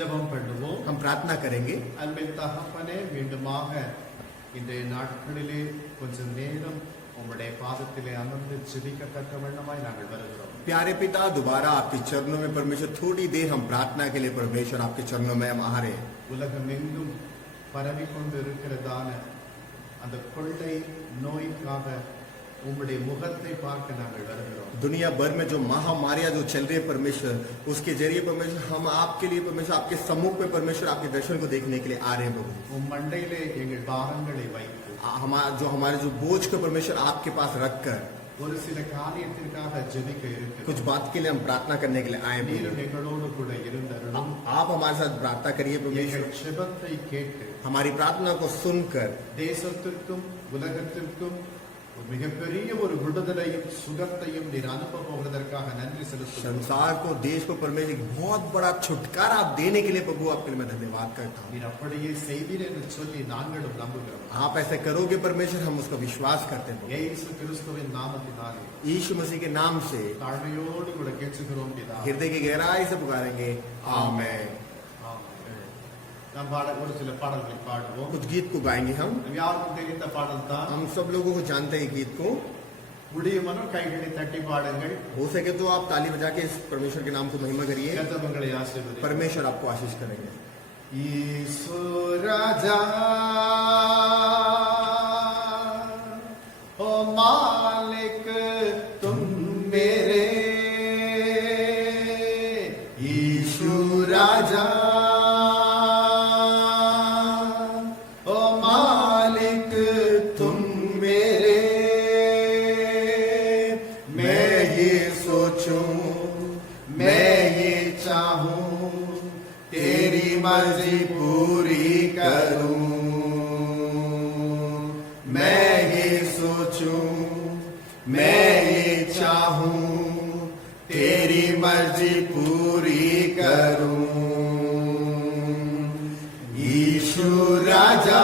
ஜெபம் பண்ணுவோம். हम प्रार्थना करेंगे। அன்பின் தகப்பனே, மீண்டுமாக இன்றைய நாட்களிலே கொஞ்சம் நேரம் உம்முடைய பாதத்திலே அமர்ந்து ஜெபிக்கத்தக்க வண்ணமாய் நாங்கள் வருகிறோம். प्यारे पिता, दोबारा आपके चरणों में परमेश्वर थोड़ी देर हम प्रार्थना के लिए परमेश्वर आपके चरणों में हम आ रहे हैं। உலகமெங்கும் பரவிக்கொண்டு இருக்கிறதான அந்த கொள்ளை நோய்க்காக உம்முடைய முகத்தை பார்க்க நாங்கள் வருகிறோம். दुनिया भर में जो महामारियां जो चल रही है परमेश्वर, उसके जरिए परमेश्वर हम आपके लिए परमेश्वर आपके सम्मुख में परमेश्वर आपके दर्शन को देखने के लिए आ रहे हैं प्रभु। உம் மண்டையிலே எங்கள் பாரங்களை வைத்து हमारे जो बोझ को परमेश्वर आपके पास रखकर ஒரு சில காரியத்திற்காக ஜெபிக்க இருக்கிறோம். कुछ बात के लिए हम प्रार्थना करने के लिए आए நீர் हैं। எங்களோடு கூட இருந்தருளும். आप हमारे साथ प्रार्थना करिए परमेश्वर। எங்கள் ஜெபத்தை கேட்டு हमारी प्रार्थना को सुनकर தேசத்திற்கும் உலகத்திற்கும் மிகப்பெரிய ஒரு விடுதலையும் சுகத்தையும் நீர் அனுப்ப போவதற்காக நன்றி செலுத்துகிறோம். संसार को, देश को परमेश्वर एक बहुत बड़ा छुटकारा आप देने के लिए प्रभु आपके लिए मैं धन्यवाद करता हूँ। நீர் அப்படியே செய்வீர் என்று சொல்லி நாங்களும் நம்புகிறோம். आप ऐसे करोगे परमेश्वर, हम उसका विश्वास करते हैं। இயேசு கிறிஸ்துவின் நாமத்தினாலே यीशु मसीह के नाम से தாழ்மையோடு கூட கேட்கிறோம் பிதாவே. हृदय की गहराई से पुकारेंगे आमेन। நாம் ஒரு சில பாடல்களை பாடுவோம். कुछ गीत को गाएंगे हम। யாருக்கும் தெரிந்த பாடல் தான். हम सब लोगों को जानते हैं गीत को। முடியுமனோ கைகளை தட்டி பாடுங்கள். हो सके तो आप ताली बजा के इस परमेश्वर के नाम को महिमा करिए। கர்த்தர் உங்களை ஆசீர்வதிப்பார். परमेश्वर आपको आशीष करेंगे। यीशु राजा ओ मालिक तुम मेरे, यीशु राजा ओ मालिक तुम मेरे। मैं ये सोचूं, मैं ये चाहूं, तेरी मर्जी पूरी करूं। मैं ये सोचूं, मैं ये चाहूं, तेरी मर्जी पूरी करूं। यीशु राजा,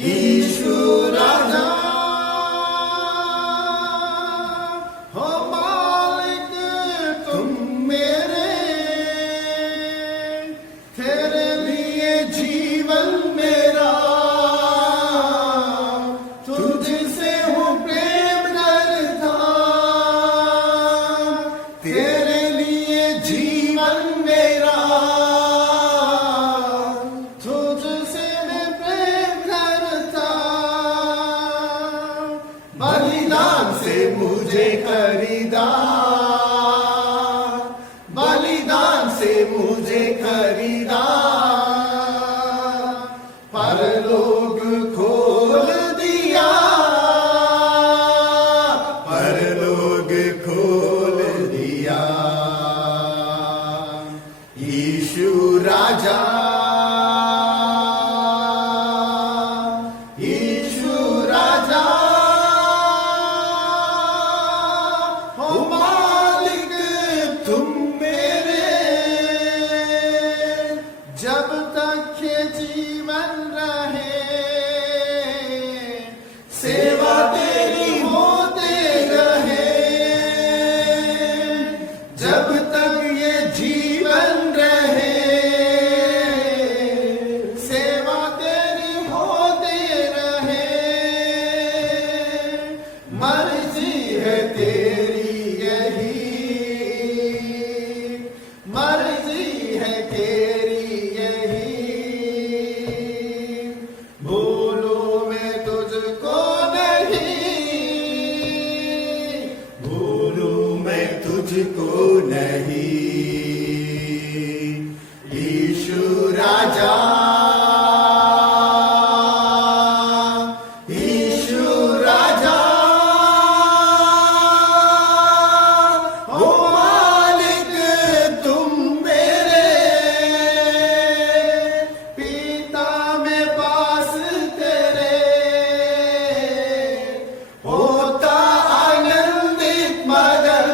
यीशु राजा हो मालिक तुम मेरे, तेरे लिए जीवन मेरा, तुझसे हूँ प्रेम करता, तेरे लिए जीवन मेरा, तुझसे मैं प्रेम करता। बलिदान से मुझे खरीदा, बलिदान से मुझे खरीदा, परलोक खोल दिया, परलोक खोल दिया। यीशु राजा, यीशु राजा हो मालिक तुम मेरे। जब तक ये जीवन रहे, सेवा तेरी होते रहे। जब तक ये जीवन रहे, सेवा तेरी होते रहे। मर्जी है तेरी यही, मर्जी है तेरी यही। भूलूं मैं तुझको नहीं, भूलूं मैं तुझको नहीं। यीशु राजा, यीशु राजा ओ मालिक तुम मेरे। पिता में पास तेरे होता आनंदित मगन,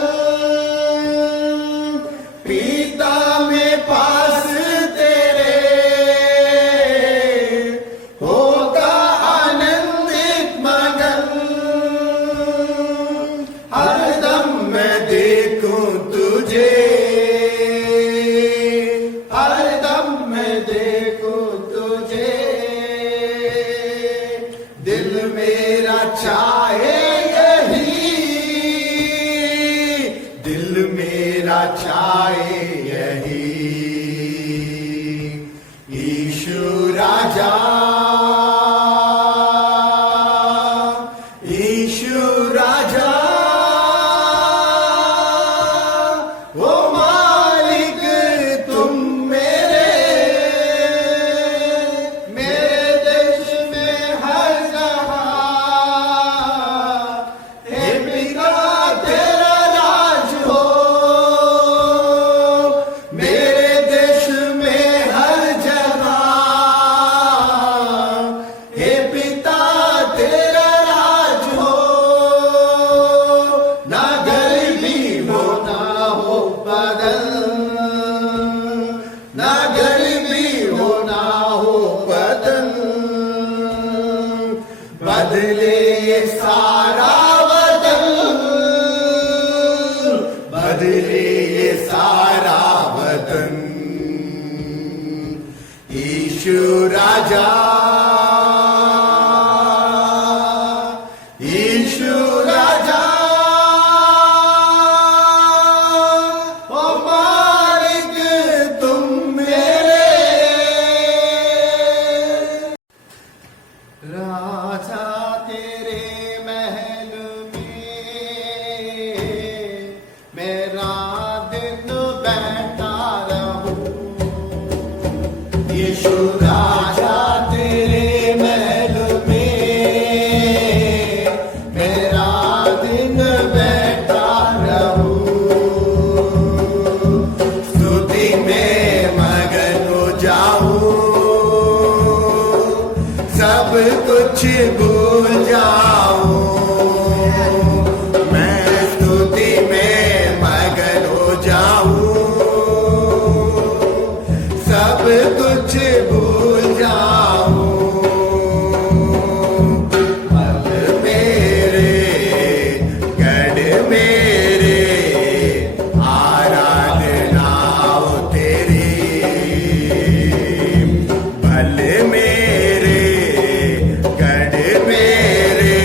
चाहे यही, दिल मेरा चाहे यही, यीशु राजा, यीशु राजा, ओ मालिक तुम मेरे देश में हर जगह, हे पिता तेरा राज हो, मेरे देश में हर जगह, हे पिता तेरा राज हो, ना गरीबी हो ना हो बदल, ना गरीबी हो ना हो बदल, बदले ये सारा बदल, बदले ये सारा बदन, यीशु राजा, यीशु राजा, ओ मालिक तुम मेरे राजा, तेरे महल में रात दिन बैठा रहूं, यीशु राजा तेरे महल में मेरा दिन बैठा रहूं, स्तुति में मगन हो जाऊं, सब कुछ भूल जाऊं, मैं स्तुति में मगन हो जाऊं, सब कुछ भूल जाऊं, पल मेरे गढ़ मेरे आराधना हो तेरी, पल मेरे गढ़ मेरे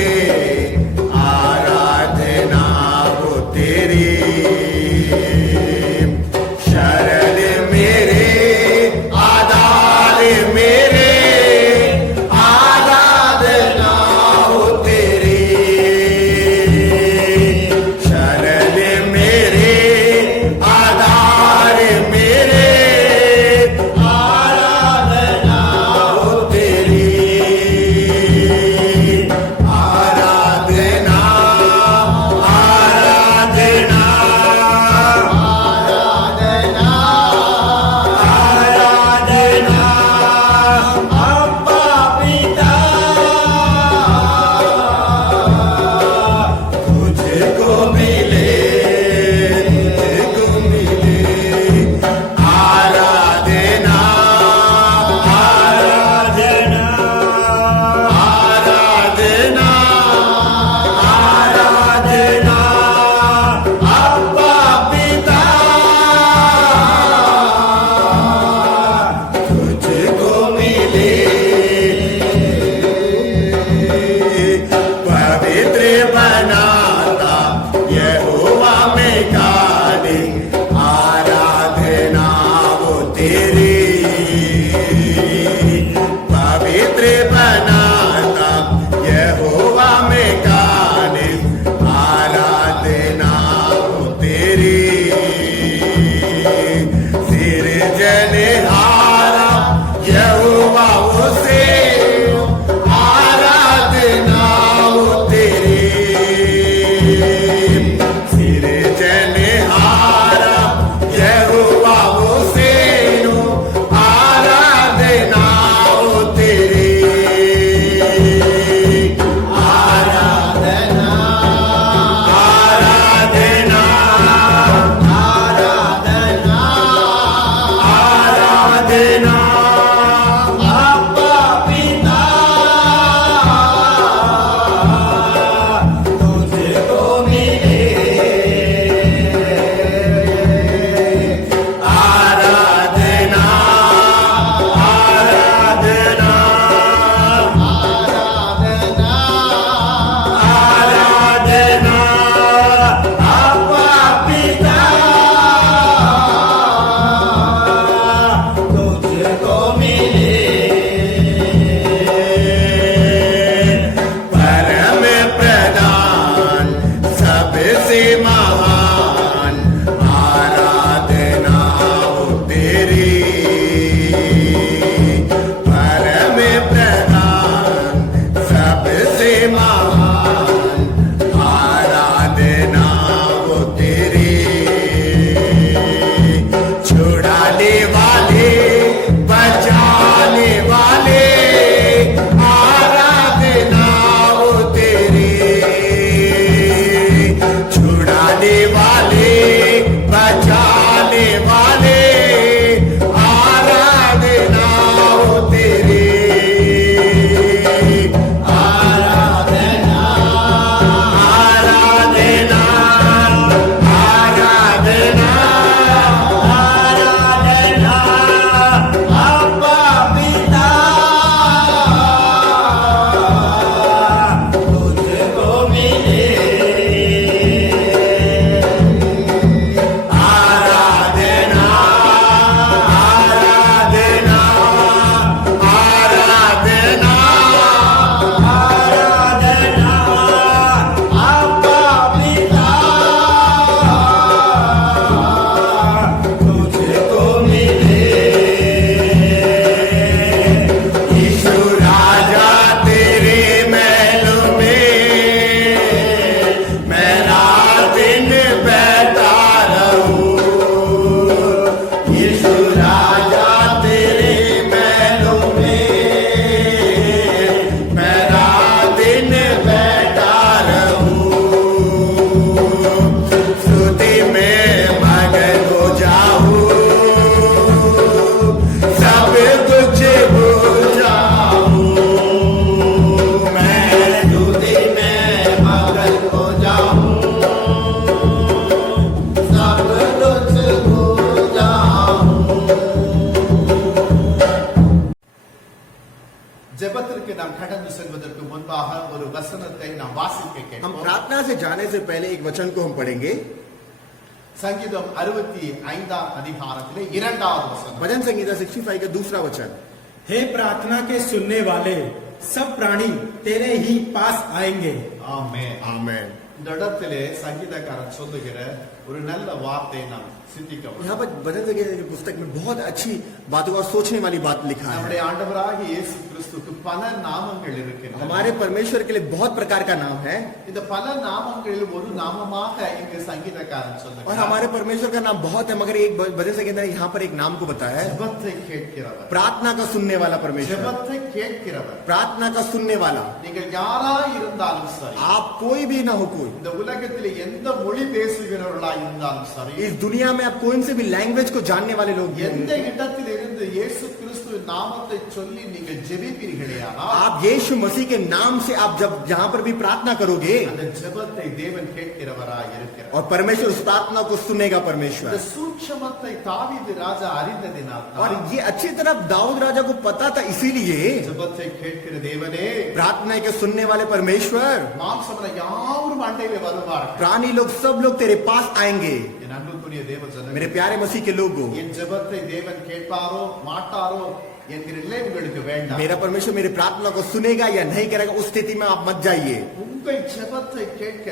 महान आराधना वो तेरी छुड़ाने वाले बचाने वाले आराधना वो तेरी छुड़ाने वाले बचाने वाले आराधना वो तेरी आराधना आराधना आराधना आराधना अब्बा पिता तुझको मिले आराधना आराधना आराधना आराधना अब्बा पिता तुझको मिले यीशु राजा तेरे महलों में मैं रात दिन बैठा रहूं यीशु राजा तेरे महलों में मैं रात दिन बैठा रहूं स्तुति में मगन हो जाऊं सब कुछ भूल जाऊं मैं स्तुति में मगन हो जाऊं सब कुछ भूल जाऊं ஜெபத்திற்கு நாம் கடந்து செல்வதற்கு முன்பாக ஒரு வசனத்தை நாம் வாசிக்க हम கேட்போம். प्रार्थना से जाने से पहले एक वचन को हम पढ़ेंगे சங்கீதம் 65 அதிகாரத்திலே 2வது வசனம். भजन संगीता 65 का दूसरा वचन हे प्रार्थना के सुनने वाले सब प्राणी तेरे ही पास आएंगे। ஆமென். आमेन இந்த இடத்திலே சங்கீதக்காரன் சொல்லுகிற ஒரு நல்ல வார்த்தையை நாம் சிந்திக்க यहाँ पर भजन संगीता की पुस्तक में बहुत अच्छी बातों और सोचने वाली बात लिखा है நம்முடைய ஆண்டவராகிய இயேசு கிறிஸ்துவுக்கு பல நாமங்கள் இருக்கின்றன. हमारे परमेश्वर के लिए बहुत प्रकार का नाम है இந்த பல நாமங்களில் ஒரு நாமமாக இங்கு சங்கீதக்காரன் और சொல்லுகிறார். हमारे परमेश्वर का नाम बहुत है मगर एक भजन संगीता ने यहाँ पर एक नाम को बताया है ஜெபத்தை கேட்கிறவர், प्रार्थना का सुनने वाला परमेश्वर ஜெபத்தை கேட்கிறவர். प्रार्थना का सुनने वाला நீங்கள் யாராய் இருந்தாலும் சரி, आप कोई भी ना हो कोई இந்த உலகத்திலே எந்த மொழி பேசுகிறவர்களாய் இருந்தாலும் சரி, इस दुनिया में आप कोई से भी लैंग्वेज को जानने वाले लोग भी எந்த होंगे। இடத்தில் இருந்து இயேசு கிறிஸ்துவின் நாமத்தை சொல்லி நீங்கள் ஜெபிப்பீர்களேயானால் आप यीशु मसीह के नाम से आप जब जहाँ पर भी प्रार्थना करोगे அந்த ஜெபத்தை தேவன் கேட்கிறவராய் இருக்கிறார். और परमेश्वर उस प्रार्थना को सुनेगा இந்த परमेश्वर சூட்சமத்தை தாவீது ராஜா அறிந்ததினால் और தான் ये अच्छी तरह दाऊद राजा को पता था इसीलिए ஜெபத்தை கேட்கிற தேவனே प्रार्थना के सुनने वाले परमेश्वर மாம்சமன யாவரும் அண்டையிலே வருவார்கள். प्राणी लोग सब लोग तेरे पास आएंगे என் அன்புக்குரிய தேவ ஜனமே, मेरे प्यारे मसीह के लोगों என் ஜெபத்தை தேவன் கேட்பாரோ மாட்டாரோ என்கிற நிலை உங்களுக்கு வேண்டாம். मेरा परमेश्वर मेरी प्रार्थना को सुनेगा या नहीं करेगा उस स्थिति में आप मत जाइए உங்கள் ஜெபத்தை கேட்க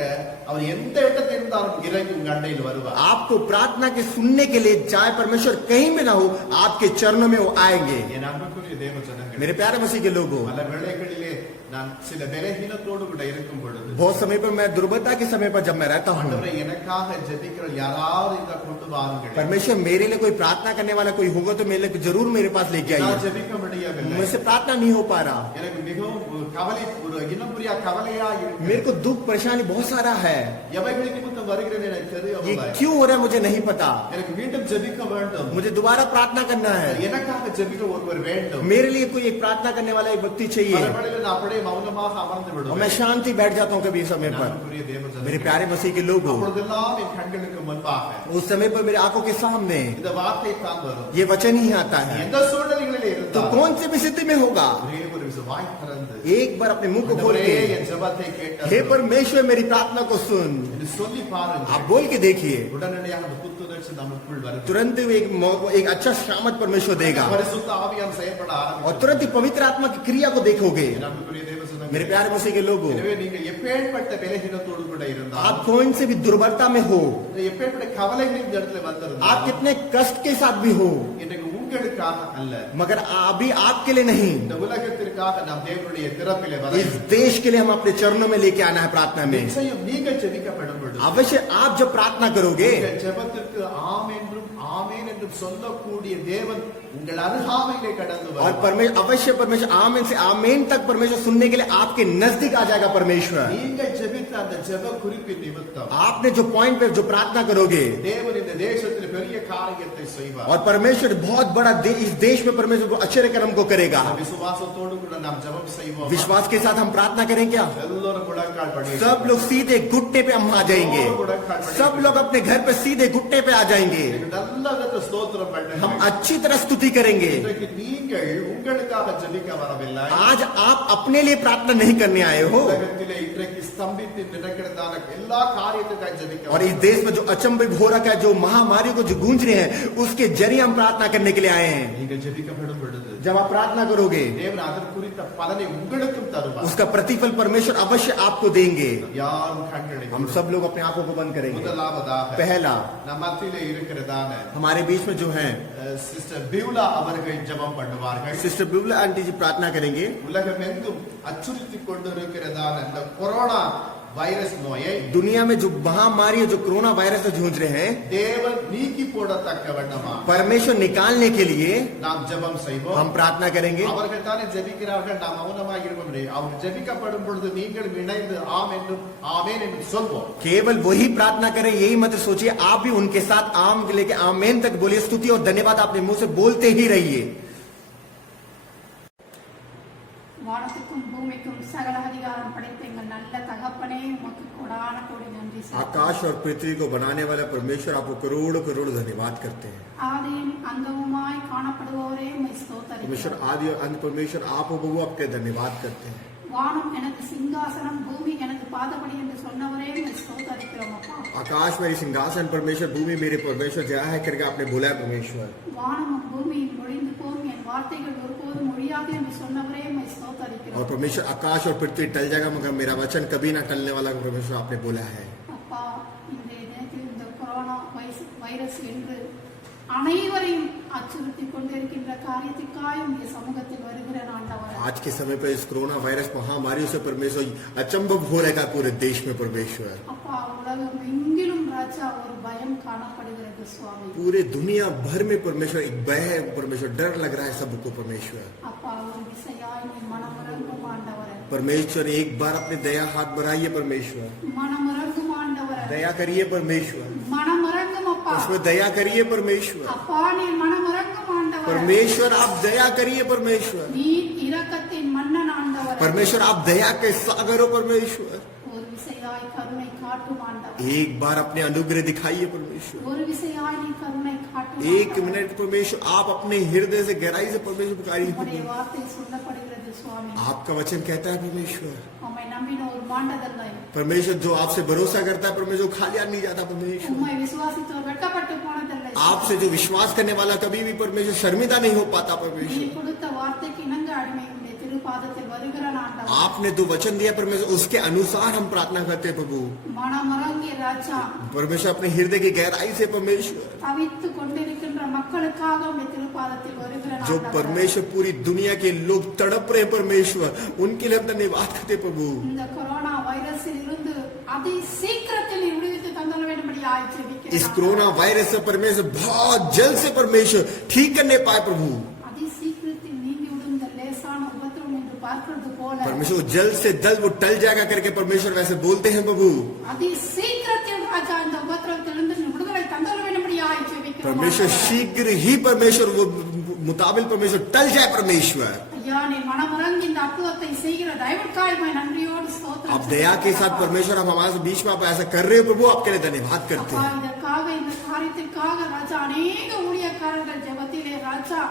அவர் எந்த இடத்தில் இருந்தாலும் இறங்கி உங்க அண்டையில் வருவார். आपको प्रार्थना के सुनने के लिए चाहे परमेश्वर कहीं भी ना हो आपके चरणों में वो आएंगे என் அன்புக்குரிய தேவ ஜனங்களே, मेरे प्यारे मसीह के लोगों பல வேளைகளிலே நான் சில பலகீனத்தோடு கூட இருக்கும் பொழுது बहुत समय पर मैं दुर्बलता के समय पर जब मैं रहता हूँ ஆண்டவரே எனக்காக ஜெபிக்கிற யாராவது இந்த கொண்டு வாருங்கள். परमेश्वर मेरे लिए कोई प्रार्थना करने वाला कोई होगा तो मेरे लिए जरूर मेरे पास लेके நான் आइए ஜெபிக்க முடியவில்லை. मुझसे प्रार्थना नहीं हो पा रहा எனக்கு மிகவும் ஒரு கவலை, ஒரு இனம் புரியா கவலையா இருக்கு. मेरे को दुख परेशानी बहुत सारा है எவைகள் நிமித்தம் வருகிறது எனக்கு ये தெரியவில்லை. क्यों हो रहा है मुझे नहीं पता எனக்கு மீண்டும் ஜெபிக்க வேண்டும். मुझे दोबारा प्रार्थना करना है எனக்காக ஜெபிக்க ஒருவர் வேண்டும். मेरे लिए कोई एक प्रार्थना करने वाला एक व्यक्ति चाहिए பல வேளைகளில் நான் அப்படியே மௌனமாக அமர்ந்து और விடுவேன். मैं शांति बैठ जाता हूँ कभी इस समय पर அன்புக்குரிய தேவ ஜனங்களே, मेरे प्यारे मसीह के लोगों அப்பொழுதெல்லாம் என் கண்களுக்கு முன்பாக उस समय पर मेरे आंखों के सामने இந்த வார்த்தை தான் வரும். ये वचन ही आता है எந்த சூழ்நிலைகளில் तो இருந்தாலும் कौन सी भी स्थिति में होगा ஒரே ஒரு வாய் திறந்து एक बार अपने मुंह को खोल ஆண்டவரே, के என் ஜெபத்தை हे கேட்டருளும் परमेश्वर मेरी प्रार्थना को सुन என்று சொல்லி பாருங்க. आप बोल के देखिए உடனடியாக அந்த புத்துணர்ச்சி நமக்குள் வரும். तुरंत एक अच्छा शामत परमेश्वर देगा பரிசுத்த ஆவியானவர் செயல்பட और ஆரம்பிக்கும். तुरंत ही पवित्र आत्मा की क्रिया को देखोगे என் அன்புக்குரிய தேவ ஜனங்களே, मेरे प्यारे मसीह के लोगों எனவே நீங்கள் எப்பேற்பட்ட பலகீனத்தோடு கூட आप இருந்தாலும், कौन से भी दुर्बलता में हो எப்பேற்பட்ட கவலைகள் இந்த இடத்துல வந்திருந்தாலும், आप कितने कष्ट के साथ भी हो இன்றைக்கு உங்களுக்காக அல்ல, मगर अभी आपके लिए नहीं, இந்த உலகத்திற்காக நாம் தேவனுடைய திறப்பிலே வர इस देश के लिए हम अपने चरणों में लेके आना है प्रार्थना में। நிச்சயம் நீங்கள் ஜெபிக்கப்படும் பொழுது अवश्य आप जब प्रार्थना करोगे, உங்கள் ஜெபத்திற்கு ஆம் என்றும் ஆமென் என்றும் சொல்லக்கூடிய தேவன் உங்கள் அருகாமையிலே கடந்து और வருவார். परमेश्वर अवश्य परमेश्वर आमीन से आमीन तक परमेश्वर सुनने के लिए आपके नजदीक आ जाएगा परमेश्वर। நீங்கள் ஜெபித்த அந்த ஜெப குறிப்பின் நிமித்தம் आपने जो पॉइंट पे जो प्रार्थना करोगे தேவன் இந்த தேசத்தில் பெரிய காரியத்தை செய்வார். और परमेश्वर बहुत बड़ा इस देश में परमेश्वर आश्चर्य कर्म को करेगा। விசுவாசத்தோடு கூட நாம் ஜெபம் செய்வோம். विश्वास के साथ हम प्रार्थना करें क्या? எல்லோரும் முழங்கால் படியிடுவோம். सब लोग सीधे घुटने पे हम आ जाएंगे, सब लोग अपने घर पे सीधे घुटने पे आ जाएंगे, நல்ல விதத்தில் ஸ்தோத்திரம் பண்ணுங்க. हम अच्छी तरह स्तुति करेंगे। இன்றைக்கு நீங்கள் உங்களுக்காக ஜெபிக்க வரவில்லை. आज आप अपने लिए प्रार्थना नहीं करने आए हो உலகத்திலே இன்றைக்கு ஸ்தம்பித்து நிற்கிறதான எல்லா காரியத்துக்காக ஜெபிக்க और इस देश में जो अचंभित हो रखा है, जो महामारी को जो गूंज रहे हैं, उसके जरिए हम प्रार्थना करने के लिए आए हैं। நீங்கள் ஜெபிக்கப்படும் பொழுது जब आप प्रार्थना करोगे, தேவன் அதற்கு குறித்த பலனை உங்களுக்கும் தருவார். उसका प्रतिफल परमेश्वर अवश्य आपको देंगे। யாரும் கண்களை हम सब लोग अपने आंखों को बंद करेंगे। முதலாவதாக पहला, நம் மத்தியிலே இருக்கிறதான हमारे बीच में जो है சிஸ்டர் பியூலா அவர்கள் ஜெபம் பண்ணுவார்கள். सिस्टर बिबला आंटी जी प्रार्थना करेंगे। உலகம் எங்கும் அச்சுறுத்திக் கொண்டிருக்கிறதான இந்த கொரோனா வைரஸ் நோயை दुनिया में जो महामारी है, जो कोरोना वायरस से जूझ रहे हैं, தேவன் நீக்கி போடத்தக்க வண்ணமா परमेश्वर निकालने के लिए நாம் ஜெபம் செய்வோம். हम प्रार्थना करेंगे। அவர்கள் தானே ஜெபிக்கிறார்கள், நாம் மௌனமாக இருக்க முடியும். அவங்க ஜெபிக்கப்படும் பொழுது நீங்கள் இணைந்து ஆம் என்றும் ஆமென் என்றும் சொல்வோம். केवल वही प्रार्थना करें, यही मत सोचिए। आप भी उनके साथ आम लेके आमेन तक बोलिए। स्तुति और धन्यवाद अपने मुंह से बोलते ही रहिए। வானத்துக்கும் பூமிக்கும் சகல அதிகாரம் படைத்த எங்கள் நல்ல தகப்பனே, உமக்கு கோடான கோடி நன்றி செலுத்துகிறோம். आकाश और पृथ्वी को बनाने वाला परमेश्वर आपको करोड़ करोड़ धन्यवाद करते हैं। ஆதியும் அந்தமுமாய் காணப்படுவோரே உம்மை परमेश्वर ஸ்தோத்தரிக்கிறோம். आदि और अंत परमेश्वर आप हो वो आपके धन्यवाद करते हैं। வானம் எனது சிங்காசனம், பூமி எனது பாதபடி என்று சொன்னவரே உம்மை ஸ்தோத்தரிக்கிறோம் அப்பா. आकाश मेरी सिंहासन परमेश्वर, भूमि मेरे परमेश्वर, जया है करके आपने बोला है परमेश्वर। வானமும் பூமியும் ஒழிந்து போகும், என் வார்த்தைகள் ஒருபோதும் ஒழியாது என்று சொன்னவரே உம்மை और ஸ்தோத்தரிக்கிறோம். परमेश्वर आकाश और पृथ्वी टल जाएगा मगर मेरा वचन कभी ना टलने वाला परमेश्वर आपने बोला है। அப்பா, இன்றைய தினத்தில் இந்த கொரோனா வைரஸ் என்று அனைவரையும் அச்சுறுத்தி கொண்டிருக்கின்ற காரியத்திற்காய் உடைய சமூகத்தில் வருகிற ஆண்டவர். आज के समय पर इस कोरोना वायरस महामारी से परमेश्वर अचंभव हो रहेगा पूरे देश में परमेश्वर। அப்பா, உலகம் எங்கிலும் ராஜா ஒரு பயம் காணப்படுகிறது சுவாமி. पूरे दुनिया भर में परमेश्वर एक भय है परमेश्वर, डर लग रहा है सबको परमेश्वर। அப்பா, ஒரு விசையாய் நீ மனமிறங்கும் ஆண்டவரே, परमेश्वर एक बार अपने दया हाथ बढ़ाइए परमेश्वर, மனமிறங்கும் ஆண்டவரே, दया करिए परमेश्वर, மனமிறங்கும் அப்பா. उसमें दया करिए परमेश्वर। அப்பா, நீ மனமிறங்கும் ஆண்டவரே, परमेश्वर आप दया करिए परमेश्वर। நீ இரக்கத்தின் மன்னன் ஆண்டவரே, परमेश्वर आप दया के सागर हो परमेश्वर। ஒரு விசையாய் கருணை காட்டும் ஆண்டவரே, एक बार अपने अनुग्रह दिखाइए परमेश्वर। ஒரு விசையாய் நீ கருணை காட்டும் एक ஆண்டவரே. मिनट परमेश्वर आप अपने हृदय से गहराई से परमेश्वर पुकारिए। உம்முடைய வார்த்தை சொல்லப்படுகிறது சுவாமி. आपका वचन कहता है परमेश्वर, உம்மை நம்பினோர் மாண்டதில்லை, परमेश्वर जो आपसे भरोसा करता है परमेश्वर खाली नहीं जाता परमेश्वर। உம்மை விசுவாசித்தோர் வெட்கப்பட்டு போனதில்லை. आपसे जो विश्वास करने वाला कभी भी परमेश्वर शर्मिंदा नहीं हो पाता நீ परमेश्वर। கொடுத்த வார்த்தைக்கு இணங்க அடிமை உம்முடைய திருப்பாதத்தில் வருகிற ஆண்டவரே. आपने जो वचन दिया परमेश्वर उसके अनुसार हम प्रार्थना करते हैं प्रभु। மனமிறங்கிய ராஜா, परमेश्वर अपने हृदय की गहराई से परमेश्वर, தவித்துக் கொண்டிருக்கின்ற மக்களுக்காக உம்முடைய திருப்பாதத்தில் வருகிற जो ஆண்டவரே. परमेश्वर पूरी दुनिया के लोग तड़प रहे हैं परमेश्वर, उनके लिए हम धन्यवाद करते हैं प्रभु। இந்த கொரோனா வைரஸில் இருந்து அதி சீக்கிரத்தில் நீ விடுவித்து தந்தர வேண்டும்படி इस ஆய்ச்சிக்கிறேன். कोरोना वायरस से परमेश्वर बहुत जल्द से परमेश्वर ठीक करने पाए प्रभु। அதி சீக்கிரத்தில் நீங்கி விடும் இந்த லேசான உபத்திரம் என்று பார்க்கிறது போல परमेश्वर जल्द से जल्द वो टल जाएगा करके परमेश्वर वैसे बोलते हैं प्रभु। அதி சீக்கிரத்தில் ராஜா இந்த உபத்திரத்திலிருந்து நீ விடுதலை தந்தர வேண்டும்படி ஆய்ச்சிக்கிறேன். परमेश्वर शीघ्र ही परमेश्वर वो मुताबिक परमेश्वर टल जाए परमेश्वर। ஐயா, நீ மனமிறங்கி இந்த அற்புதத்தை செய்கிற தயவுக்காய் உம்மை நன்றியோடு ஸ்தோத்திரம் आप दया के साथ परमेश्वर हम हमारे बीच में आप ऐसा कर रहे हो प्रभु, आपके लिए धन्यवाद करते அப்பா, हैं। இதற்காக இந்த காரியத்திற்காக ராஜா அநேக ஊழியக்காரர்கள் ஜெபத்திலே ராஜா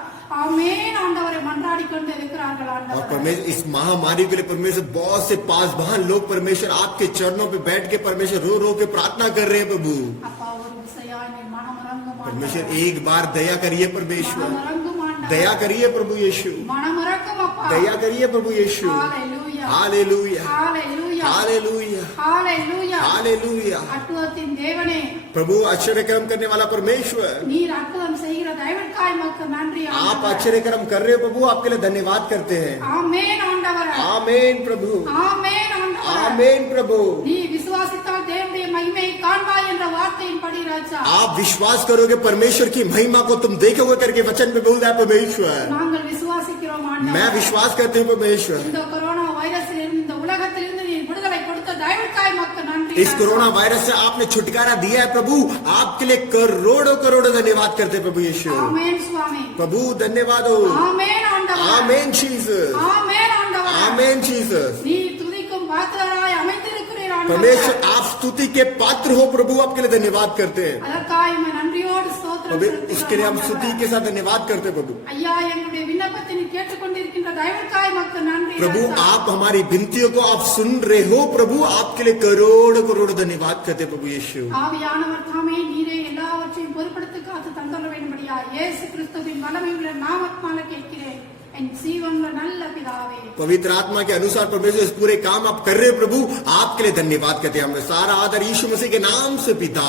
ஆமென் ஆண்டவரை மன்றாடி கொண்டு இருக்கிறார்கள் और ஆண்டவரே. परमेश्वर इस महामारी के लिए परमेश्वर बहुत से पासवान लोग परमेश्वर आपके चरणों पे बैठ के परमेश्वर रो रो के प्रार्थना कर रहे हैं प्रभु। அப்பா, ஒரு விசையாய் நீ மனமிறங்கும் परमेश्वर ஆண்டவரே. एक बार दया करिए परमेश्वर, மனமிறங்கும் ஆண்டவரே. दया करिए प्रभु यीशु, மனமிறங்கும் அப்பா. दया करिए प्रभु यीशु। ஹalleluya. हालेलुया। ஹalleluya. Hallelujah. Hallelujah, Hallelujah. हालेलुया। அற்புதத்தின் தேவனே, प्रभु आश्चर्यक्रम करने वाला परमेश्वर, நீர் அற்புதம் செய்கிற தயவுக்காய் உமக்கு நன்றி आप ஆண்டவரே. आश्चर्यक्रम कर रहे हो प्रभु, आपके लिए धन्यवाद करते हैं। ஆமென் ஆண்டவரே. आमीन प्रभु, ஆமென் ஆண்டவரே. आमीन प्रभु। நீ விசுவாசித்தால் தேவனுடைய மகிமையை காண்பாய் என்ற வார்த்தையின்படி ராஜா, आप विश्वास करोगे परमेश्वर की महिमा को तुम देखोगे करके वचन पे बोलता है परमेश्वर। நாங்கள் விசுவாசிக்கிறோம் ஆண்டவரே. मैं विश्वास करती हूँ परमेश्वर, இந்த கொரோனா வைரஸிலிருந்து இந்த உலகத்திலிருந்து நீ விடுதலை கொடுத்த தயவுக்காய் உமக்கு நன்றி इस ராஜா. कोरोना वायरस से आपने छुटकारा दिया है प्रभु, आपके लिए करोड़ों करोड़ों धन्यवाद करते हैं प्रभु यीशु। ஆமென் சுவாமி. प्रभु धन्यवाद हो। ஆமென் ஆண்டவரே. आमीन जीसस, ஆமென் ஆண்டவரே. आमीन जीसस। நீ துதிக்கும் பாத்திரராய் அமைந்திருக்கிறீர் ஆண்டவரே. परमेश्वर आप स्तुति के पात्र हो प्रभु, आपके लिए धन्यवाद करते हैं அதற்காய் உம்மை நன்றியோடு ஸ்தோத்திரம் प्रभु, செலுத்துகிறோம் उसके लिए हम ஆண்டவரே. स्तुति के साथ धन्यवाद करते हैं प्रभु। ஐயா, எங்களுடைய விண்ணப்பத்தை நீ கேட்டுக்கொண்டிருக்கின்ற தயவுக்காய் உமக்கு நன்றி प्रभु ராஜா. आप हमारी विनतियों को आप सुन रहे हो प्रभु, आपके लिए करोड़ों करोड़ों धन्यवाद करते हैं प्रभु यीशु। ஆவியானவர் தாமே நீரே எல்லாவற்றையும் பொறுப்படுத்தி காத்து தந்தர வேண்டும்படியா இயேசு கிறிஸ்துவின் வல்லமையுள்ள நாமத்தினால கேட்கிறேன் என் ஜீவனுள்ள நல்ல பிதாவே. पवित्र आत्मा के अनुसार परमेश्वर इस पूरे काम आप कर रहे हो प्रभु, आपके लिए धन्यवाद करते हैं। हमें सारा आदर यीशु मसीह के नाम से पिता,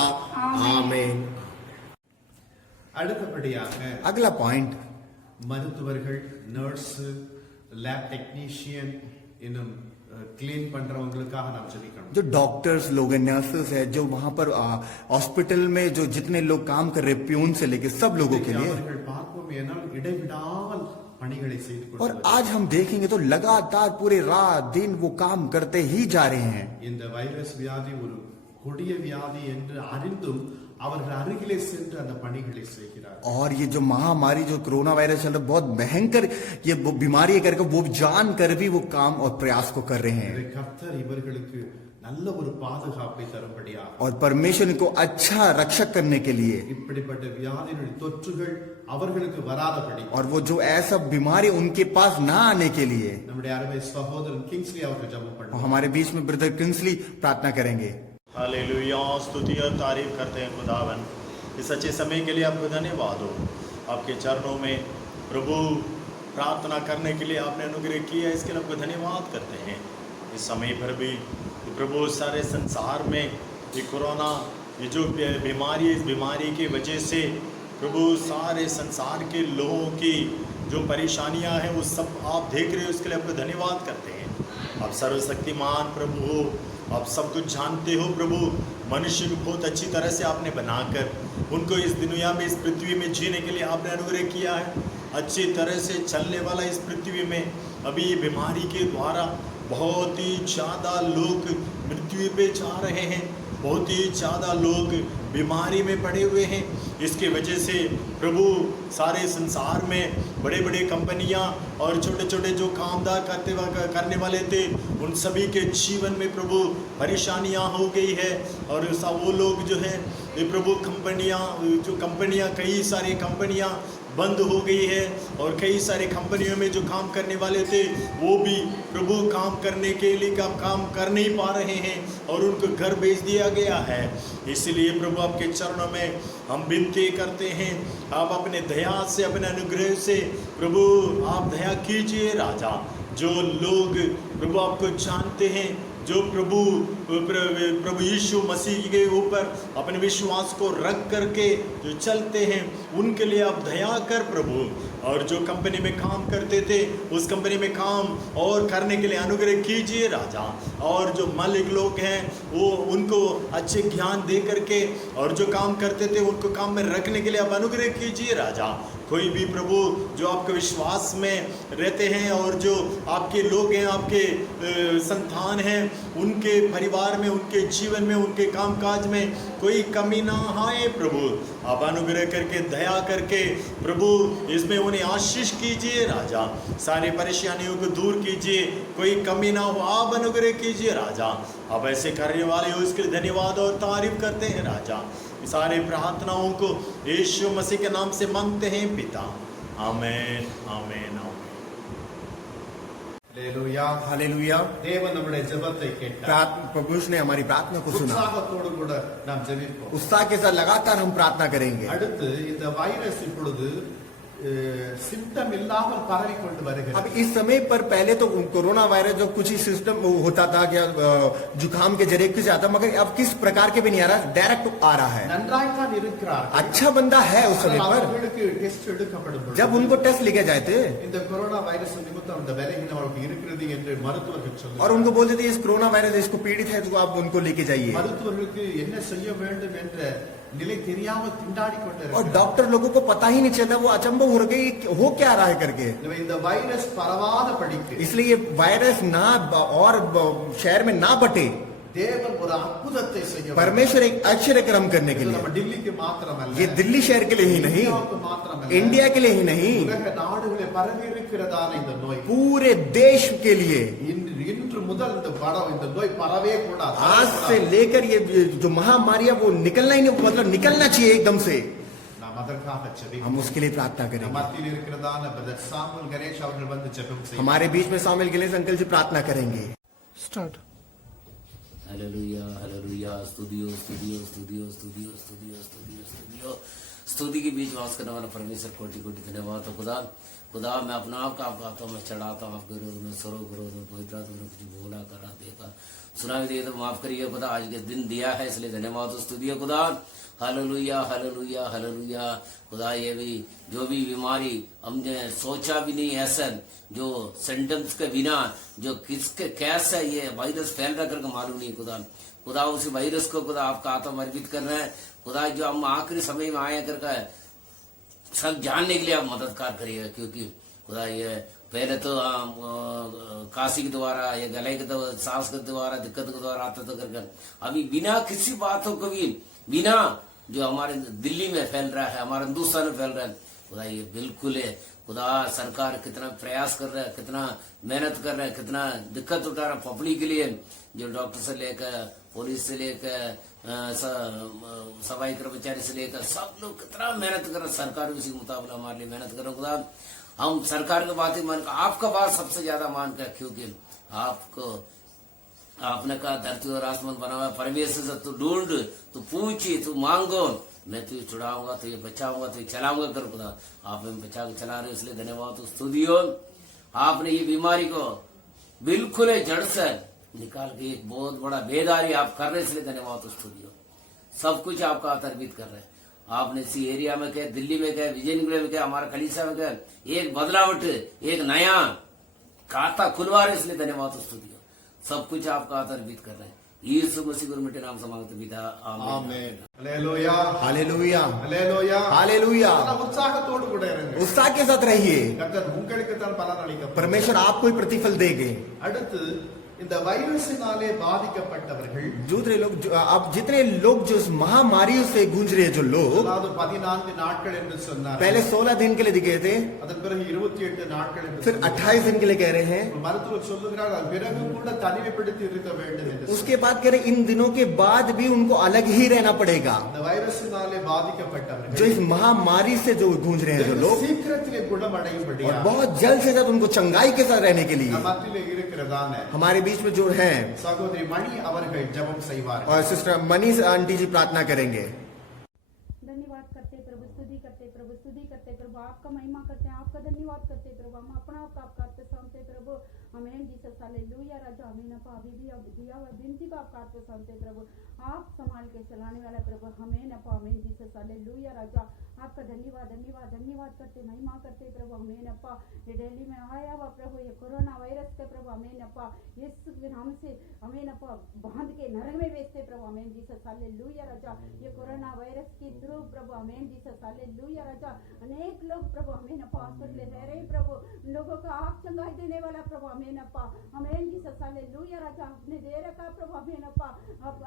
आमीन। அடுத்தபடியாக अगला पॉइंट, மருத்துவர்கள், நர்ஸ், லேப் டெக்னீஷியன் இன்னும் கிளீன் பண்றவங்களுக்காக நாம் ஜெபிக்கணும். जो डॉक्टर्स लोग हैं, नर्सेस है, जो वहां पर हॉस्पिटल में जो जितने लोग काम कर रहे हैं, प्यून से लेके सब लोगों के लिए, அவர்கள் பார்ப்போம் ஏனால் இடைவிடாமல் பணிகளை செய்து और கொண்டு आज हम देखेंगे तो लगातार पूरे रात दिन वो काम करते ही जा रहे हैं। இந்த வைரஸ் வியாதி ஒரு கொடிய வியாதி என்று அறிந்தும் அவர்கள் அருகிலே சென்று அந்த பணிகளை செய்கிறார். और ये जो महामारी जो कोरोना वायरस चल रहा है, बहुत भयंकर ये वो बीमारी है करके वो जान कर भी वो काम और प्रयास को कर रहे हैं। இதை கர்த்தர் இவர்களுக்கு நல்ல ஒரு பாதுகாப்பை தரும்படியாக और परमेश्वर इनको अच्छा रक्षक करने के लिए, இப்படிப்பட்ட வியாதிகளின் தொற்றுகள் அவர்களுக்கு வராதபடி और वो जो ऐसा बीमारी उनके पास ना आने के लिए, நம்முடைய அருமை சகோதரன் கிங்ஸ்லி அவர்கள் ஜெபம் और பண்ணுவார். हमारे बीच में ब्रदर किंग्सली प्रार्थना करेंगे। हालेलुया, स्तुति और तारीफ करते हैं खुदावन। इस अच्छे समय के लिए आपको धन्यवाद हो। आपके चरणों में प्रभु प्रार्थना करने के लिए आपने अनुग्रह किया, इसके लिए आपको धन्यवाद करते हैं। इस समय पर भी प्रभु सारे संसार में ये कोरोना, ये जो बीमारी है, इस बीमारी की वजह से प्रभु सारे संसार के लोगों की जो परेशानियां हैं वो सब आप देख रहे हो, इसके लिए आपको धन्यवाद करते हैं। आप सर्वशक्तिमान प्रभु हो, आप सब कुछ जानते हो प्रभु। मनुष्य को बहुत अच्छी तरह से आपने बनाकर उनको इस दुनिया में, इस पृथ्वी में जीने के लिए आपने अनुग्रह किया है। अच्छी तरह से चलने वाला इस पृथ्वी में अभी ये बीमारी के द्वारा बहुत ही ज़्यादा लोग मृत्यु पे जा रहे हैं, बहुत ही ज़्यादा लोग बीमारी में पड़े हुए हैं। इसके वजह से प्रभु सारे संसार में बड़े बड़े कंपनियां और छोटे छोटे जो कामदार करने वाले थे, उन सभी के जीवन में प्रभु परेशानियां हो गई है। और वो लोग जो है ये प्रभु कंपनियां कई सारी कंपनियां बंद हो गई है, और कई सारे कंपनियों में जो काम करने वाले थे वो भी प्रभु काम करने के लिए काम कर नहीं पा रहे हैं, और उनको घर भेज दिया गया है। इसलिए प्रभु आपके चरणों में हम विनती करते हैं, आप अपने दया से, अपने अनुग्रह से प्रभु आप दया कीजिए राजा। जो लोग प्रभु आपको जानते हैं, जो प्रभु यीशु मसीह के ऊपर अपने विश्वास को रख करके जो चलते हैं, उनके लिए आप दया कर प्रभु। और जो कंपनी में काम करते थे उस कंपनी में काम और करने के लिए अनुग्रह कीजिए राजा। और जो मालिक लोग हैं वो उनको अच्छे ज्ञान दे करके, और जो काम करते थे उनको काम में रखने के लिए आप अनुग्रह कीजिए राजा। कोई भी प्रभु जो आपके विश्वास में रहते हैं और जो आपके लोग हैं, आपके संतान हैं, उनके परिवार में, उनके जीवन में, उनके कामकाज में कोई कमी ना आए प्रभु। आप अनुग्रह करके, दया करके प्रभु इसमें उन्हें आशीष कीजिए राजा। सारी परेशानियों को दूर कीजिए, कोई कमी ना हो, आप अनुग्रह कीजिए राजा। आप ऐसे करने वाले हो, इसके लिए धन्यवाद और तारीफ करते हैं राजा। सारे प्रार्थनाओं को यीशु मसीह के नाम से मांगते हैं पिता, आमेन आमेन आमेन। ஹல்லேலூயா. हालेलुया। தேவன் நம்முடைய ஜெபத்தை கேட்டார். प्रभु ने हमारी प्रार्थना को सुना। உற்சாகத்தோடு கூட நாம் ஜெபிப்போம். उत्साह के साथ लगातार हम प्रार्थना करेंगे। அடுத்து இந்த வைரஸ் இப்பொழுது சிம்டம் இல்லாமல் பரவி கொண்டு வருகிறது. अब इस समय पर पहले तो कोरोना वायरस जो कुछ ही सिस्टम होता था क्या जुकाम के जरिए किस आता, मगर अब किस प्रकार के भी नहीं आ रहा, डायरेक्ट आ रहा है. நன்றாய்த்தான் இருக்கிறார். अच्छा बंदा है उस समय पर. அவர்களுக்கு டெஸ்ட் எடுக்கப்படும் பொழுது जब उनको टेस्ट लेके जाए थे இந்த கொரோனா வைரஸ் நிமித்தம் இந்த பலகீனம் அவருக்கு இருக்கிறது என்று மருத்துவர்கள் और சொல்லுவார்கள். उनको बोलते थे इस कोरोना वायरस इसको पीड़ित है तो आप उनको लेके जाइए. மருத்துவர்களுக்கு என்ன செய்ய வேண்டும் என்ற நிலை தெரியாமல் திண்டாடி और கொண்டிருக்கிறார். डॉक्टर लोगों को पता ही नहीं चलता, वो अचंभव हो गए हो क्या रहा है करके. இந்த வைரஸ் பரவாத படிக்கு इसलिए ये वायरस ना और शहर में ना बटे, தேவன் ஒரு அற்புதத்தை செய்ய परमेश्वर एक आश्चर्य क्रम करने के இது लिए. நம்ம டில்லிக்கு மாத்திரமல்ல, ये दिल्ली शहर के लिए ही नहीं, இந்தியாவுக்கு மாத்திரமல்ல, इंडिया के लिए ही नहीं, உலக நாடுகளில் பரவி இருக்கிறதான இந்த நோய் पूरे देश के लिए. இன்று முதல் இந்த நோய் பரவே கூடாது. आज से लेकर ये जो महामारी है वो निकलना ही नहीं, मतलब निकलना चाहिए एकदम से. நாம் அதற்காக ஜெபிப்போம். हम उसके लिए प्रार्थना நம் करेंगे. மத்தியில் இருக்கிறதான பிரதர் சாமுel கணேஷ் அவர்கள் வந்து ஜெபம் செய்யும். हमारे बीच में शामिल गिलेस अंकल जी प्रार्थना करेंगे. स्टार्ट. हालेलुया हालेलुया स्तुतियो स्तुतियो स्तुतियो स्तुतियो स्तुतियो स्तुतियो स्तुतियो स्तुति के बीच वास करने वाला परमेश्वर कोटि कोटि धन्यवाद हो खुदा. खुदा मैं अपना आप का आपका हाथों में चढ़ाता हूँ, आपके विरोध में सरो विरोध में पवित्र तुमने कुछ बोला करा देखा सुना भी दिया तो माफ करिए खुदा. आज के दिन दिया है इसलिए धन्यवाद हो स्तुति खुदा. हालेलुया हालेलुया हालेलुया खुदा. ये भी जो भी बीमारी हमने सोचा भी नहीं ऐसा, जो सिम्टम्स के बिना जो किसके कैसे ये वायरस फैल रहा करके मालूम नहीं खुदा. खुदा उसी वायरस को खुदा आपका हाथों में अर्पित कर रहे हैं खुदा. जो हम आखिरी समय में आए करके सब जानने के लिए आप मददगार करिएगा, क्योंकि खुदा ये पहले तो काशी के द्वारा या गले के द्वारा सांस के द्वारा दिक्कत के द्वारा आता था करके, अभी बिना किसी बातों को भी बिना जो हमारे दिल्ली में फैल रहा है, हमारे हिंदुस्तान में फैल रहा है खुदा, ये बिल्कुल है खुदा. सरकार कितना प्रयास कर रहा है, कितना मेहनत कर रहा है, कितना दिक्कत उठा रहा है पब्लिक के लिए, जो डॉक्टर से लेकर पुलिस से लेकर सफाई कर्मचारी से लेकर सब लोग कितना मेहनत कर रहे हैं. सरकार भी उसी मुताबिक हमारे लिए मेहनत कर रहे खुदा. हम सरकार की बात ही मान कर आपका बात सबसे ज्यादा मान कर, क्योंकि आपको आपने कहा धरती और आसमान बना हुआ परमेश्वर से तू ढूंढ, तू पूछी, तू मांगो, मैं तुझे छुड़ाऊंगा, तुझे बचाऊंगा, तुझे चलाऊंगा कर खुदा. आप हमें बचा के चला रहे हो इसलिए धन्यवाद हो स्तुतियो. आपने ये बीमारी को बिल्कुल जड़ से निकाल के एक बहुत बड़ा बेदारी आप कर रहे इसलिए धन्यवाद हो स्तुतियो. सब कुछ आपका अर्पित कर रहे हैं. आपने इसी एरिया में कहे, दिल्ली में कहे, विजयनगर में कहे, हमारा कलीसिया में कहे, एक बदलावट एक नया खाता खुलवा रहे इसलिए धन्यवाद हो स्तुतियो. सब कुछ आपका अर्पित कर रहे हैं. यीशु मसीह के मिट्टे नाम समांगत पिता आमीन. ஹல்லேலூயா हालेलुया ஹல்லேலூயா हालेलुया. உற்சாகத்தோடு கூட இருங்க. उत्साह के साथ रहिए, கர்த்தர் உங்களுக்கு தான் பலன் அளிக்க परमेश्वर आपको ही प्रतिफल देंगे. அடுத்து இந்த வைரஸினாலே பாதிக்கப்பட்டவர்கள் दूसरे लोग अब जितने लोग जो इस महामारियों से गूंज रहे हैं, जो लोग அதாவது 14 நாட்கள் என்று சொன்னார், पहले 16 दिन के लिए दिखे थे, அதன் பிறகு 28 நாட்கள் என்று फिर சொன்னார். 28 दिन के लिए कह रहे हैं, மருத்துவர் சொல்லுகிறார் அது பிறகு கூட தனிமைப்படுத்தி இருக்க வேண்டும் என்று. उसके बाद कह रहे इन दिनों के बाद भी उनको अलग ही रहना पड़ेगा. இந்த வைரஸினாலே பாதிக்கப்பட்டவர்கள் जो इस महामारी से जो गूंज रहे हैं जो लोग, சீக்கிரத்திலே குணமடையும்படியா और बहुत जल्द से जल्द उनको चंगाई के साथ रहने के लिए நம் மத்தியிலே இருக்கிறதான हमारे बीच में जो है, சகோதரி மணி அவர்கள் ஜெபம் செய்வார்கள். और सिस्टर मनीष आंटी जी प्रार्थना करेंगे. धन्यवाद करते प्रभु, स्तुति करते प्रभु, स्तुति करते प्रभु, आपका महिमा करते हैं, आपका धन्यवाद करते प्रभु. हम अपना आपका आपका हाथ पे सौंपते प्रभु. आमीन जीसस हालेलुया राजा. आमीन अपा अभी भी अब दिया हुआ विनती को आपका हाथ पे सौंपते प्रभु. आप संभाल के चलाने वाला प्रभु. आमीन अपा आमीन जीसस हालेलुया राजा. आपका धन्यवाद धन्यवाद धन्यवाद करते, महिमा करते प्रभु. आमीन अपा ये दिल्ली में आया हुआ प्रभु ये कोरोना वायरस के प्रभु. आमीन अपा यीशु के नाम से आमीन अपा बांध के नरक में भेजते प्रभु. आमीन जीसस हालेलुया राजा. ये कोरोना वायरस के थ्रू प्रभु. आमीन जीसस हालेलुया राजा. अनेक लोग प्रभु आमीन अपा हॉस्पिटल रह रहे प्रभु. उन लोगों को आप चंगाई देने वाला प्रभु. आमीन अपा आमीन जीसस हालेलुया राजा. आपने दे रखा प्रभु. आमीन अपा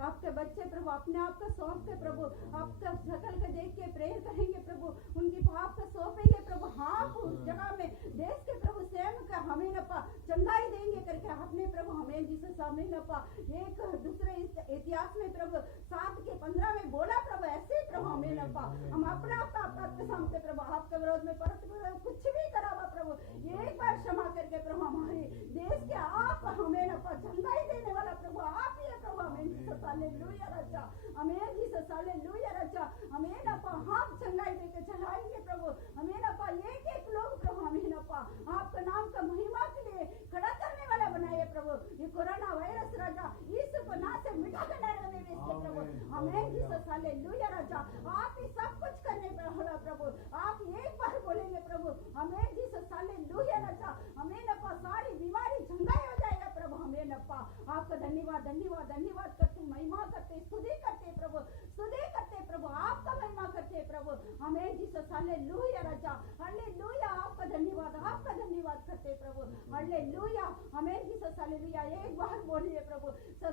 आपके बच्चे प्रभु अपने आप को सौंप के प्रभु आपका शकल को देख के प्रेयर करेंगे प्रभु. उनकी पाप को सौंपेंगे प्रभु. हाँ उस जगह में देश के प्रभु स्वयं का हमें अपा चंगाई देंगे करके आपने प्रभु. हमें जीसस आमीन अपा एक दूसरे इतिहास में प्रभु 7 के 15 में बोला प्रभु. ऐसे ही प्रभु आमीन अपा हम अपना आपका सामने प्रभु आपके विरोध में परत कुछ भी करावा प्रभु. एक बार क्षमा करके प्रभु हमारे देश के आप हमें अपा चंगाई देने वाला प्रभु आप ही है प्रभु. आमीन जीसस हालेलुया राजा. आमीन जीसस हालेलुया राजा. आमीन अपा हम चंगाई देके चलाएंगे प्रभु. आमीन अपा एक वायरस राजा इस गुनाह से मिटा के नरक में भेजते प्रभु। आमीन जीसस हालेलुया राजा। आप ही सब कुछ करने पर होला प्रभु। आप एक बार बोलेंगे प्रभु। आमीन जीसस हालेलुया राजा। आमीन अप्पा सारी बीमारी झंगाई हो जाएगा प्रभु। आमीन अप्पा आपका धन्यवाद धन्यवाद धन्यवाद करते महिमा करते स्तुति करते प्रभु। स्तुति करते प्रभु आपका महिमा करते प्रभु। आमीन जीसस हालेलुया राजा। हालेलुया आपका धन्यवाद करते प्रभु। हालेलुया आमीन जीसस हालेलुया। एक बार बोलिए प्रभु।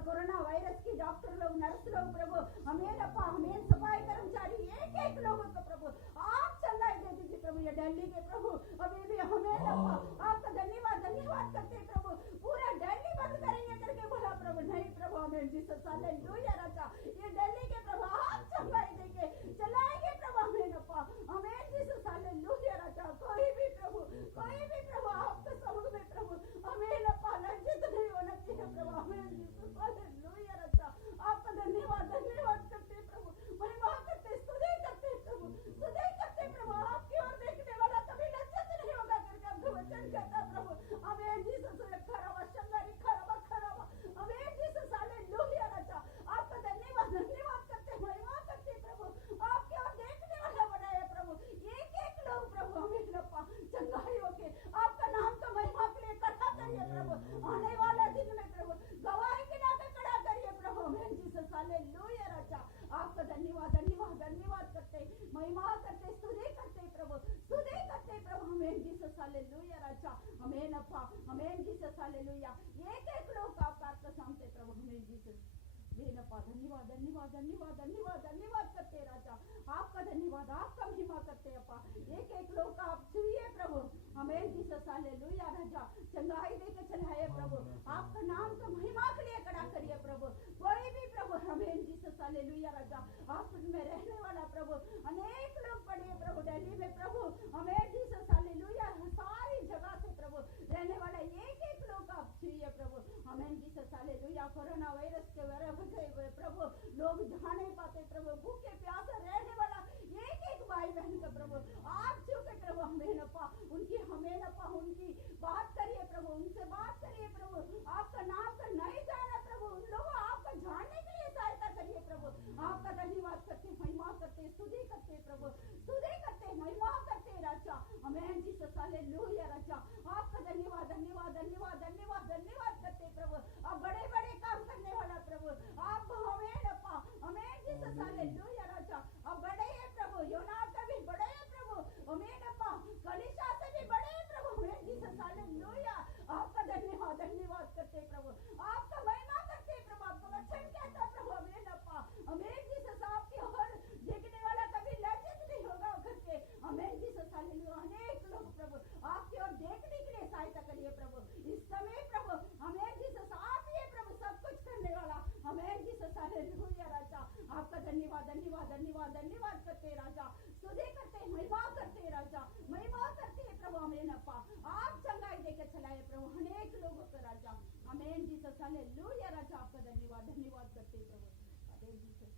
कोरोना वायरस की डॉक्टर लोग नर्स लोग प्रभु। आमीन अप्पा आमीन सफाई कर्मचारी एक लोगों को प्रभु आप चंगाई दे दीजिए प्रभु। ये दिल्ली के प्रभु अभी भी आमीन अप्पा आपका धन्यवाद करते प्रभु। पूरा दिल्ली बंद करेंगे करके बोला प्रभु। नहीं प्रभु आमीन जीसस हालेलुया राजा। ये दिल्ली के प्रभु आप चंगाई देके चलाएंगे प्रभु। आमीन अप्पा आमीन जीसस हालेलुया राजा। कोई भी प्रभु आपके समूह में प्रभु आमीन अप्पा लज्जित नहीं होना चाहिए प्रभु। आमीन जीसस हालेलुया राजा। आपका धन्यवाद करते प्रभु। महिमा करते स्तुति करते प्रभु। स्तुति करते प्रभु। आपकी ओर देखने वाला कभी लज्जित नहीं होगा करके आपका वचन कहता प्रभु। आमीन जीसस खराबा शंगारी खराबा आमीन जीसस हालेलुया राजा। आपका धन्यवाद करते महिमा करते प्रभु। आपकी ओर देखने वाला बनाया प्रभु। एक लोग प्रभु आमीन अप्पा चंगाई होके आपका नाम का महिमा के लिए इकट्ठा करिए प्रभु। आने वाला दिन में प्रभु गवाही के नाते खड़ा करिए प्रभु। आमीन जीसस हालेलुया राजा। आपका धन्यवाद करते महिमा करते स्तुति करते प्रभु। आमीन जीसस हालेलुया राजा। आमीन अप्पा आमीन जीसस हालेलुया। एक लोग आपका आपका सामने प्रभु। आमीन जीसस धन्यवाद करते राजा। आपका धन्यवाद आपका महिमा करते अप्पा। एक लोग का आप छुइए प्रभु। आमीन जीसस हालेलुया राजा। चंगाई देके चलाए प्रभु। आपका नाम का महिमा के लिए खड़ा करिए प्रभु। कोई भी प्रभु आमीन जीसस हालेलुया राजा। आप में रहने वाला प्रभु अनेक लोग पड़े प्रभु दिल्ली में प्रभु। आमीन जीसस हालेलुया। सारी जगह से प्रभु रहने वाला एक लोग आप छुइए प्रभु। आमीन जीसस हालेलुया। कोरोना वायरस के वजह से प्रभु लोग जा नहीं पाते प्रभु। भूखे प्यासे रहने वाला एक भाई बहन का प्रभु आप छूके प्रभु। आमीन अप्पा उनकी बात करिए प्रभु। उनसे बात करिए प्रभु। आपका नाम का नहीं जाना प्रभु उन लोगों आपका जानने के लिए सहायता करिए प्रभु। आपका धन्यवाद करते महिमा करते स्तुति करते प्रभु। स्तुति करते महिमा करते राजा। आमीन जीसस हालेलुया राजा। आपका धन्यवाद करते प्रभु। आप बड़े काम करने वाला प्रभु आप आमीन अप्पा आमीन जीसस हालेलुया राजा। आप बड़े हैं प्रभु। योना का भी बड़े हैं प्रभु। आमीन अप्पा कलीसिया से भी बड़े हैं प्रभु। आमीन जीसस हालेलुया। आपका धन्यवाद करते प्रभु। आपका महिमा करते प्रभु। आपका वचन कहता प्रभु। आमीन अप्पा आमीन जीसस आपकी ओर देखने वाला कभी लज्जित नहीं होगा करके। आमीन जीसस हालेलुया। अनेक लोग प्रभु आपकी ओर देखने के लिए सहायता करिए प्रभु। इस समय प्रभु आमीन जीसस आप ही प्रभु सब कुछ करने वाला। आमीन जीसस हालेलुया राजा। आपका धन्यवाद करते राजा। स्तुति करते महिमा करते राजा। महिमा करते प्रभु। आमीन अप्पा आप चंगाई देके चलाए प्रभु अनेक लोगों को राजा। आमीन जीसस हालेलुया राजा। आपका धन्यवाद करते प्रभु। आमीन जीसस।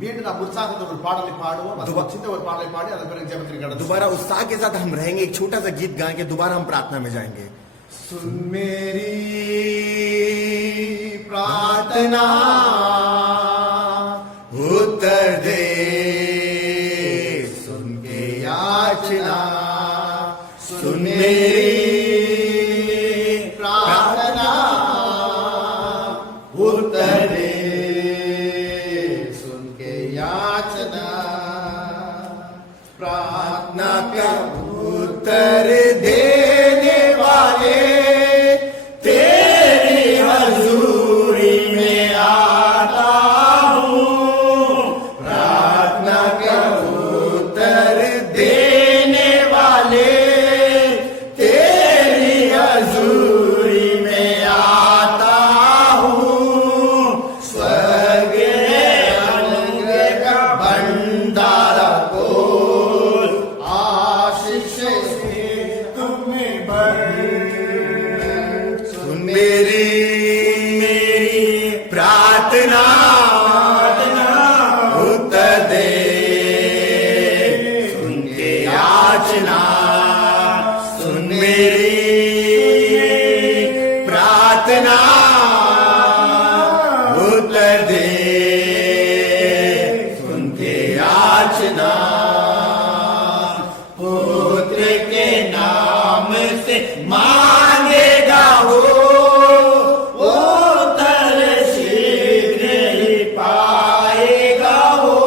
மீண்டும் நாம் உற்சாகத்தோட ஒரு பாடலை பாடுவோம். அது சின்ன ஒரு பாடலை பாடி அதன் பிறகு ஜெபத்திற்கு கடந்து दोबारा उत्साह के साथ हम रहेंगे। एक छोटा सा गीत गाएंगे दोबारा हम प्रार्थना में जाएंगे। सुन मेरी प्रार्थना उत्तर दे सुन के याचना। सुन मेरी प्रार्थना उत्तर दे सुन के याचना। प्रार्थना का उत्तर देने वाले तेरी हजूरी में आता हूँ। प्रार्थना का उत्तर देने वाले तेरी हजूरी में आता हूँ। स्वर्ग अनुग्रह का भंडारा खोल आशीष से तुम्हें भर। सुन मेरी प्रार्थना उत्तर दे सुन के याचना। सुन मेरी प्रार्थना उत्तर दे, सुन के याचना पुत्र के नाम से मांगेगा वो उत्तर शीघ्र ही पाएगा वो।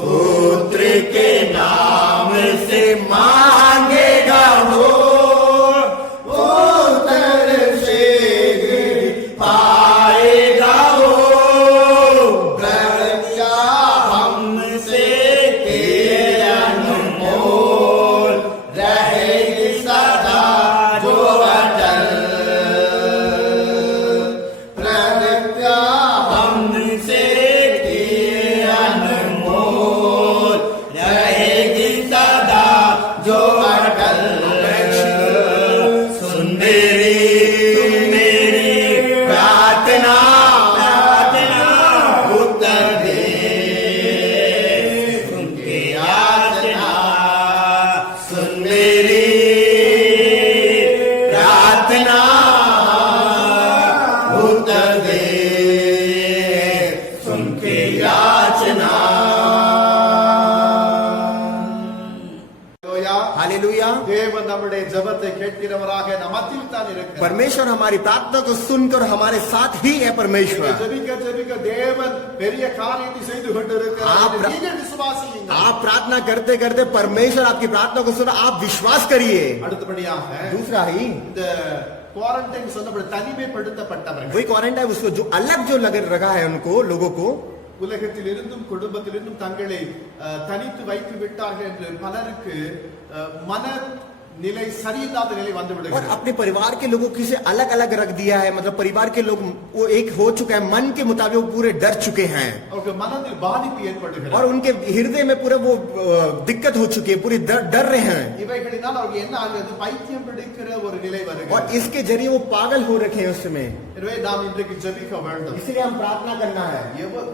पुत्र के नाम से मांगेगा वो उत्तर शीघ्र ही पाएगा वो। प्रत्या हमसे तेरे अनमोल रहेगी सदा जो अटल। प्रत्या हमसे तेरे अनमोल रहेगी सदा जो अटल। सुन मेरी प्रार्थना उत्तर दे, सुन के याचना। सुन मेरी प्रार्थना उत्तर दे, सुन के याचना। हालेलुया। தேவன் நம்முடைய ஜெபத்தை கேட்கிறவராக நம் மத்தியில் தான் இருக்கிறார். परमेश्वर हमारी प्रार्थना को सुनकर हमारे साथ ही है परमेश्वर। ஜெபிக்க ஜெபிக்க தேவன் பெரிய காரியத்தை செய்து கொண்டிருக்கிறார். நீங்கள் விசுவாசியுங்கள். आप प्रार्थना करते करते परमेश्वर आपकी प्रार्थना को सुना, आप विश्वास करिए। அடுத்தபடியாக दूसरा ही இந்த குவாரண்டைன் சொன்னபடி தனிமைப்படுத்தப்பட்டவர்கள் वही क्वारंटाइन उसको जो अलग जो लग रखा है उनको लोगों को உலகத்திலிருந்தும் குடும்பத்திலிருந்தும் தங்களை தனித்து வைத்து விட்டார்கள் என்று பலருக்கு மனநிலை சரியில்லாத நிலை வந்து और விடுகிறது. अपने परिवार के लोगों की से अलग अलग रख दिया है। मतलब परिवार के लोग वो एक हो चुका है, मन के मुताबिक वो पूरे डर चुके हैं அவருக்கு மனதில் பாதிப்பு ஏற்படுகிறது. और उनके हृदय में पूरा वो दिक्कत हो चुकी है, पूरी डर रहे हैं। இவைகளினால் அவருக்கு என்ன ஆகிறது? பைத்தியம் பிடிக்கிற ஒரு நிலை और வருகிறது. इसके जरिए वो पागल हो रखे हैं उस समय। எனவே நாம் இன்றைக்கு ஜெபிக்க வேண்டும். इसलिए हम प्रार्थना करना है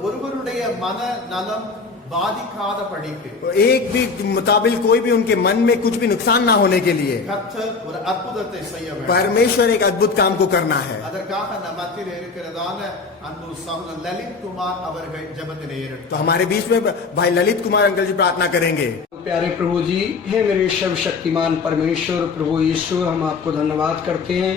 ஒருவருடைய மன நலம் பாதிக்காத படிக்கு एक भी मुताबिक कोई भी उनके मन में कुछ भी नुकसान ना होने के लिए கர்த்தர் ஒரு அற்புதத்தை செய்ய வேண்டும். परमेश्वर एक अद्भुत काम को करना है। அதற்காக நம் மத்தியில் இருக்கிறதான அன்பு சகோதரர் லலித் குமார் அவர்கள் ஜெபத்திலே तो ஏறட்டும். हमारे बीच में भाई ललित कुमार अंकल जी प्रार्थना करेंगे। प्यारे प्रभु जी, हे मेरे सर्वशक्तिमान परमेश्वर प्रभु यीशु, हम आपको धन्यवाद करते हैं।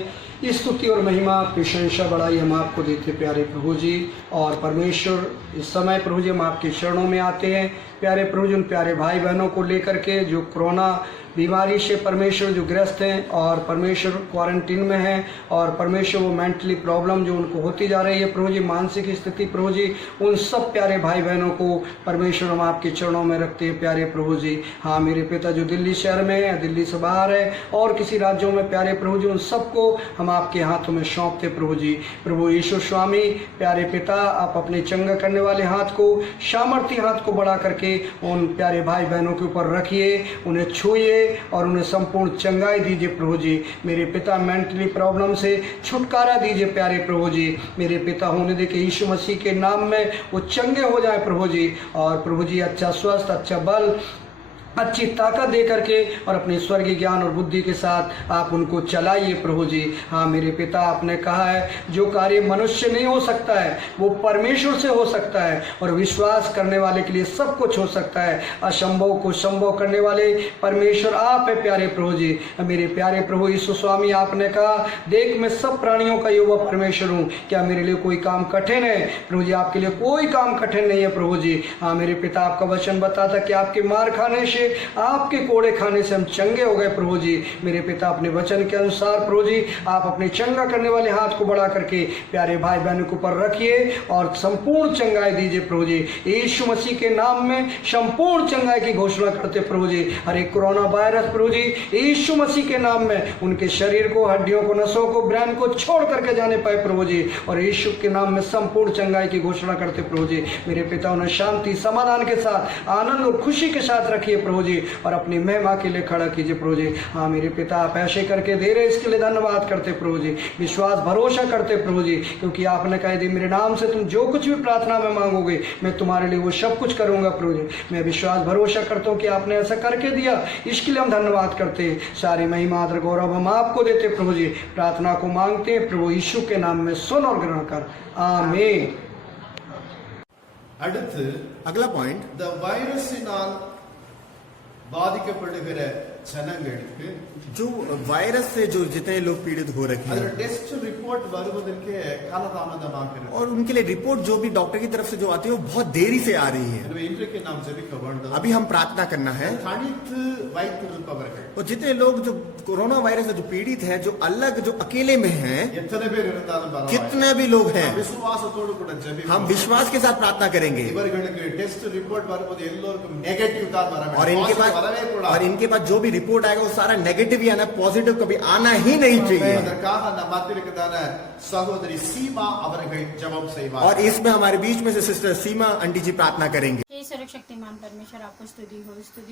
स्तुति और महिमा प्रशंसा बड़ाई हम आपको देते प्यारे प्रभु जी। और परमेश्वर इस समय प्रभु जी हम आपके चरणों में आते हैं प्यारे प्रभु जी, उन प्यारे भाई बहनों को लेकर के जो कोरोना बीमारी से परमेश्वर जो ग्रस्त हैं और परमेश्वर क्वारंटीन में हैं और परमेश्वर वो मेंटली प्रॉब्लम जो उनको होती जा रही है प्रभु जी, मानसिक स्थिति प्रभु जी, उन सब प्यारे भाई बहनों को परमेश्वर हम आपके चरणों में रखते हैं प्यारे प्रभु जी। हाँ मेरे पिता जो दिल्ली शहर में है, दिल्ली से बाहर है और किसी राज्यों में प्यारे प्रभु जी, उन सबको हम आपके हाथों में सौंपते प्रभु जी। प्रभु यीशु स्वामी प्यारे पिता, आप अपने चंगा करने वाले हाथ को, सामर्थ्य हाथ को बढ़ा करके उन प्यारे भाई बहनों के ऊपर रखिए, उन्हें छूइए और उन्हें संपूर्ण चंगाई दीजिए प्रभु जी। मेरे पिता मेंटली प्रॉब्लम से छुटकारा दीजिए प्यारे प्रभु जी। मेरे पिता होने दे के यीशु मसीह के नाम में वो चंगे हो जाए प्रभु जी। और प्रभु जी अच्छा स्वस्थ, अच्छा बल, अच्छी ताकत दे करके और अपने स्वर्गीय ज्ञान और बुद्धि के साथ आप उनको चलाइए प्रभु जी। हाँ मेरे पिता, आपने कहा है जो कार्य मनुष्य नहीं हो सकता है वो परमेश्वर से हो सकता है और विश्वास करने वाले के लिए सब कुछ हो सकता है। असंभव को संभव करने वाले परमेश्वर आप है प्यारे प्रभु जी। मेरे प्यारे प्रभु यीशु स्वामी, आपने कहा देख मैं सब प्राणियों का युवा परमेश्वर हूँ, क्या मेरे लिए कोई काम कठिन है प्रभु जी? आपके लिए कोई काम कठिन नहीं है प्रभु जी। हाँ मेरे पिता, आपका वचन बताता कि आपके मार खाने से, आपके कोड़े खाने से हम चंगे हो गए प्रभु जी। मेरे पिता, अपने वचन के अनुसार प्रभु जी आप अपने चंगा करने वाले हाथ को बढ़ा करके प्यारे भाई बहनों के ऊपर रखिए और संपूर्ण चंगाई दीजिए प्रभु जी। यीशु मसीह के नाम में संपूर्ण चंगाई की घोषणा करते प्रभु जी। हर एक कोरोना वायरस प्रभु जी यीशु मसीह के नाम में उनके शरीर को, हड्डियों को, नसों को, ब्रेन को छोड़ करके जाने पाए प्रभु जी। और यीशु के नाम में संपूर्ण चंगाई की घोषणा करते प्रभु जी। मेरे पिता, उन्हें शांति, समाधान के साथ, आनंद और खुशी के साथ रखिए प्रभु प्रभु जी, और अपनी महिमा के लिए खड़ा कीजिए प्रभु जी। हाँ मेरे पिता, आप ऐसे करके दे रहे, इसके लिए धन्यवाद करते प्रभु जी, विश्वास भरोसा करते प्रभु जी, क्योंकि आपने कह दी मेरे नाम से तुम जो कुछ भी प्रार्थना में मांगोगे मैं तुम्हारे लिए वो सब कुछ करूंगा प्रभु जी। मैं विश्वास भरोसा करता हूँ कि आपने ऐसा करके दिया, इसके लिए हम धन्यवाद करते हैं। सारी महिमा आदर गौरव हम आपको देते प्रभु जी। प्रार्थना को मांगते हैं प्रभु यीशु के नाम में, सुन और ग्रहण कर, आमीन। அடுத்து अगला पॉइंट, இந்த வைரஸினால் பாதிக்கப்படுகிற ஜனங்களுக்கு जो वायरस से जो जितने लोग पीड़ित हो रखे அதோட हैं டெஸ்ட் ரிப்போர்ட் வருவதற்கு காலதாமதமாகிறது. और उनके लिए रिपोर्ट जो भी डॉक्टर की तरफ से जो आती है वो बहुत देरी से आ रही है। எனவே இன்றைக்கு நாம் ஜெபிக்க வேண்டும். अभी हम प्रार्थना करना है, தனித்து வைத்திருப்பவர்கள் और जितने लोग जो कोरोना वायरस से जो पीड़ित हैं, जो अलग, जो अकेले में हैं, எத்தனை பேர் இருந்தாலும் பரவாயில்லை, कितने भी लोग हैं, விசுவாசத்தோடு கூட ஜெபிப்போம். हम विश्वास के साथ प्रार्थना करेंगे। இவர்களுக்கு டெஸ்ட் ரிப்போர்ட் வரும்போது எல்லோருக்கும் நெகட்டிவ் தான் வர வேண்டும். और इनके Positive पास வரவே और கூடாது. इनके पास जो भी रिपोर्ट आएगा वो सारा नेगेटिव ही आना, पॉजिटिव कभी आना ही नहीं चाहिए। அதற்காக நம் மத்தியிலுக்குதான சகோதரி சீமா அவர்கள் ஜெபம் செய்வார். और इसमें हमारे बीच में से सिस्टर सीमा आंटी जी प्रार्थना करेंगे। हे सर्वशक्तिमान परमेश्वर, आपको स्तुति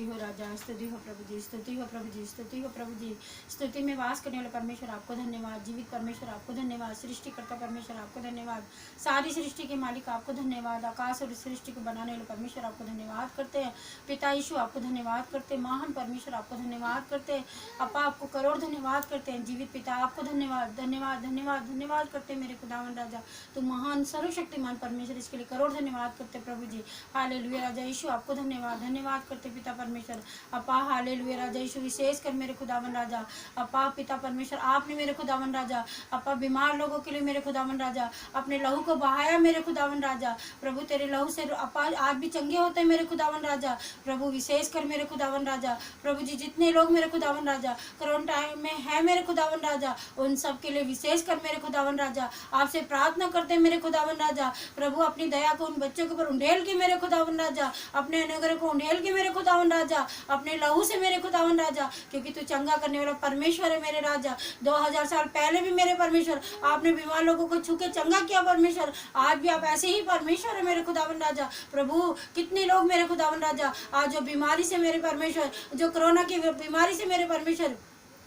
हो राजा, स्तुति हो प्रभु जी, स्तुति हो प्रभु जी, स्तुति हो प्रभु जी। स्तुति में वास करने वाले परमेश्वर आपको धन्यवाद, जीवित परमेश्वर आपको धन्यवाद, सृष्टिकर्ता परमेश्वर आपको धन्यवाद, सारी सृष्टि के मालिक आपको धन्यवाद, आकाश और सृष्टि को बनाने वाले परमेश्वर आपको धन्यवाद करते हैं। पिता यीशु आपको धन्यवाद करते हैं, महान परमेश्वर आपको धन्यवाद करते हैं, अपा आपको करोड़ धन्यवाद करते हैं। जीवित पिता आपको धन्यवाद धन्यवाद धन्यवाद धन्यवाद करते हैं मेरे खुदावन राजा, तुम महान सर्वशक्तिमान परमेश्वर, इसके लिए करोड़ धन्यवाद करते प्रभु जी। हालेलुया राजा यीशु आपको धन्यवाद धन्यवाद करते पिता परमेश्वर। अपा हालेलुया राजा यीशु, विशेष कर मेरे खुदावन राजा, अपा पिता परमेश्वर आपने मेरे खुदावन राजा, अपा बीमार लोगों के लिए मेरे खुदावन राजा अपने लहू को बहाया मेरे खुदावन राजा। प्रभु तेरे लहू से अपा आज भी चंगे होते हैं मेरे खुदावन राजा। प्रभु विशेष कर मेरे खुदावन राजा, प्रभु जी जितने लोग मेरे खुदावन राजा कोरोना टाइम में है मेरे खुदावन राजा, उन सब के लिए विशेष कर मेरे खुदावन राजा आपसे प्रार्थना करते हैं मेरे खुदावन राजा। प्रभु अपनी दया को उन बच्चों के ऊपर उंडेल के मेरे खुदावन राजा, अपने अनुग्रह को उंडेल के मेरे खुदावन राजा, अपने लहू से मेरे खुदावन राजा, क्योंकि तू चंगा करने वाला परमेश्वर है मेरे राजा। 2000 साल पहले भी मेरे परमेश्वर आपने बीमार लोगों को छू के चंगा किया परमेश्वर, आज भी आप ऐसे ही परमेश्वर है मेरे खुदावन राजा। प्रभु कितने लोग मेरे खुदावन राजा आज जो बीमारी से मेरे परमेश्वर, जो कोरोना की बीमारी से मेरे परमेश्वर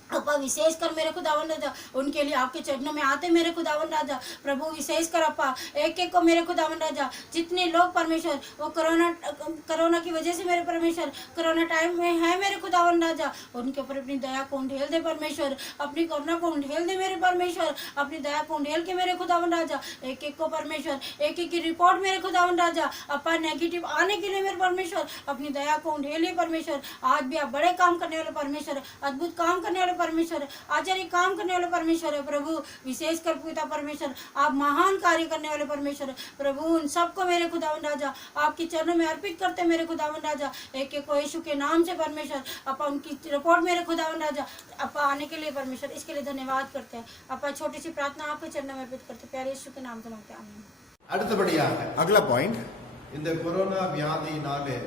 अपा विशेष कर मेरे खुदावन राजा उनके लिए आपके चरणों में आते मेरे खुदावन राजा। प्रभु विशेष कर अपा एक एक को मेरे खुदावन राजा, जितने लोग परमेश्वर वो कोरोना की वजह से मेरे परमेश्वर कोरोना टाइम में है मेरे खुदावन राजा, उनके ऊपर अपनी दया को उंडेल दे परमेश्वर, अपनी करुणा को उंडेल दे मेरे परमेश्वर, अपनी दया को उंडेल के मेरे खुदावन राजा। एक एक को परमेश्वर एक एक की रिपोर्ट मेरे खुदावन राजा अपा नेगेटिव आने के लिए मेरे परमेश्वर अपनी दया को उंडेले परमेश्वर। आज भी आप बड़े काम करने वाले परमेश्वर, अद्भुत काम करने वाले परमेश्वर, आचार्य काम करने वाले परमेश्वर है प्रभु। विशेष कर पिता परमेश्वर आप महान कार्य करने वाले परमेश्वर। प्रभु उन सबको मेरे खुदावन राजा आपके चरणों में अर्पित करते मेरे खुदावन राजा। एक एक को यीशु के नाम से परमेश्वर अपा उनकी रिपोर्ट मेरे खुदावन राजा अपा आने के लिए परमेश्वर, इसके लिए धन्यवाद करते हैं। अपा छोटी सी प्रार्थना आपके चरणों में अर्पित करते प्यारे यीशु के नाम से मांगते हैं, आमीन। அடுத்தபடியாக अगला पॉइंट, இந்த கொரோனா வியாதியினாலே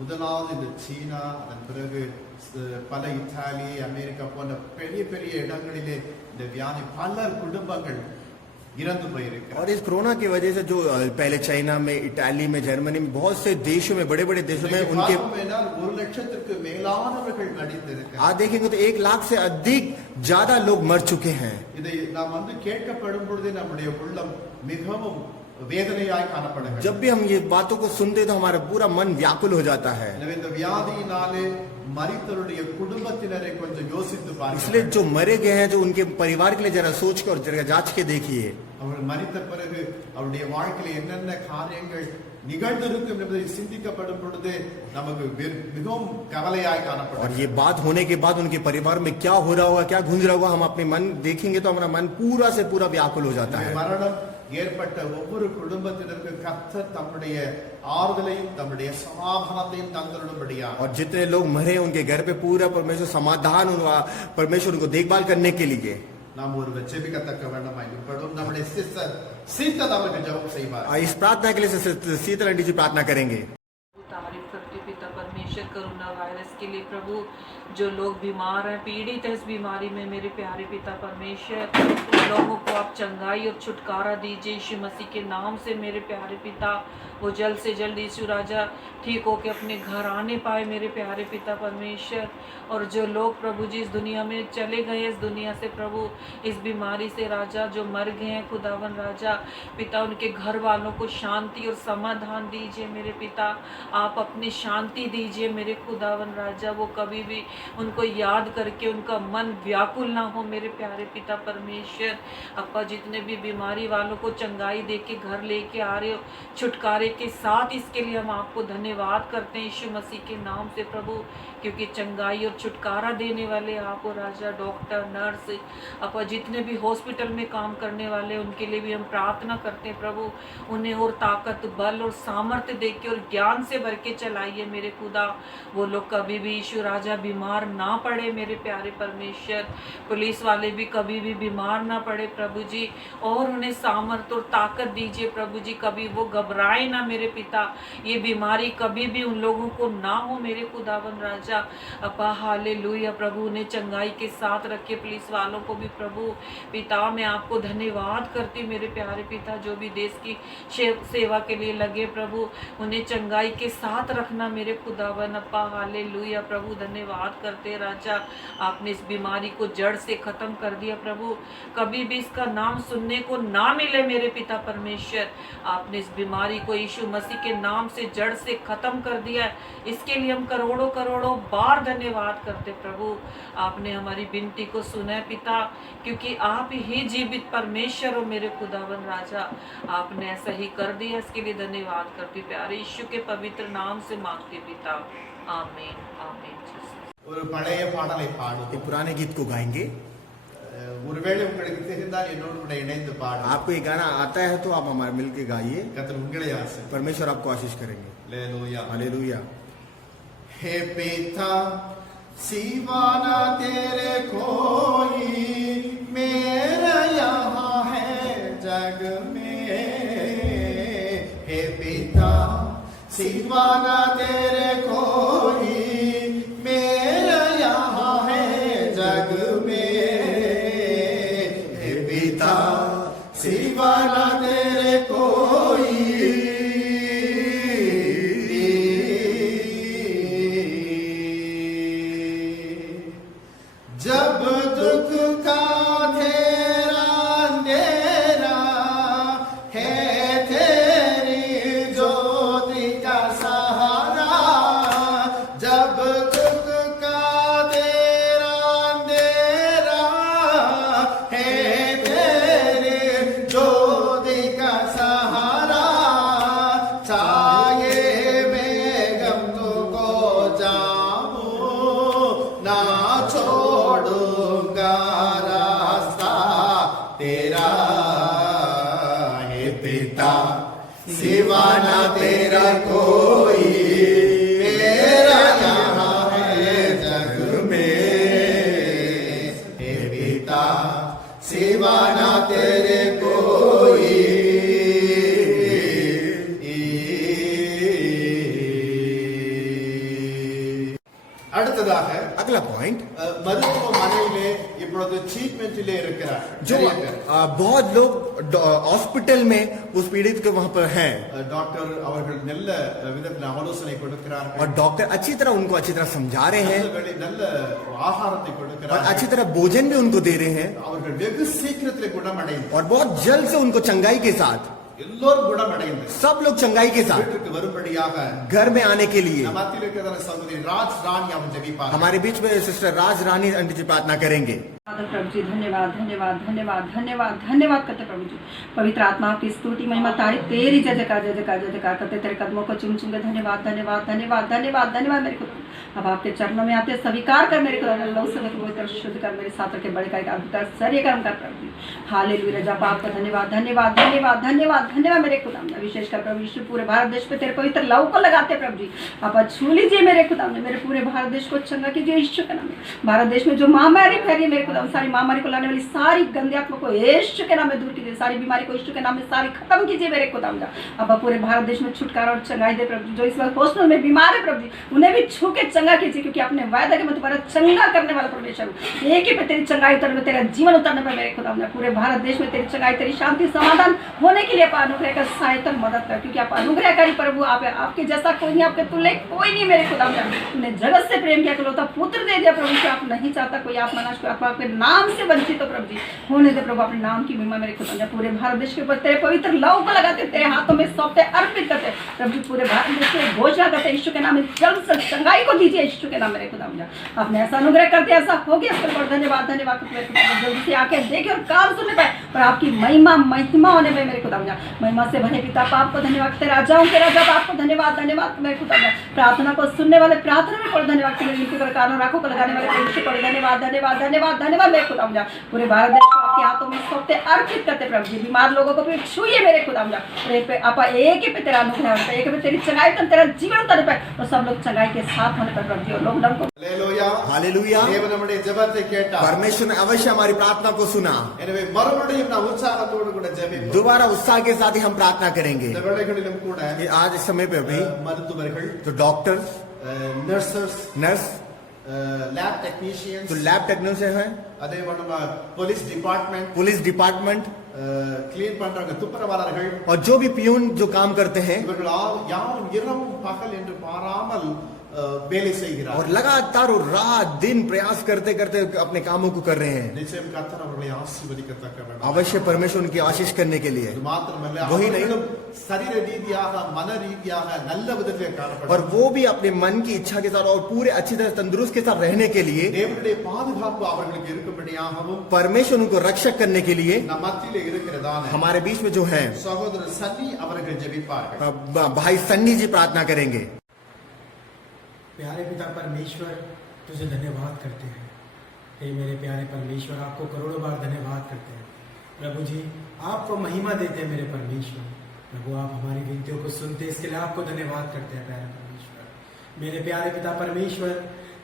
முதலாவது இந்த சீனா, அதன் பிறகு பல இத்தாலி, அமெரிக்கா போன்ற பெரிய பெரிய இடங்களிலே இந்த வியாதி பல குடும்பங்கள் இறந்து போயிருக்கிறது। और इस कोरोना की वजह से जो पहले चाइना में, इटाली में, जर्मनी में, बहुत से देशों में, बड़े बड़े देशों में उनके 1 லட்சத்திற்கு மேலானவர்கள் மடிந்திருக்கிறார்கள்। आज देखेंगे तो 1 लाख से अधिक ज्यादा लोग मर चुके हैं। இதை நாம் கேட்கப்படும் பொழுது நம்முடைய உள்ளம் மிகவும் வேதனையாய் காணப்படுகிறது। जब भी हम ये बातों को सुनते तो हमारा पूरा मन व्याकुल हो जाता है। எனவே இந்த வியாதியினாலே மரித்தவருடைய குடும்பத்தினரை கொஞ்சம் யோசித்து பாருங்கள்। इसलिए जो मरे गए हैं, जो उनके परिवार के लिए जरा सोच कर जरा जांच के देखिए, அவர் மரித்த பிறகு அவருடைய வாழ்க்கையில் என்னென்ன காரியங்கள் நிகழ்ந்திருக்கும் என்பதை சிந்திக்கப்படும் பொழுது நமக்கு மிகவும் கவலையாய் காணப்படும்। और ये बात होने के बाद उनके परिवार में क्या हो रहा होगा, क्या गूंज रहा होगा, हम अपने मन देखेंगे तो हमारा मन पूरा से पूरा व्याकुल हो जाता है। மரணம் ஏற்பட்ட ஒவ்வொரு குடும்பத்தினருக்கு கர்த்தர் தம்முடைய ஆறுதலையும் தம்முடைய சமாதானத்தையும் தந்தருளும்படியாக, और जितने लोग मरे उनके घर पे पूरा परमेश्वर समाधान, परमेश्वर उनको देखभाल करने के लिए நாம் ஒரு ஜெபிக்கத்தக்க வேண்டுமாய் இப்படும் நம்முடைய சிஸ்டர் சீதா நமக்கு ஜெபம் செய்வார்। इस प्रार्थना के लिए शीतल आंटी जी प्रार्थना करेंगे। तारीफ करते पिता परमेश्वर परमेश्वर कोरोना वायरस के लिए प्रभु जो लोग बीमार हैं, पीड़ित है इस बीमारी में, मेरे प्यारे पिता परमेश्वर उन लोगों को आप चंगाई और छुटकारा दीजिए यीशु मसीह के नाम से। मेरे प्यारे पिता वो जल्द से जल्द यीशु राजा ठीक होके अपने घर आने पाए मेरे प्यारे पिता परमेश्वर। और जो लोग प्रभु जी इस दुनिया में चले गए, इस दुनिया से प्रभु इस बीमारी से राजा जो मर गए हैं खुदावन राजा पिता, उनके घर वालों को शांति और समाधान दीजिए मेरे पिता। आप अपनी शांति दीजिए मेरे खुदावन राजा, वो कभी भी उनको याद करके उनका मन व्याकुल ना हो मेरे प्यारे पिता परमेश्वर। अप्पा जितने भी बीमारी वालों को चंगाई दे के घर लेके आ रहे हो छुटकारे के साथ, इसके लिए हम आपको धन्यवाद करते हैं यीशु मसीह के नाम से प्रभु, क्योंकि चंगाई और छुटकारा देने वाले आप हो राजा। डॉक्टर नर्स अप्पा जितने भी हॉस्पिटल में काम करने वाले उनके लिए भी हम प्रार्थना करते हैं प्रभु, उन्हें और ताकत बल और सामर्थ्य दे के और ज्ञान से भर के चलाइए मेरे खुदा। वो लोग कभी भी यीशु राजा बीमार ना पड़े मेरे प्यारे परमेश्वर। पुलिस वाले भी कभी भी बीमार ना पड़े प्रभु जी, और उन्हें सामर्थ्य और ताकत दीजिए प्रभु जी, कभी वो घबराए ना मेरे पिता। ये बीमारी कभी भी उन लोगों को ना हो मेरे खुदावन राजा। अपा हालेलुया प्रभु, उन्हें चंगाई के साथ रखे। पुलिस वालों को भी प्रभु पिता मैं आपको धन्यवाद करती मेरे प्यारे पिता, जो भी देश की सेवा के लिए लगे प्रभु उन्हें चंगाई के साथ रखना मेरे खुदावन। अपा हालेलुया प्रभु, धन्यवाद करते राजा, आपने इस बीमारी को जड़ से खत्म कर दिया प्रभु, कभी भी इसका नाम सुनने को ना मिले मेरे पिता परमेश्वर। आपने इस बीमारी को यीशु मसीह के नाम से जड़ से खत्म कर दिया है, इसके लिए हम करोड़ों करोड़ों बार धन्यवाद करते प्रभु। आपने हमारी विनती को सुना है पिता, क्योंकि आप ही जीवित परमेश्वर हो मेरे खुदावन राजा। आपने ऐसा ही कर दिया, इसके लिए धन्यवाद करती प्यारे यीशु के पवित्र नाम से मांगते पिता, आमीन आमीन। ஒரு பழைய பாடலை एक பாடுவோம். पुराने गीत को गाएंगे। ஒருவேளை உங்களுக்கு தெரிந்தால் என்னோடு கூட இணைந்து பாடுவோம். आपको ये गाना आता है तो आप हमारे मिलके गाइए। கர்த்தர் உங்களை ஆசீர்வதிப்பார். परमेश्वर आपको आशीष करेंगे। Hallelujah hallelujah. हे पिता सिवा ना तेरे कोई मेरा यहाँ है जग में। हे पिता सिवा ना तेरे कोई मेरा यहाँ है जग में। हे पिता सिवा ना तेरे कोई जब दुख का तेरा अंधेरा है तेरी ज्योति का सहारा। जब दुख का तेरा अंधेरा है तेरी ज्योति का सहारा। छाये में गम तुझको जाऊं ना छोड़ूंगा रास्ता तेरा। हे पिता सिवा ना तेरा कोई मेरा यहाँ है जग में। हे पिता सिवा ना तेरे कोई அடுத்ததாக अगला पॉइंट, மருத்துவமனையிலே இப்பொழுது ட்ரீட்மெண்ட்டிலே இருக்கிறார் जो நிறைய பேர். बहुत लोग हॉस्पिटल में उस पीड़ित के वहां पर हैं டாக்டர் அவர்கள் நல்ல விதத்தில் ஆலோசனை கொடுக்கிறார்கள். और डॉक्टर अच्छी तरह उनको अच्छी तरह समझा रहे हैं நல்ல ஆகாரத்தை और கொடுக்கிறார்கள். अच्छी तरह भोजन भी उनको दे रहे हैं அவர்கள் வெகு சீக்கிரத்திலே குணமடைந்து और बहुत जल्द से उनको चंगाई के साथ, எல்லோரும் குணமடைந்து सब लोग चंगाई के साथ வீட்டுக்கு வரும்படியாக घर में आने के लिए நம் மத்தியில் இருக்கிற சகோதரி ராஜ் ராணி அவன் ஜெபிப்பார். हमारे बीच में सिस्टर राज रानी आंटी जी प्रार्थना करेंगे। प्रभु जी धन्यवाद धन्यवाद धन्यवाद धन्यवाद धन्यवाद करते प्रभु जी। पवित्र आत्मा की स्तुति महिमा तारीफ तेरी जय जयकार जय जयकार जय जयकार करते तेरे कदमों को चुम चुम के धन्यवाद धन्यवाद धन्यवाद धन्यवाद धन्यवाद मेरे को। अब आपके चरणों में आते स्वीकार कर मेरे को लौ से पवित्र शुद्ध कर मेरे साथ के बड़े का अद्भुत सर कर्म कर प्रभु जी। हालेलुया रजा पाप का धन्यवाद धन्यवाद धन्यवाद धन्यवाद धन्यवाद मेरे खुदा। विशेष कर प्रभु यीशु पूरे भारत देश पे तेरे पवित्र लहू को लगाते प्रभु जी। आप छू लीजिए मेरे खुदा, मेरे पूरे भारत देश को चंगा कीजिए यीशु के नाम में। भारत देश में जो महामारी फैली मेरे खुदा, सारी महामारी को लाने वाली सारी गंदे आत्मा को यीशु के नाम में दूर कीजिए, सारी बीमारी को यीशु के नाम में सारी खत्म कीजिए मेरे खुदा। अब पूरे भारत देश में छुटकारा और चंगाई दे प्रभु। जो इस वक्त हॉस्पिटल में बीमार है प्रभु जी, उन्हें भी छू के चंगा कीजिए, क्योंकि आपने वायदा कि मैं तुम्हारा चंगा करने वाला परमेश्वर हूँ। एक ही पे तेरी चंगाई उतरने में, तेरा जीवन उतरने में मेरे खुदा। पूरे भारत देश में तेरी चंगाई, तेरी शांति, समाधान होने के लिए आप अनुग्रह का सहायता मदद कर, क्योंकि आप अनुग्रहकारी प्रभु आप है। आपके जैसा कोई नहीं, आपके तुल्य कोई नहीं मेरे खुदा। तुमने जगत से प्रेम किया, इकलौता पुत्र दे दिया प्रभु, कि आप नहीं चाहता कोई आत्मा नाश, कोई आत्मा आपके नाम से वंचित हो प्रभु जी। होने दे प्रभु अपने नाम की महिमा मेरे खुदा। पूरे भारत देश के ऊपर तेरे पवित्र लहू को लगाते, तेरे हाथों में सौंपते, अर्पित करते प्रभु जी। पूरे भारत देश में घोषणा करते यीशु के नाम में जल्द से चंगाई को दीजिए यीशु के नाम मेरे खुदा। आपने ऐसा अनुग्रह कर दिया, ऐसा हो गया। धन्यवाद धन्यवाद, जल्दी से आके देखे और काम सुनने पाए और आपकी महिमा होने में मेरे खुदा। महिमा से भरे पिता आपको धन्यवाद, तेरे राजाओं के राजा आपको धन्यवाद धन्यवाद मेरे खुदा। प्रार्थना को सुनने वाले प्रार्थना में को धन्यवाद, कानों राखों को लगाने वाले धन्यवाद धन्यवाद धन्यवाद धन्यवाद मेरे खुदा। पूरे भारत देश को आपके हाथों में सौंपते, अर्पित करते प्रभु जी। बीमार लोगों को भी छूइए मेरे खुदा। आप एक ही पे तेरा अनुग्रह होता है, एक पे तेरी चंगाई तो तेरा जीवन उतरने पर, और सब लोग चंगाई के साथ होने पर प्रभु जी। और लॉकडाउन को हालेलुया, தேவன் நம்முடைய ஜெபத்தை கேட்டார்। परमेश्वर ने अवश्य हमारी प्रार्थना को सुना। எனவே மறுபடியும் நாம் உற்சாகத்தோடு கூட ஜெபிப்போம்। दोबारा उत्साह के साथ ही हम प्रार्थना करेंगे। இந்த வேளைகளிலும் கூட ये आज इस समय पे भी மருத்துவர்கள், तो डॉक्टर्स, नर्स, लैब टेक्नीशियंस, तो लैब टेक्नीशियन है, அதே போல पुलिस डिपार्टमेंट, क्लीन பண்றவங்க, துப்புரவாளர்கள், और जो भी पियून जो काम करते हैं, இவர்கள் யாரும் இரவும் பகல் என்று பாராமல் வேலை செய்கிறார்। और लगातार और रात दिन प्रयास करते करते अपने कामों को कर रहे हैं। நிச்சயம் கர்த்தர் அவர்களை ஆசீர்வதிக்கத்தக்க வேண்டும்। अवश्य परमेश्वर उनकी आशीष करने के लिए, இது மாத்திரமல்ல, वही नहीं, அவர்களும் சரீர ரீதியாக மன ரீதியாக நல்ல விதத்திலே और காணப்படும்। वो भी अपने मन की इच्छा के साथ और पूरे अच्छी तरह तंदुरुस्त के साथ रहने के लिए தேவனுடைய பாதுகாப்பு அவர்களுக்கு இருக்கும்படியாகவும், परमेश्वर उनको रक्षक करने के लिए நம் மத்தியிலே இருக்கிறதான हमारे बीच में जो है சகோதரர் சன்னி அவர்கள் ஜெபிப்பார்கள்। भाई सन्नी जी प्रार्थना करेंगे। प्यारे पिता परमेश्वर, तुझे धन्यवाद करते हैं। हे मेरे प्यारे परमेश्वर, आपको करोड़ों बार धन्यवाद करते हैं प्रभु जी। आपको महिमा देते हैं मेरे परमेश्वर। प्रभु आप हमारी विनतियों को सुनते, इसके लिए आपको धन्यवाद करते हैं प्यारे परमेश्वर। मेरे प्यारे पिता परमेश्वर,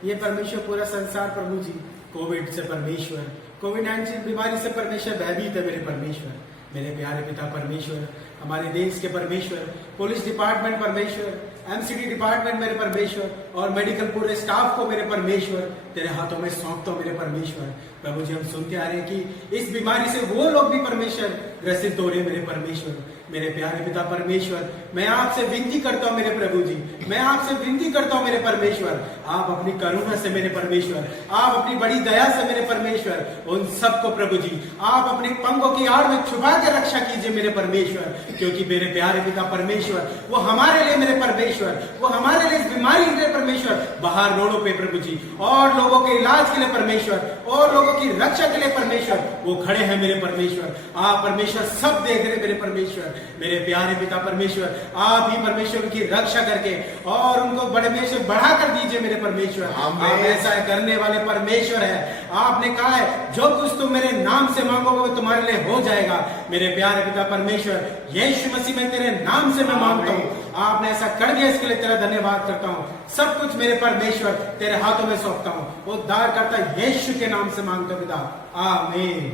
ये परमेश्वर पूरा संसार प्रभु जी कोविड से परमेश्वर, कोविड-19 बीमारी से परमेश्वर भयभीत है मेरे परमेश्वर। मेरे प्यारे पिता परमेश्वर, हमारे देश के परमेश्वर, पुलिस डिपार्टमेंट परमेश्वर, एमसीडी डिपार्टमेंट मेरे परमेश्वर, और मेडिकल पूरे स्टाफ को मेरे परमेश्वर तेरे हाथों में सौंपता हूं मेरे परमेश्वर। प्रभु जी हम सुनते आ रहे हैं कि इस बीमारी से वो लोग भी परमेश्वर ग्रसित हो रहे मेरे परमेश्वर। मेरे प्यारे पिता परमेश्वर, मैं आपसे विनती करता हूं मेरे प्रभु जी, मैं आपसे विनती करता हूं मेरे परमेश्वर, आप अपनी करुणा से मेरे परमेश्वर, आप अपनी बड़ी दया से मेरे परमेश्वर, उन सबको प्रभु जी आप अपने पंखों की आड़ में छुपा के रक्षा कीजिए मेरे परमेश्वर। क्योंकि मेरे प्यारे पिता परमेश्वर, वो हमारे लिए मेरे परमेश्वर, वो हमारे लिए इस बीमारी के लिए परमेश्वर बाहर रोडों पे प्रभु जी, और लोगों के इलाज के लिए परमेश्वर, और लोगों की रक्षा के लिए परमेश्वर वो खड़े हैं मेरे परमेश्वर। आप परमेश्वर सब देख रहे मेरे परमेश्वर। मेरे प्यारे पिता परमेश्वर, आप ही परमेश्वर उनकी रक्षा करके और उनको बड़े में से बढ़ा कर दीजिए मेरे परमेश्वर। आप ऐसा करने वाले परमेश्वर है। आपने कहा है जो कुछ तुम मेरे नाम से मांगोगे वो तुम्हारे लिए हो जाएगा। मेरे प्यारे पिता परमेश्वर, यीशु मसीह में तेरे नाम से मैं मांगता हूँ, आपने ऐसा कर दिया, इसके लिए तेरा धन्यवाद करता हूँ। सब कुछ मेरे परमेश्वर तेरे हाथों में सौंपता हूँ, उद्धार करता यीशु के नाम से मांगता हूँ पिता, आमीन।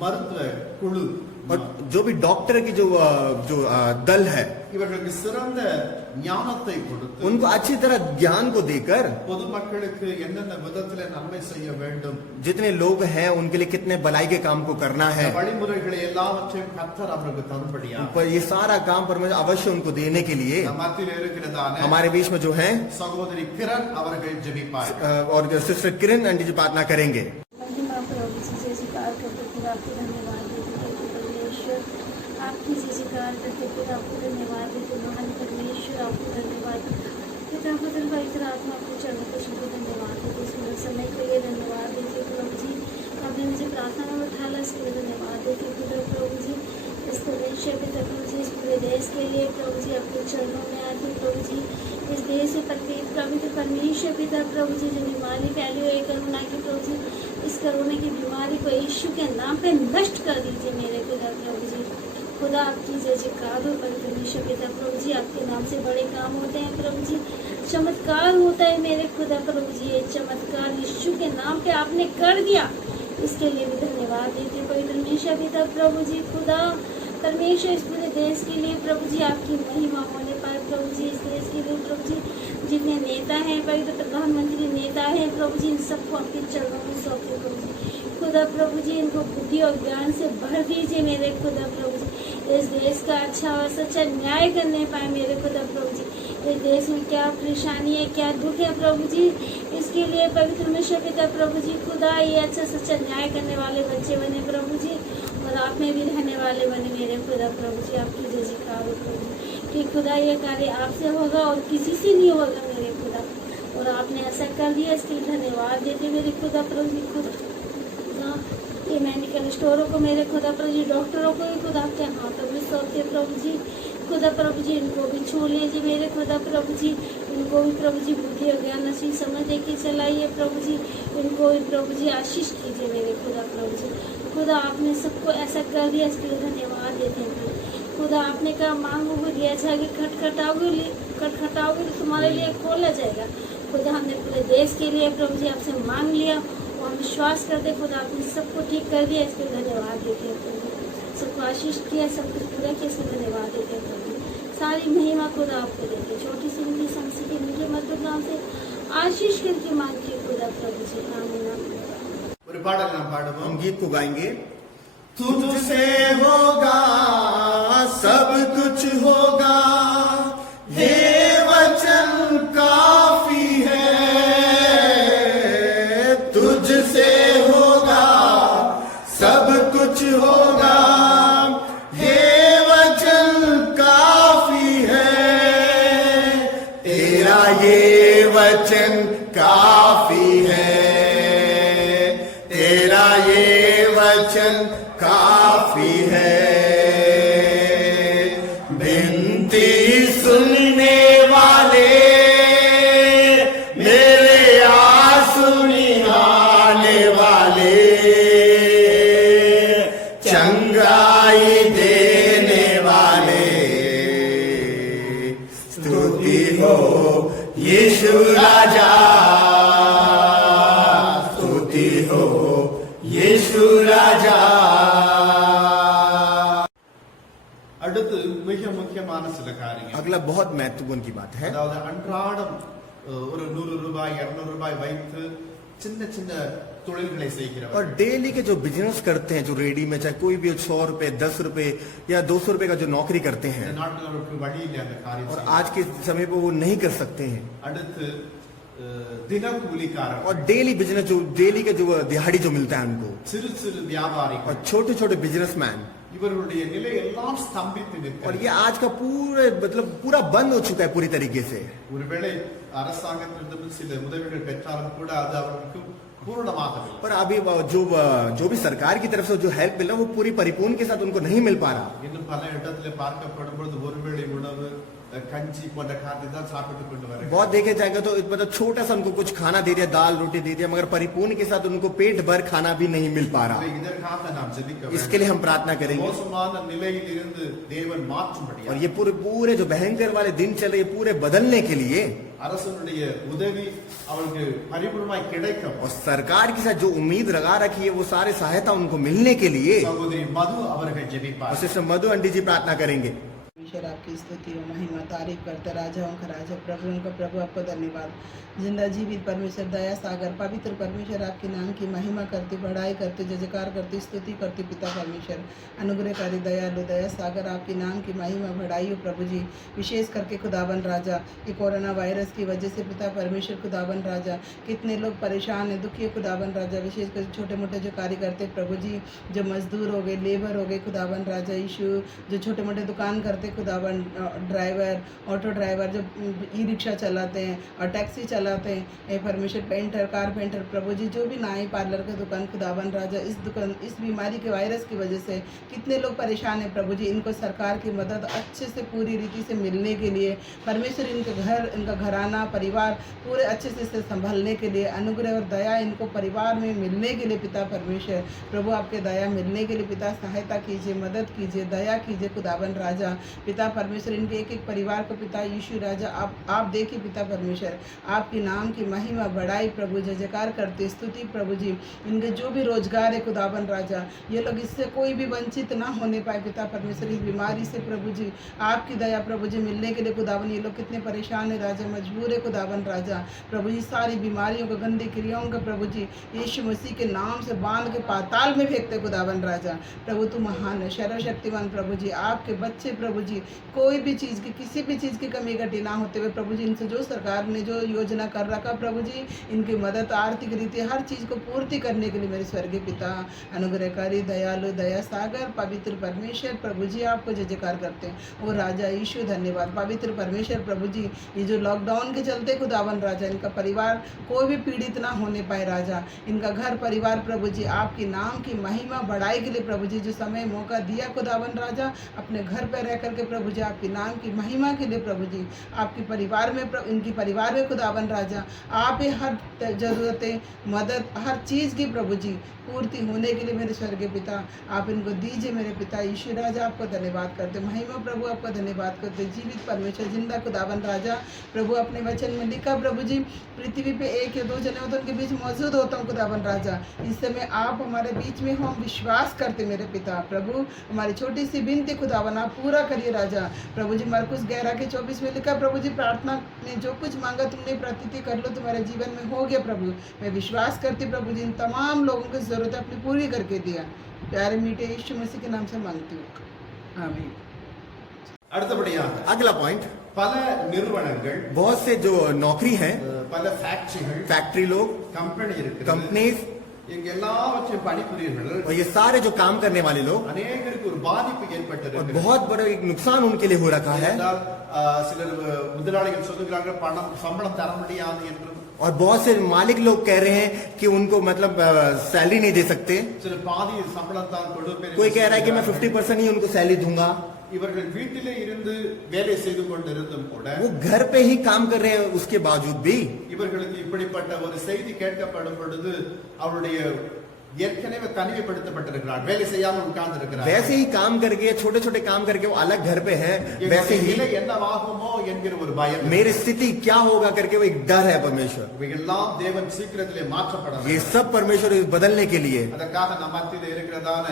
மருத்துவ குழு, और जो भी डॉक्टर की जो दल है, இவர்களுக்கு சிறந்த ஞானத்தை கொடுத்து उनको अच्छी तरह ज्ञान को देकर பொதுமக்களுக்கு என்னென்ன விதத்திலே நன்மை செய்ய வேண்டும், जितने लोग हैं उनके लिए कितने भलाई के काम को करना है, வழிமுறைகளை எல்லாவற்றையும் கர்த்தர் அவர்களுக்கு தரும்படியா पर ये सारा काम परमेश्वर अवश्य उनको देने के लिए நம் மத்தியில் இருக்கிறதான हमारे बीच में जो है சகோதரி கிரண் அவர்கள் ஜெபிப்பார்। और सिस्टर किरण आंटी जी प्रार्थना करेंगे। महिमा प्रभु जी से स्वीकार करते फिर आपको धन्यवाद देते परमेश्वर, आपकी से स्वीकार करते फिर आपको धन्यवाद देते महान परमेश्वर, आपको धन्यवाद पिता पुत्र पवित्र आत्मा आपको चरणों को शुभ धन्यवाद देते, सुंदर समय के लिए धन्यवाद देते प्रभु जी। आपने मुझे प्रार्थना में उठाया, इसके लिए धन्यवाद देते प्रभु जी। इस प्रदेश पिता प्रभु जी, इस पूरे देश के लिए प्रभु जी आपके चरणों में आते प्रभु जी। इस देश से पवित्र परमेश्वर पिता प्रभु जी, जो बीमारी फैली हुई है कोरोना की प्रभु जी, इस कोरोना की बीमारी को यीशु के नाम पे नष्ट कर दीजिए मेरे पिता प्रभु जी। खुदा आपकी जय जयकार हो परमेश्वर पिता प्रभु जी, आपके नाम से बड़े काम होते हैं प्रभु जी, चमत्कार होता है मेरे खुदा प्रभु जी। ये चमत्कार यीशु के नाम पे आपने कर दिया, इसके लिए भी धन्यवाद देते परमेश्वर पिता प्रभु जी। खुदा परमेश्वर इस पूरे देश के लिए प्रभु जी आपकी महिमा होने पाए प्रभु जी। इस देश के लिए प्रभु जी जितने नेता हैं, पवित्र प्रधानमंत्री नेता हैं प्रभु जी, इन सबको आपके चरणों में सौंपे प्रभु जी। खुदा प्रभु जी इनको बुद्धि और ज्ञान से भर दीजिए मेरे खुदा प्रभु जी। इस देश का अच्छा और सच्चा न्याय करने पाए मेरे खुदा प्रभु जी। इस देश में क्या परेशानी है, क्या दुख है प्रभु जी, इसके लिए पवित्र परमेश्वर पिता प्रभु जी खुदा ये अच्छा सच्चा न्याय करने वाले बच्चे बने प्रभु जी, और आप में भी रहने वाले बने मेरे खुदा प्रभु जी। आपकी जय जयकार हो प्रभु जी कि खुदा ये कार्य आपसे होगा और किसी से नहीं होगा मेरे खुदा, और आपने ऐसा कर दिया, इसके लिए धन्यवाद देते मेरे खुदा प्रभु जी। खुदा ये मेडिकल स्टोरों को मेरे खुदा प्रभु जी, डॉक्टरों को भी खुदा आपके हाथों में सौंपते प्रभु जी। खुदा प्रभु जी इनको भी छू लीजिए मेरे खुदा प्रभु जी, इनको भी प्रभु जी बुद्धि और ज्ञान नसीब समझ दे के चलाइए प्रभु जी, इनको भी प्रभु जी आशीष कीजिए मेरे खुदा प्रभु जी। खुदा आपने सबको ऐसा कर दिया, इसके लिए धन्यवाद देते हैं खुदा। आपने कहा मांगोगे दिया जाएगा, खटखटाओगे तो तुम्हारे लिए खोला जाएगा। खुदा हमने पूरे देश के लिए प्रभु जी आपसे मांग लिया और हम विश्वास करते खुदा आपने सबको ठीक कर दिया, इसके लिए धन्यवाद देते हैं प्रभु। सबको आशीष किया, सब कुछ पूरा किया, इसमें धन्यवाद देते हैं प्रभु। सारी महिमा खुदा आपको देते, छोटी सी उनकी संसी के मीठे मधुर नाम से आशीष करके मांगती खुदा प्रभु जी। आमीन। ஒரு பாடல் நாம் பாடுவோம், हम गीत को गाएंगे। तुझसे होगा सब कुछ होगा, ये वचन काफी है। तुझसे होगा सब कुछ होगा, ये वचन काफी है। तेरा ये वचन काफी है, तेरा ये वचन काफी है। बिनती सुनने वाले मेरे आंसू निहाने वाले, चंगाई देने वाले, स्तुति हो यीशु राजा, स्तुति हो यीशु राजा। அடுத்து மிக முக்கியமான சில காரியம், अगला बहुत महत्वपूर्ण की बात है, அதாவது அன்றாடம் ஒரு 100 ரூபாய் 200 ரூபாய் வைத்து சின்ன சின்ன தொழில்களை और செய்கிறவர், डेली के जो बिजनेस करते हैं, जो रेडी में चाहे कोई भी हो, 100 रुपए 10 रुपए या 200 रुपए का जो नौकरी करते இந்த हैं, நாட்டில் அவருக்கு வழி இல்லை அந்த காரியம் और செய்ய. आज के समय पे वो नहीं कर सकते हैं। அடுத்து தினக்கூலிக்காரர், और डेली बिजनेस जो डेली का जो दिहाड़ी जो मिलता है उनको, சிறு சிறு வியாபாரிகள், और छोटे छोटे बिजनेसमैन, இவர்களுடைய நிலை எல்லாம் ஸ்தம்பித்து और நிற்கிறது. ये आज का पूरे मतलब पूरा बंद हो चुका है पूरी तरीके से। ஒருவேளை அரசாங்கத்திலிருந்து சில உதவிகள் பெற்றாலும் கூட அது அவர்களுக்கு பூரணமாகவில்லை. पर अभी जो भी सरकार की तरफ से जो हेल्प मिल रहा है वो पूरी परिपूर्ण के साथ उनको नहीं मिल पा रहा। இன்னும் பல இடத்துல பார்க்கப்படும் பொழுது ஒருவேளை உணவு கஞ்சி போன்ற खाद्य தான் சாப்பிட்டு கொண்டு வர. बहुत देखे जाएगा तो मतलब छोटा सा उनको कुछ खाना दे दिया, दाल रोटी दे दिया, मगर परिपूर्ण के साथ उनको पेट भर खाना भी नहीं मिल पा रहा। இதற்காக நாம் ஜெபிக்க வேண்டும். इसके लिए हम प्रार्थना करेंगे, மோசமான நிலையில் இருந்து தேவன் மாற்றும்படியாக, और ये पूरे जो भयंकर वाले दिन चले ये पूरे बदलने के लिए, அரசனுடைய உதவி அவருக்கு பரிபூர்ணமாய் கிடைக்கும். और सरकार के साथ जो उम्मीद लगा रखी है वो सारे सहायता उनको मिलने के लिए சகோதரி மது அவர்கள் ஜெபிப்பார். और सिस्टर मधु आंटी जी प्रार्थना करेंगे। ईश्वर आपकी स्तुति और महिमा तारीफ करते, राजाओं का राजा प्रभु का प्रभु आपको धन्यवाद। जिंदा जीवित परमेश्वर दया सागर पवित्र परमेश्वर आपके नाम की महिमा करते, बढ़ाई करते, जय जयकार करते, स्तुति करते पिता परमेश्वर अनुग्रहकारी दयालु दया सागर आपके नाम की महिमा बढ़ाई हो प्रभु जी। विशेष करके खुदावन राजा ये कोरोना वायरस की वजह से पिता परमेश्वर खुदावन राजा कितने लोग परेशान हैं, दुखी है खुदावन राजा। विशेष कर छोटे मोटे जो कार्य करते प्रभु जी, जो मजदूर हो गए, लेबर हो गए खुदावन राजा यीशु, जो छोटे मोटे दुकान करते खुदावन ड्राइवर, ऑटो ड्राइवर जो ई रिक्शा चलाते हैं और टैक्सी चलाते हैं, हे परमेश्वर पेंटर, कारपेंटर, प्रभु जी जो भी नाई पार्लर का दुकान, खुदावन राजा इस बीमारी के वायरस की वजह से कितने लोग परेशान हैं प्रभु जी, इनको सरकार की मदद अच्छे से पूरी रीति से मिलने के लिए परमेश्वर इनके घर, इनका घराना, परिवार पूरे अच्छे से संभालने के लिए अनुग्रह और दया इनको परिवार में मिलने के लिए पिता परमेश्वर प्रभु आपके दया मिलने के लिए पिता सहायता कीजिए, मदद कीजिए, दया कीजिए खुदावन राजा पिता परमेश्वर। इनके एक एक परिवार को पिता यीशु राजा आप देखिए पिता परमेश्वर, आपके नाम की महिमा बढ़ाई प्रभु, जय जयकार करते स्तुति प्रभु जी। इनके जो भी रोजगार है खुदावन राजा, ये लोग इससे कोई भी वंचित ना होने पाए पिता परमेश्वर इस बीमारी से प्रभु जी, आपकी दया प्रभु जी मिलने के लिए खुदावन। ये लोग कितने परेशान है राजा, मजबूर है खुदावन राजा प्रभु जी, सारी बीमारियों को, गंदी क्रियाओं को प्रभु जी यीशु मसीह के नाम से बांध के पाताल में फेंकते खुदावन राजा प्रभु। तू महान है, सर्वशक्तिमान प्रभु जी। आपके बच्चे प्रभु जी कोई भी चीज़ की, किसी भी चीज़ की कमी घटी ना होते हुए प्रभु जी, इनसे जो सरकार ने जो योजना कर रखा प्रभु जी, इनकी मदद आर्थिक रीति हर चीज़ को पूर्ति करने के लिए मेरे स्वर्गीय पिता अनुग्रहकारी, दयालु, दया सागर, पवित्र परमेश्वर प्रभु जी आपको जय जयकार करते हैं। वो राजा यीशु धन्यवाद पवित्र परमेश्वर प्रभु जी। ये जो लॉकडाउन के चलते खुदावन राजा, इनका परिवार कोई भी पीड़ित ना होने पाए राजा, इनका घर परिवार प्रभु जी आपके नाम की महिमा बढ़ाई के लिए प्रभु जी, जो समय मौका दिया खुदावन राजा, अपने घर पर रह करके प्रभु जी आपके नाम की महिमा के लिए प्रभु जी, आपके परिवार में, इनकी परिवार में खुदावन राजा आप ही हर जरूरतें, मदद, हर चीज़ की प्रभु जी पूर्ति होने के लिए मेरे स्वर्गीय पिता आप इनको दीजिए मेरे पिता यीशु राजा। आपको धन्यवाद करते, महिमा प्रभु आपका धन्यवाद करते। जीवित परमेश्वर, जिंदा खुदावन राजा प्रभु, अपने वचन में लिखा प्रभु जी, पृथ्वी पे एक या दो जने होते उनके बीच मौजूद होता हूँ खुदावन राजा। इस समय आप हमारे बीच में हो, हम विश्वास करते मेरे पिता प्रभु। हमारी छोटी सी विनती खुदावन आप पूरा करिए राजा प्रभु जी। मरकुस 11:24 में लिखा प्रभु जी, प्रार्थना में जो कुछ मांगा तुमने प्रतीति कर लो, तुम्हारे जीवन में हो गया प्रभु। मैं विश्वास करती प्रभु जी, इन तमाम लोगों की जरूरत अपनी पूरी करके दिया। प्यारे मीठे यीशु मसीह के नाम से मांगती हूँ, आमीन। அடுத்தபடியாக अगला पॉइंट, பல நிறுவனங்கள், बहुत से जो नौकरी हैं, பல ஃபேக்டரிகள், फैक्ट्री लोग, கம்பெனி இருக்கு, कंपनीज, இங்க எல்லாவற்றையும் பணிபுரியவர்கள் और ये सारे जो काम करने वाले लोग, அநேகருக்கு ஒரு பாதிப்பு और ஏற்பட்டிருக்கு। बहुत बड़ा एक नुकसान उनके लिए हो रखा है। ஏனென்றால், சிலர் முதலாளிகள் சொல்லுகிறார்கள் பணம் சம்பளம் தர முடியாது என்று, और बहुत से मालिक लोग कह रहे हैं कि उनको मतलब सैलरी नहीं दे सकते। சிலர் பாதி சம்பளம் தான் கொடுப்பேன், कोई कह रहा है कि मैं 50% ही उनको सैलरी दूंगा। இவர்கள் வீட்டிலே இருந்து வேலை செய்து கொண்டிருந்தும் கூட वो घर पे ही काम कर रहे हैं, उसके बावजूद भी இவர்களுக்கு இப்படிப்பட்ட ஒரு செய்தி கேட்கப்படும் பொழுது அவருடைய ஏற்கனவே தனிமைப்படுத்தப்பட்டிருக்கிறார், வேலை செய்யாமல் உட்கார்ந்து இருக்கிறார்। वैसे ही काम करके, छोटे छोटे काम करके वो अलग घर पे है, वैसे ही நிலை என்னவாகுமோ என்கிற ஒரு பயம், मेरी स्थिति क्या होगा करके वो एक डर है परमेश्वर। இவையெல்லாம் தேவன் சீக்கிரத்திலே மாற்றப்பட ये सब परमेश्वर बदलने के लिए, அதற்காக நம் மத்தியிலே இருக்கிறதான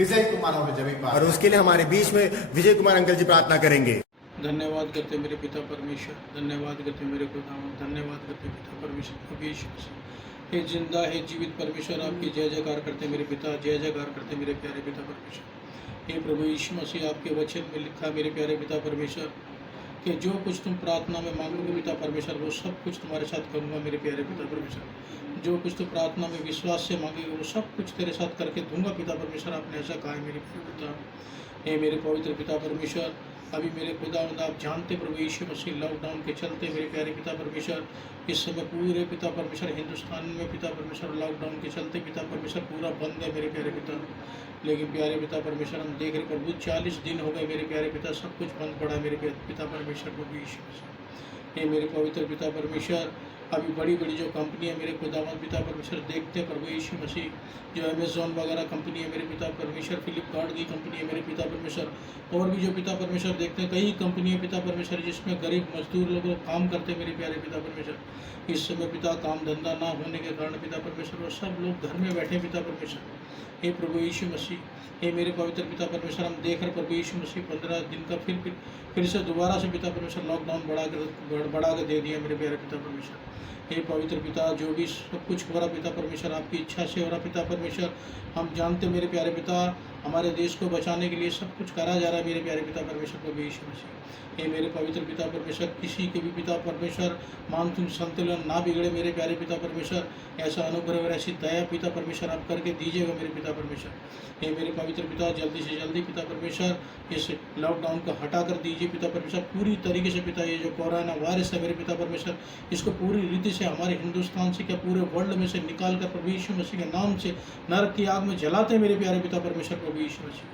விஜய் குமார் அவர்கள் ஜெபிப்பார்। और उसके लिए हमारे बीच में विजय कुमार अंकल जी प्रार्थना करेंगे। धन्यवाद करते मेरे पिता परमेश्वर, धन्यवाद करते मेरे खुदावन, धन्यवाद करते पिता परमेश्वर प्रभु यीशु मसीह। हे जिंदा है जीवित परमेश्वर, आपकी जय जयकार करते मेरे पिता, जय जयकार करते मेरे प्यारे पिता परमेश्वर। हे प्रभु यीशु मसीह, आपके वचन में लिखा मेरे प्यारे पिता परमेश्वर कि जो कुछ तुम प्रार्थना में मांगोगे पिता परमेश्वर, वो सब कुछ तुम्हारे साथ करूँगा मेरे प्यारे पिता परमेश्वर। जो कुछ तुम प्रार्थना में विश्वास से मांगेगे वो सब कुछ तेरे साथ करके दूंगा पिता परमेश्वर, आपने ऐसा कहा है मेरे प्यारे पिता। हे मेरे पवित्र पिता परमेश्वर, अभी मेरे खुदावंद आप जानते प्रभु यीशु मसीह, लॉकडाउन के चलते मेरे प्यारे पिता परमेश्वर, इस समय पूरे पिता परमेश्वर हिंदुस्तान में पिता परमेश्वर लॉकडाउन के चलते पिता परमेश्वर पूरा बंद है मेरे प्यारे पिता। लेकिन प्यारे पिता परमेश्वर हम देख रहे प्रभु 40 दिन हो गए मेरे प्यारे पिता, सब कुछ बंद पड़ा है मेरे पिता परमेश्वर प्रभु यीशु मसीह। हे मेरे पवित्र पिता परमेश्वर, अभी बड़ी बड़ी जो कंपनी है मेरे खुदावंद पिता परमेश्वर, देखते हैं प्रभु यीशु मसीह, जो अमेज़ॉन वगैरह कंपनी है मेरे पिता परमेश्वर, फ्लिपकार्ट की कंपनी है मेरे पिता परमेश्वर, और भी जो पिता परमेश्वर देखते हैं कई कंपनी है पिता परमेश्वर जिसमें गरीब मजदूर लोग काम करते हैं मेरे प्यारे पिता परमेश्वर। इस समय पिता काम धंधा ना होने के कारण पिता परमेश्वर वो सब लोग घर में बैठे पिता परमेश्वर। हे प्रभु यीशु मसीह, हे मेरे पवित्र पिता परमेश्वर, हम देख रहे प्रभु यीशु मसीह 15 दिन का फिर से दोबारा से पिता परमेश्वर लॉकडाउन बढ़ा के दे दिया मेरे प्यारे पिता परमेश्वर। हे पवित्र पिता, जो भी सब कुछ हो रहा पिता परमेश्वर आपकी इच्छा से हो रहा पिता परमेश्वर, हम जानते मेरे प्यारे पिता हमारे देश को बचाने के लिए सब कुछ करा जा रहा है मेरे प्यारे पिता परमेश्वर प्रभु यीशु मसीह। हे मेरे पवित्र पिता परमेश्वर, किसी के भी पिता परमेश्वर मानसून संतुलन ना बिगड़े मेरे प्यारे पिता परमेश्वर, ऐसा अनुग्रह और ऐसी दया पिता परमेश्वर आप करके दीजिएगा मेरे पिता परमेश्वर। हे मेरे पवित्र पिता, जल्दी से जल्दी पिता परमेश्वर इस लॉकडाउन को हटा कर दीजिए पिता परमेश्वर पूरी तरीके से। पिता ये जो कोरोना वायरस है मेरे पिता परमेश्वर, इसको पूरी रीति से हमारे हिंदुस्तान से क्या पूरे वर्ल्ड में से निकाल कर प्रभु यीशु मसीह के नाम से नरक की आग में जलाते मेरे प्यारे पिता परमेश्वर प्रभु यीशु मसीह।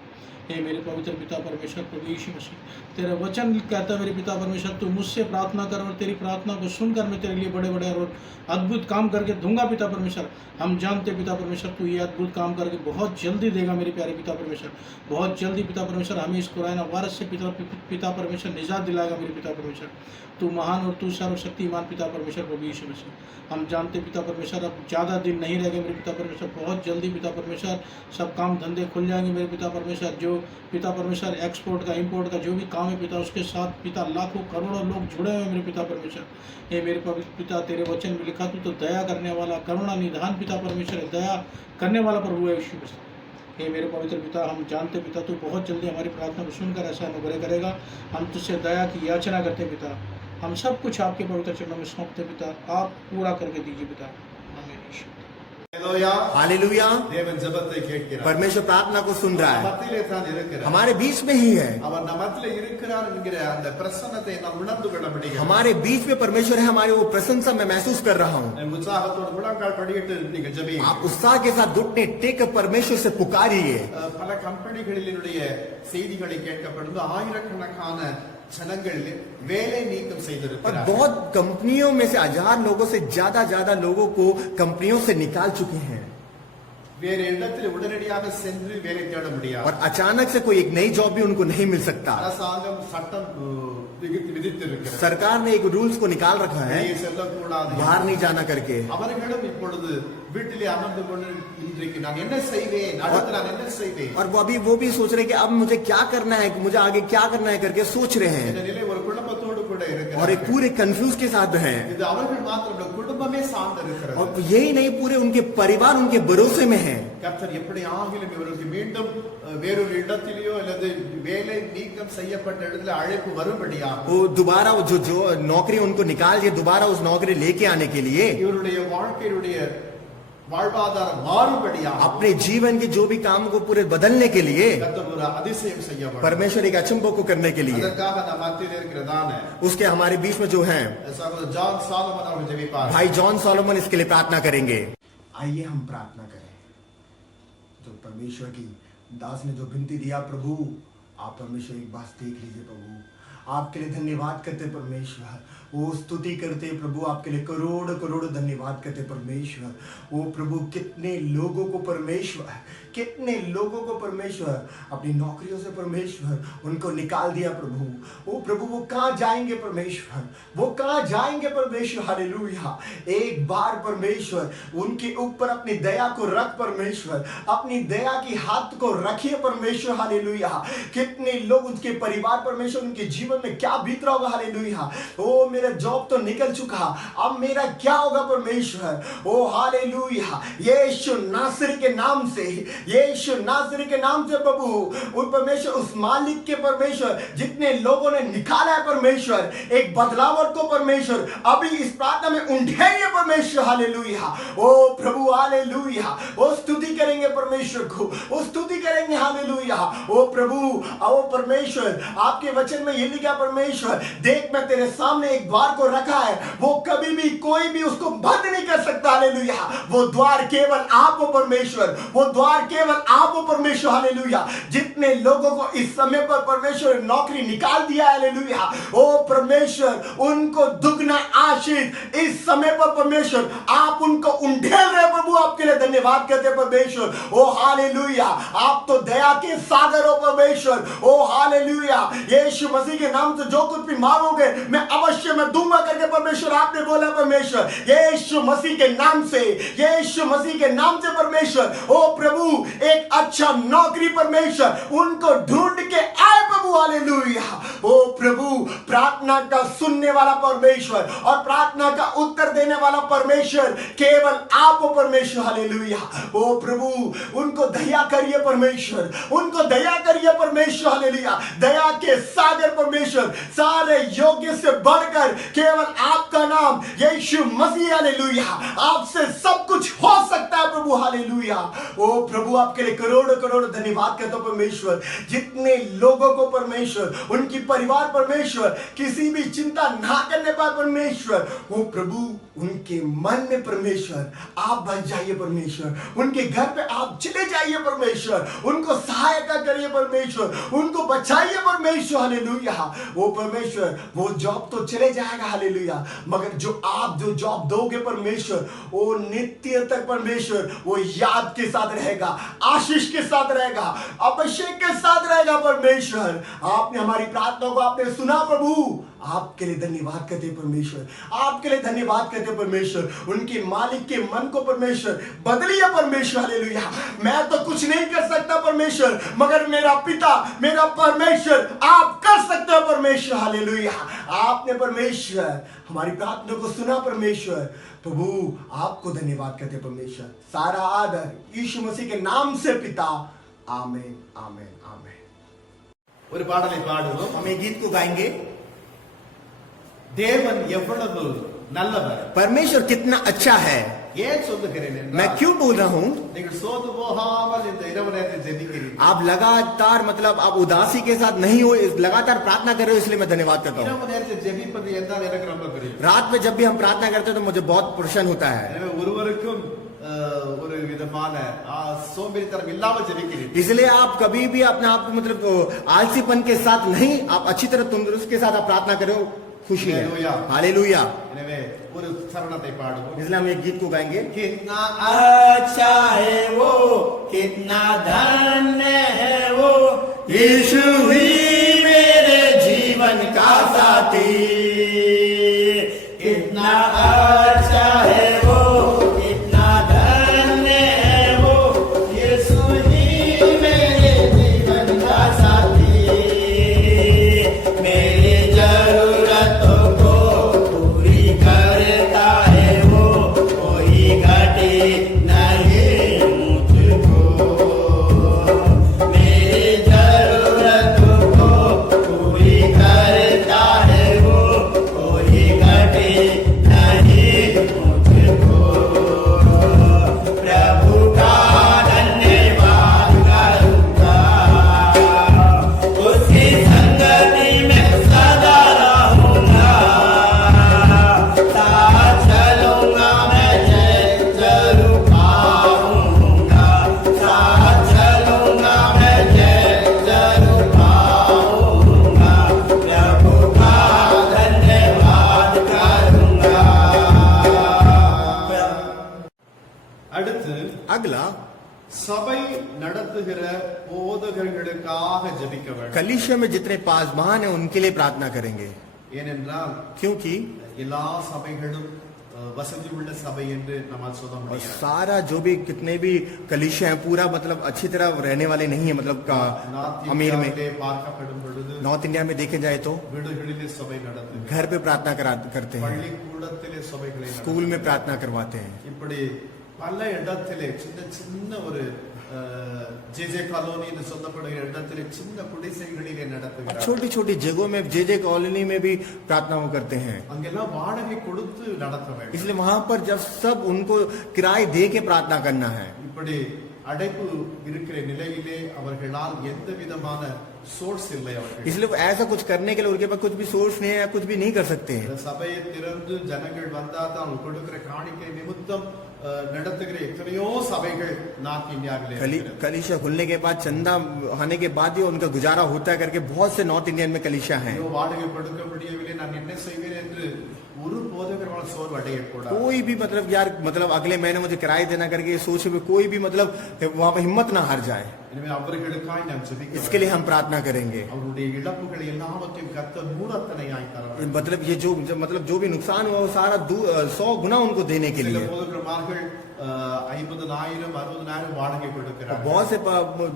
हे मेरे पवित्र पिता परमेश्वर प्रभु यीशु मसीह, तेरा वचन कहता है मेरे पिता परमेश्वर, तू मुझसे प्रार्थना कर और तेरी प्रार्थना को सुनकर मैं तेरे लिए बड़े बड़े और अद्भुत काम करके दूंगा पिता परमेश्वर। हम जानते पिता परमेश्वर तू ये अद्भुत काम करके बहुत जल्दी देगा मेरे प्यारे पिता परमेश्वर, बहुत जल्दी पिता परमेश्वर हमें इस कोरोना वायरस से पिता परमेश्वर निजात दिलाएगा मेरे पिता परमेश्वर। तू महान और तू सर्वशक्तिमान पिता परमेश्वर प्रभु यीशु मसीह। हम जानते पिता परमेश्वर अब ज़्यादा दिन नहीं रहेंगे मेरे पिता परमेश्वर, बहुत जल्दी पिता परमेश्वर सब काम धंधे खुल जाएंगे मेरे पिता परमेश्वर। जो पिता परमेश्वर एक्सपोर्ट का इंपोर्ट का जो भी काम है पिता, उसके साथ पिता लाखों करोड़ों लोग जुड़े हुए मेरे पिता परमेश्वर। हे मेरे पवित्र पिता, तेरे वचन में लिखा तू तो दया करने वाला, करुणा निधान पिता परमेश्वर, दया करने वाला प्रभु है यीशु मसीह। हे मेरे पवित्र पिता, हम जानते पिता तू बहुत जल्दी हमारी प्रार्थना को सुनकर ऐसा अनुग्रह करेगा। हम तुझसे दया की याचना करते पिता, हम सब कुछ आपके पवित्र चरणों में सौंपते पिता, आप पूरा करके दीजिए पिता। आमीन यीशु। ஹalleluya. हालेलुया। தேவன் ஜெபத்தை கேட்கிறார். परमेश्वर प्रार्थना को सुन रहा है, மத்தியிலே தான் இருக்கிறார். हमारे बीच में ही है। அவர் நம்ம மத்தியிலே இருக்கிறார் என்கிற அந்த பிரசன்னத்தை நாம் உணர்ந்து கொள்ள முடியும். हमारे बीच में परमेश्वर है, हमारे वो प्रशंसा मैं महसूस कर रहा हूँ। உற்சாகத்தோடு முழங்கால் படியிட்டு நீங்க ஜெபிங்க. आप उत्साह के साथ घुटने टेक कर परमेश्वर से पुकारिए। பல கம்பெனிகளினுடைய செய்திகளை கேட்கப்படுது, ஆயிரக்கணக்கான जनங்கள் வேலை நீக்கம் और செய்திருக்கிறார்கள். बहुत कंपनियों में से 1000 लोगों से ज्यादा लोगों को कंपनियों से निकाल चुके हैं வேறு இடத்தில் உடனடியாக சென்று வேலை தேட முடியாது. और अचानक से कोई एक नई जॉब भी उनको नहीं मिल सकता। அரசாங்கம் சட்டம் விதித்திருக்கிறது. सरकार ने एक रूल्स को निकाल रखा है, வெளியே செல்லக்கூடாது, बाहर नहीं जाना करके। அவர்களும் இப்பொழுது வீட்டிலே அமர்ந்து கொண்டு இன்றைக்கு நான் என்ன செய்வேன், அடுத்து நான் என்ன செய்வேன், और वो भी सोच रहे हैं कि अब मुझे क्या करना है, मुझे आगे क्या करना है करके सोच रहे हैं, இந்த நிலை ஒரு குடும்பத்தோடு கூட और இருக்கிறது. एक पूरे कंफ्यूज के साथ हैं। இது அவர்கள் மாத்திரம் குடும்பமே சார்ந்து இருக்கிறது. और यही नहीं, पूरे उनके परिवार उनके भरोसे में है। கர்த்தர் எப்படி ஆகிலும் இவர்களுக்கு மீண்டும் வேறொரு இடத்திலேயோ அல்லது வேலை நீக்கம் செய்யப்பட்ட இடத்துல அழைப்பு வரும்படியா वो दोबारा जो नौकरी उनको निकाल दिए, दोबारा उस नौकरी लेके आने के लिए, இவருடைய வாழ்க்கையுடைய வாழ்வாதாரம் மாறும்படியா अपने जीवन के जो भी काम को पूरे बदलने के लिए கர்த்தர் ஒரு அதிசயம் செய்ய வேண்டும். परमेश्वर एक अचंभव को करने के लिए அதற்காக நம்ம மத்தியில் இருக்கிறதான उसके हमारे बीच में जो है சகோதரர் ஜான் சாலமன் அவர்கள் ஜெபிப்பார். भाई जॉन सॉलोमन इसके लिए प्रार्थना करेंगे। आइए हम प्रार्थना करें। जो परमेश्वर की दास ने जो विनती दिया, प्रभु आप परमेश्वर एक बात देख लीजिए प्रभु, आपके लिए धन्यवाद करते परमेश्वर, वो स्तुति करते प्रभु, आपके लिए करोड़ करोड़ धन्यवाद करते परमेश्वर। वो प्रभु कितने लोगों को परमेश्वर, कितने लोगों को परमेश्वर अपनी नौकरियों से परमेश्वर उनको निकाल दिया प्रभु। वो प्रभु वो कहाँ जाएंगे परमेश्वर, वो कहाँ जाएंगे परमेश्वर। हालेलुया। एक बार परमेश्वर उनके ऊपर अपनी दया को रख परमेश्वर, अपनी दया की हाथ को रखिए परमेश्वर। हालेलुया। कितने लोग उनके परिवार परमेश्वर, उनके जीवन में क्या बीत रहा होगा। हालेलुया। ओ मेरा जॉब तो निकल चुका, अब मेरा क्या होगा परमेश्वर। ओ हालेलुया। यीशु नासरी के नाम से, यीशु नासरी के नाम से प्रभु उन परमेश्वर, उस मालिक के परमेश्वर जितने लोगों ने निकाला है परमेश्वर, एक बदलावट को परमेश्वर अभी इस प्रार्थना में उंडेरिए परमेश्वर। हालेलुया। ओ प्रभु हालेलुया। वो स्तुति करेंगे परमेश्वर को, वो स्तुति करेंगे। हालेलुया। ओ प्रभु, ओ परमेश्वर, आपके वचन में ये लिखा परमेश्वर, देख मैं तेरे सामने एक द्वार को रखा है, वो कभी भी कोई भी उसको बंद नहीं कर सकता। हालेलुया। वो द्वार केवल आप हो परमेश्वर, वो द्वार केवल आप हो परमेश्वर। हालेलुया। जितने लोगों को इस समय पर परमेश्वर नौकरी निकाल दिया, हालेलुया, ओ परमेश्वर उनको दुगना आशीष इस समय पर परमेश्वर आप उनको उंडेल रहे प्रभु। आपके लिए धन्यवाद करते परमेश्वर। ओ हालेलुया। आप तो दया के सागर हो परमेश्वर। ओ हालेलुया। यीशु मसीह के नाम से जो कुछ भी मांगोगे मैं अवश्य मैं दूंगा करके परमेश्वर आपने बोला परमेश्वर। यीशु मसीह के नाम से, यीशु मसीह के नाम से परमेश्वर, ओ प्रभु एक अच्छा नौकरी परमेश्वर उनको ढूंढ के आए प्रभु हालेलुया। ओ प्रभु, प्रार्थना का सुनने वाला परमेश्वर और प्रार्थना का उत्तर देने वाला परमेश्वर केवल आप हो परमेश्वर हालेलुया। ओ प्रभु, उनको दया करिए परमेश्वर, उनको दया करिए परमेश्वर हालेलुया। दया के सागर परमेश्वर, सारे योग्य से बढ़कर केवल आपका नाम यीशु मसीह हालेलुया। आपसे सब कुछ हो सकता है प्रभु हालेलुया। ओ प्रभु, आपके लिए करोड़ों करोड़ धन्यवाद करता हूं परमेश्वर। जितने लोगों को परमेश्वर, उनकी परिवार परमेश्वर किसी भी चिंता ना करने पाए परमेश्वर, वो प्रभु उनके मन में परमेश्वर आप बच जाइए परमेश्वर। उनके घर पे आप चले जाइए परमेश्वर, उनको सहायता करिए परमेश्वर, उनको बचाइए परमेश्वर हालेलुया। वो परमेश्वर, वो जॉब तो चले जाएगा हालेलुया, मगर जो आप जो जॉब दोगे परमेश्वर, वो नित्य तक परमेश्वर वो याद के साथ रहेगा, आशीष के साथ रहेगा, अभिषेक के साथ रहेगा परमेश्वर। आपने हमारी प्रार्थना को आपने सुना प्रभु, आपके लिए धन्यवाद करते परमेश्वर, आपके लिए धन्यवाद करते परमेश्वर। उनके मालिक के मन को परमेश्वर बदलिए परमेश्वर हालेलुया। मैं तो कुछ नहीं कर सकता परमेश्वर, मगर मेरा पिता, मेरा परमेश्वर आप कर सकते हो परमेश्वर हालेलुया। आपने परमेश्वर हमारी प्रार्थना को सुना परमेश्वर। प्रभु, आपको धन्यवाद करते परमेश्वर। सारा आदर यीशु मसीह के नाम से पिता, आमीन आमीन आमीन। ஒரு பாடலை பாடுவோம். हम एक गीत को गाएंगे। தேவன் எவ்வளவு நல்லவர், परमेश्वर कितना अच्छा है। ஏன் சொல்லுகிறேன் என்றால், मैं क्यों बोल रहा हूँ, நீங்கள் சோர்ந்து போகாமல் இந்த இரவு நேரத்தில் ஜெபிக்கிறீர்கள்। आप लगातार मतलब आप उदासी के साथ नहीं हो, लगातार प्रार्थना कर रहे हो, इसलिए मैं धन्यवाद करता हूँ। இரவு நேரத்தில் ஜெபிப்பது என்றால் எனக்கு ரொம்ப பிடிக்கும்। रात में जब भी हम प्रार्थना करते हैं तो मुझे बहुत प्रसन्न होता है। எனவே ஒருவருக்கும் ஒரு விதமான சோம்பேறித்தனம் இல்லாமல் ஜெபிக்கிறீர்கள்। इसलिए आप कभी भी अपने आप को मतलब आलसीपन के साथ नहीं, आप अच्छी तरह तंदुरुस्त के साथ आप प्रार्थना करो, खुशी है। हालेलुया। எனவே ஒரு சரணத்தை பாடுவோம்। इसलिए हम एक गीत को गाएंगे। कितना अच्छा है वो, कितना धन्य है वो, यीशु ही मेरे जीवन का साथी। कितना अच्छा है वो, कितना धन्य है वो, यीशु ही मेरे जीवन का साथी। मेरी जरूरतों को पूरी करता है वो, कोई घटे नहीं मुझको। मेरी जरूरतों को पूरी करता है वो, कोई घटे नहीं मुझको। प्रभु का धन्यवाद करूंगा, उसकी संगति में सदा रहूंगा। साथ चलूंगा मैं जरूर पाऊंगा, साथ चलूंगा मैं जरूर पाऊंगा। प्रभु का धन्यवाद करूंगा। அடுத்து अगला, சபை நடத்துகிற போதகர்களுக்காக ஜெபிக்க வேண்டும்। कलीसिया में जितने पासवान हैं उनके लिए प्रार्थना करेंगे, ஏனென்றால் क्योंकि எல்லா சபைகளும் வசதி உள்ள சபை என்று நம்மால் சொல்ல और முடியாது। सारा जो भी कितने भी कलीसिया हैं पूरा मतलब अच्छी तरह रहने वाले नहीं है, मतलब நார்த் अमीर में இந்தியாவிலே பார்க்கப்படும் பொழுது नॉर्थ इंडिया में देखे जाए तो வீடுகளிலே சபை நடத்துகிறார், घर पे प्रार्थना करते हैं, பள்ளிக்கூடத்திலே சபைகளை स्कूल में प्रार्थना करवाते हैं। இப்படி பல இடத்திலே சின்ன சின்ன ஒரு ஜேஜே காலோனி என்று சொல்லப்படுகிற இடத்திலே சின்ன குடிசைகளிலே நடத்துகிறார்। छोटी छोटी जगहों में जे कॉलोनी में भी प्रार्थना वो करते हैं। அங்கெல்லாம் வாடகை கொடுத்து நடத்த வேண்டும்। इसलिए वहां पर जब सब उनको किराए दे के प्रार्थना करना है। இப்படி அடைப்பு இருக்கிற நிலையிலே அவர்களால் எந்த விதமான சோர்ஸ் இல்லை அவர்கள்। इसलिए ऐसा कुछ करने के लिए उनके पास कुछ भी सोर्स नहीं है, कुछ भी नहीं कर सकते हैं। இந்த சபையை திறந்து ஜனங்கள் வந்தாதான் அவங்க கொடுக்கிற காணிக்கை நிமித்தம் நடத்துகிற எத்தனையோ சபைகள் நார்த் இந்தியாவிலே இருக்கிறது। कलीसिया खुलने के बाद चंदा आने के बाद ही उनका गुजारा होता है करके बहुत से नॉर्थ इंडियन में कलीसिया हैं। ஐயோ, வாடகை கொடுக்க முடியவில்லை, நான் என்ன செய்வேன் என்று ஒரு போதகரால் சோர்வு அடையக்கூடாது। कोई भी मतलब यार मतलब अगले महीने मुझे किराए देना करके सोच में कोई भी मतलब वहां पर हिम्मत ना हार जाए। எனவே அவர்களுக்காய் நாம் ஜெபிக்க इसके लिए हम प्रार्थना करेंगे। அவருடைய இழப்புகள் எல்லாவற்றையும் கர்த்தர் நூறத்தனையாய் தர வேண்டும்। मतलब ये जो मतलब जो भी नुकसान हुआ वो सारा 100 गुना उनको देने के சில लिए। போதகர்மார்கள் 50,000 60,000 வாடகை கொடுக்கிறார். बहुत से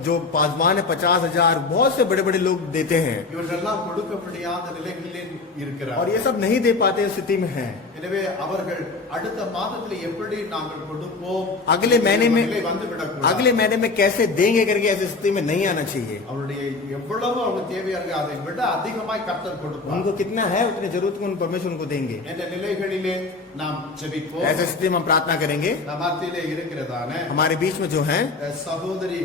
जो पासवान है 50,000, बहुत से बड़े बड़े लोग देते हैं இவர்களெல்லாம் கொடுக்க முடியாத நிலைகளிலே இருக்கிறார். और ये सब नहीं दे पाते स्थिति में हैं. எனவே அவர்கள் அடுத்த மாதத்தில் எப்படி நாங்கள் கொடுப்போம், अगले महीने நிலை में வந்து விடக்கூடாது. अगले महीने में कैसे देंगे करके ऐसी स्थिति में नहीं आना चाहिए. அவருடைய எவ்வளவு அவங்க தேவையா இருக்கு அதை விட அதிகமாய் கர்த்தர் கொடுப்பார். उनको कितना है उतनी जरूरत को परमेश्वर उनको देंगे. இந்த நிலைகளிலே நாம் ஜெபிப்போம். ऐसे स्थिति में हम प्रार्थना करेंगे. மத்தியிலே இருக்கிறதான हमारे बीच में जो है சகோதரி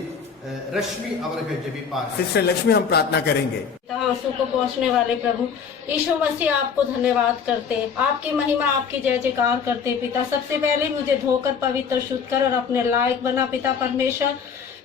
रश्मि அவர்கள் ஜெபிப்பார். सिस्टर लक्ष्मी हम प्रार्थना करेंगे. आंसू को पहुंचने वाले प्रभु यीशु मसीह आपको धन्यवाद करते हैं, आपकी महिमा आपकी जय जयकार करते हैं पिता। सबसे पहले मुझे धोकर पवित्र शुद्ध कर और अपने लायक बना पिता परमेश्वर।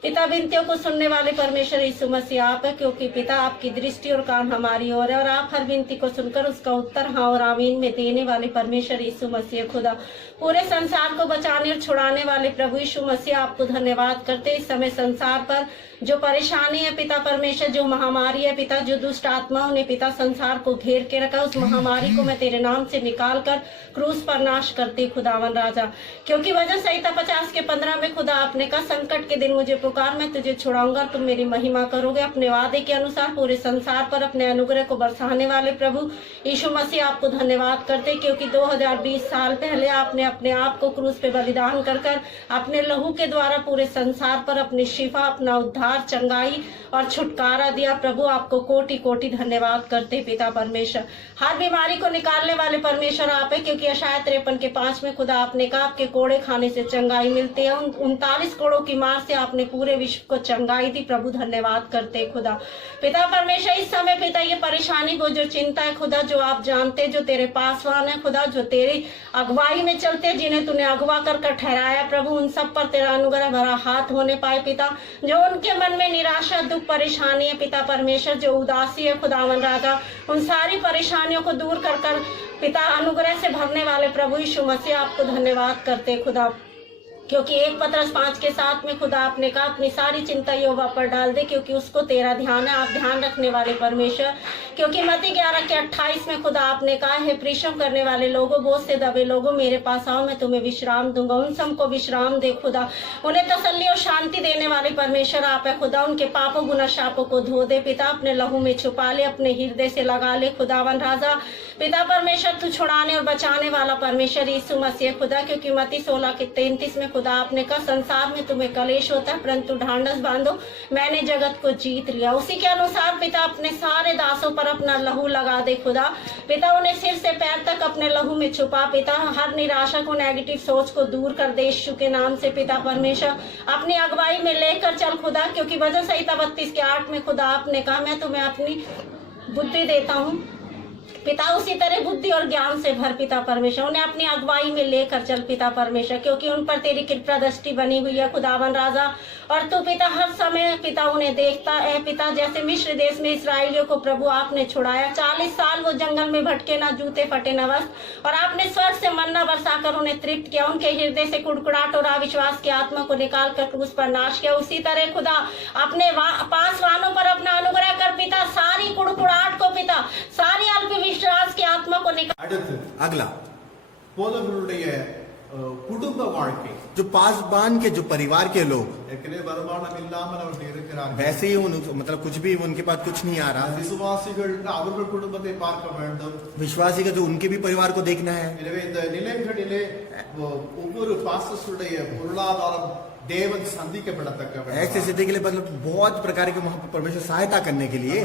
पिता विनतियों को सुनने वाले परमेश्वर यीशु मसीह आप है, क्योंकि पिता आपकी दृष्टि और कान हमारी ओर है और आप हर विनती को सुनकर उसका उत्तर हाँ और आमीन में देने वाले परमेश्वर यीशु मसीह खुदा। पूरे संसार को बचाने और छुड़ाने वाले प्रभु यीशु मसीह आपको धन्यवाद करते। इस समय संसार पर जो परेशानी है पिता परमेश्वर, जो महामारी है पिता, जो दुष्ट आत्माओं ने पिता संसार को घेर के रखा, उस महामारी को मैं तेरे नाम से निकाल कर क्रूस पर नाश करती खुदावन राजा। क्योंकि वजह संहिता 50 के 15 में खुदा आपने कहा संकट के दिन मुझे पुकार, मैं तुझे छुड़ाऊंगा, तुम मेरी महिमा करोगे। अपने वादे के अनुसार पूरे संसार पर अपने अनुग्रह को बरसाने वाले प्रभु यीशु मसीह आपको धन्यवाद करते, क्योंकि 2020 साल पहले आपने अपने आप को क्रूस पे बलिदान कर अपने लहू के द्वारा पूरे संसार पर अपनी शिफा, अपना उद्धार, चंगाई और छुटकारा दिया। प्रभु आपको कोटि कोटि धन्यवाद करते पिता परमेश्वर। हर बीमारी को निकालने वाले परमेश्वर आप है, क्योंकि यशायाह 53 के 5 में खुदा आपने कहा आपके कोड़े खाने से चंगाई मिलती है। 39 कोड़ों की मार से आपने पूरे विश्व को चंगाई दी। प्रभु धन्यवाद करते खुदा। पिता परमेश्वर इस समय पिता ये परेशानी को जो चिंता है खुदा, जो आप जानते, जो तेरे पासवान है खुदा, जो तेरी अगुवाई में चलते, जिन्हें तूने अगवा कर ठहराया प्रभु, उन सब पर तेरा अनुग्रह भरा हाथ होने पाए पिता। जो उनके मन में निराशा, दुख, परेशानी है पिता परमेश्वर, जो उदासी है खुदावन राजा, उन सारी परेशानियों को दूर कर पिता अनुग्रह से भरने वाले प्रभु यीशु मसीह आपको धन्यवाद करते खुदा। क्योंकि 1 पतरस 5 के 7 में खुदा आपने कहा अपनी सारी चिंता यहोवा पर डाल दे, क्योंकि उसको तेरा ध्यान है। आप ध्यान रखने वाले परमेश्वर। क्योंकि मत्ती 11 के 28 में खुदा आपने कहा है परिश्रम करने वाले लोगों, बोझ से दबे लोगों, मेरे पास आओ, मैं तुम्हें विश्राम दूंगा। उन सबको विश्राम दे खुदा। उन्हें तसल्ली और शांति देने वाले परमेश्वर आप है खुदा। उनके पापों गुना शापों को धो दे पिता, अपने लहू में छुपा ले, अपने हृदय से लगा ले खुदावन राजा। पिता परमेश्वर तू छुड़ाने और बचाने वाला परमेश्वर यीशु मसीह खुदा। क्योंकि मत्ती 16 के 33 में खुदा आपने कहा संसार में तुम्हें कलेश होता है, परंतु ढांढस बांधो, मैंने जगत को जीत लिया। उसी के अनुसार पिता अपने सारे दासों पर अपना लहू लगा दे खुदा। पिता उन्हें सिर से पैर तक अपने लहू में छुपा पिता। हर निराशा को, नेगेटिव सोच को दूर कर दे यीशु के नाम से पिता परमेश्वर। अपनी अगुवाई में लेकर चल खुदा। क्योंकि वचन संहिता 32 के 8 में खुदा आपने कहा मैं तुम्हें अपनी बुद्धि देता हूँ पिता। उसी तरह बुद्धि और ज्ञान से भर पिता परमेश्वर। उन्हें अपनी अगुवाई में लेकर चल पिता परमेश्वर, क्योंकि उन पर तेरी कृपा दृष्टि बनी हुई है खुदावन राजा। और तू पिता हर समय पिता उन्हें देखता है पिता। जैसे मिस्र देश में इसराइलियों को प्रभु आपने छुड़ाया, 40 साल वो जंगल में भटके, ना जूते फटे न वस्त्र, और आपने स्वर्ग से मन्ना बरसाकर उन्हें तृप्त किया। उनके हृदय से कुड़कुड़ाहट और अविश्वास की आत्मा को निकाल कर क्रूस पर नाश किया। उसी तरह खुदा अपने पासवानों पर अपना अनुग्रह कर पिता, सारी कुड़कुड़ाहट को पिता, सारी अल्प विश्वास की आत्मा को निकाल। அடுத்து अगला போதகருடைய குடும்ப வாழ்க்கை, जो पासवान के जो परिवार के लोग ஏற்கனவே வருமானம் இல்லாமல் அவர்கள் இருக்கிறார்கள். वैसे ही मतलब कुछ भी उनके पास कुछ नहीं आ रहा। விசுவாசிகள் அவர்கள் குடும்பத்தை பார்க்க வேண்டும். विश्वासी का जो उनके भी परिवार को देखना है। எனவே இந்த நிலைகளிலே ஒவ்வொரு பாஸ்டர்ஸுடைய பொருளாதாரம் தேவன் சந்திக்கப்படத்தக்க ऐसी स्थिति के लिए मतलब बहुत प्रकार के वहाँ पर परमेश्वर सहायता करने के लिए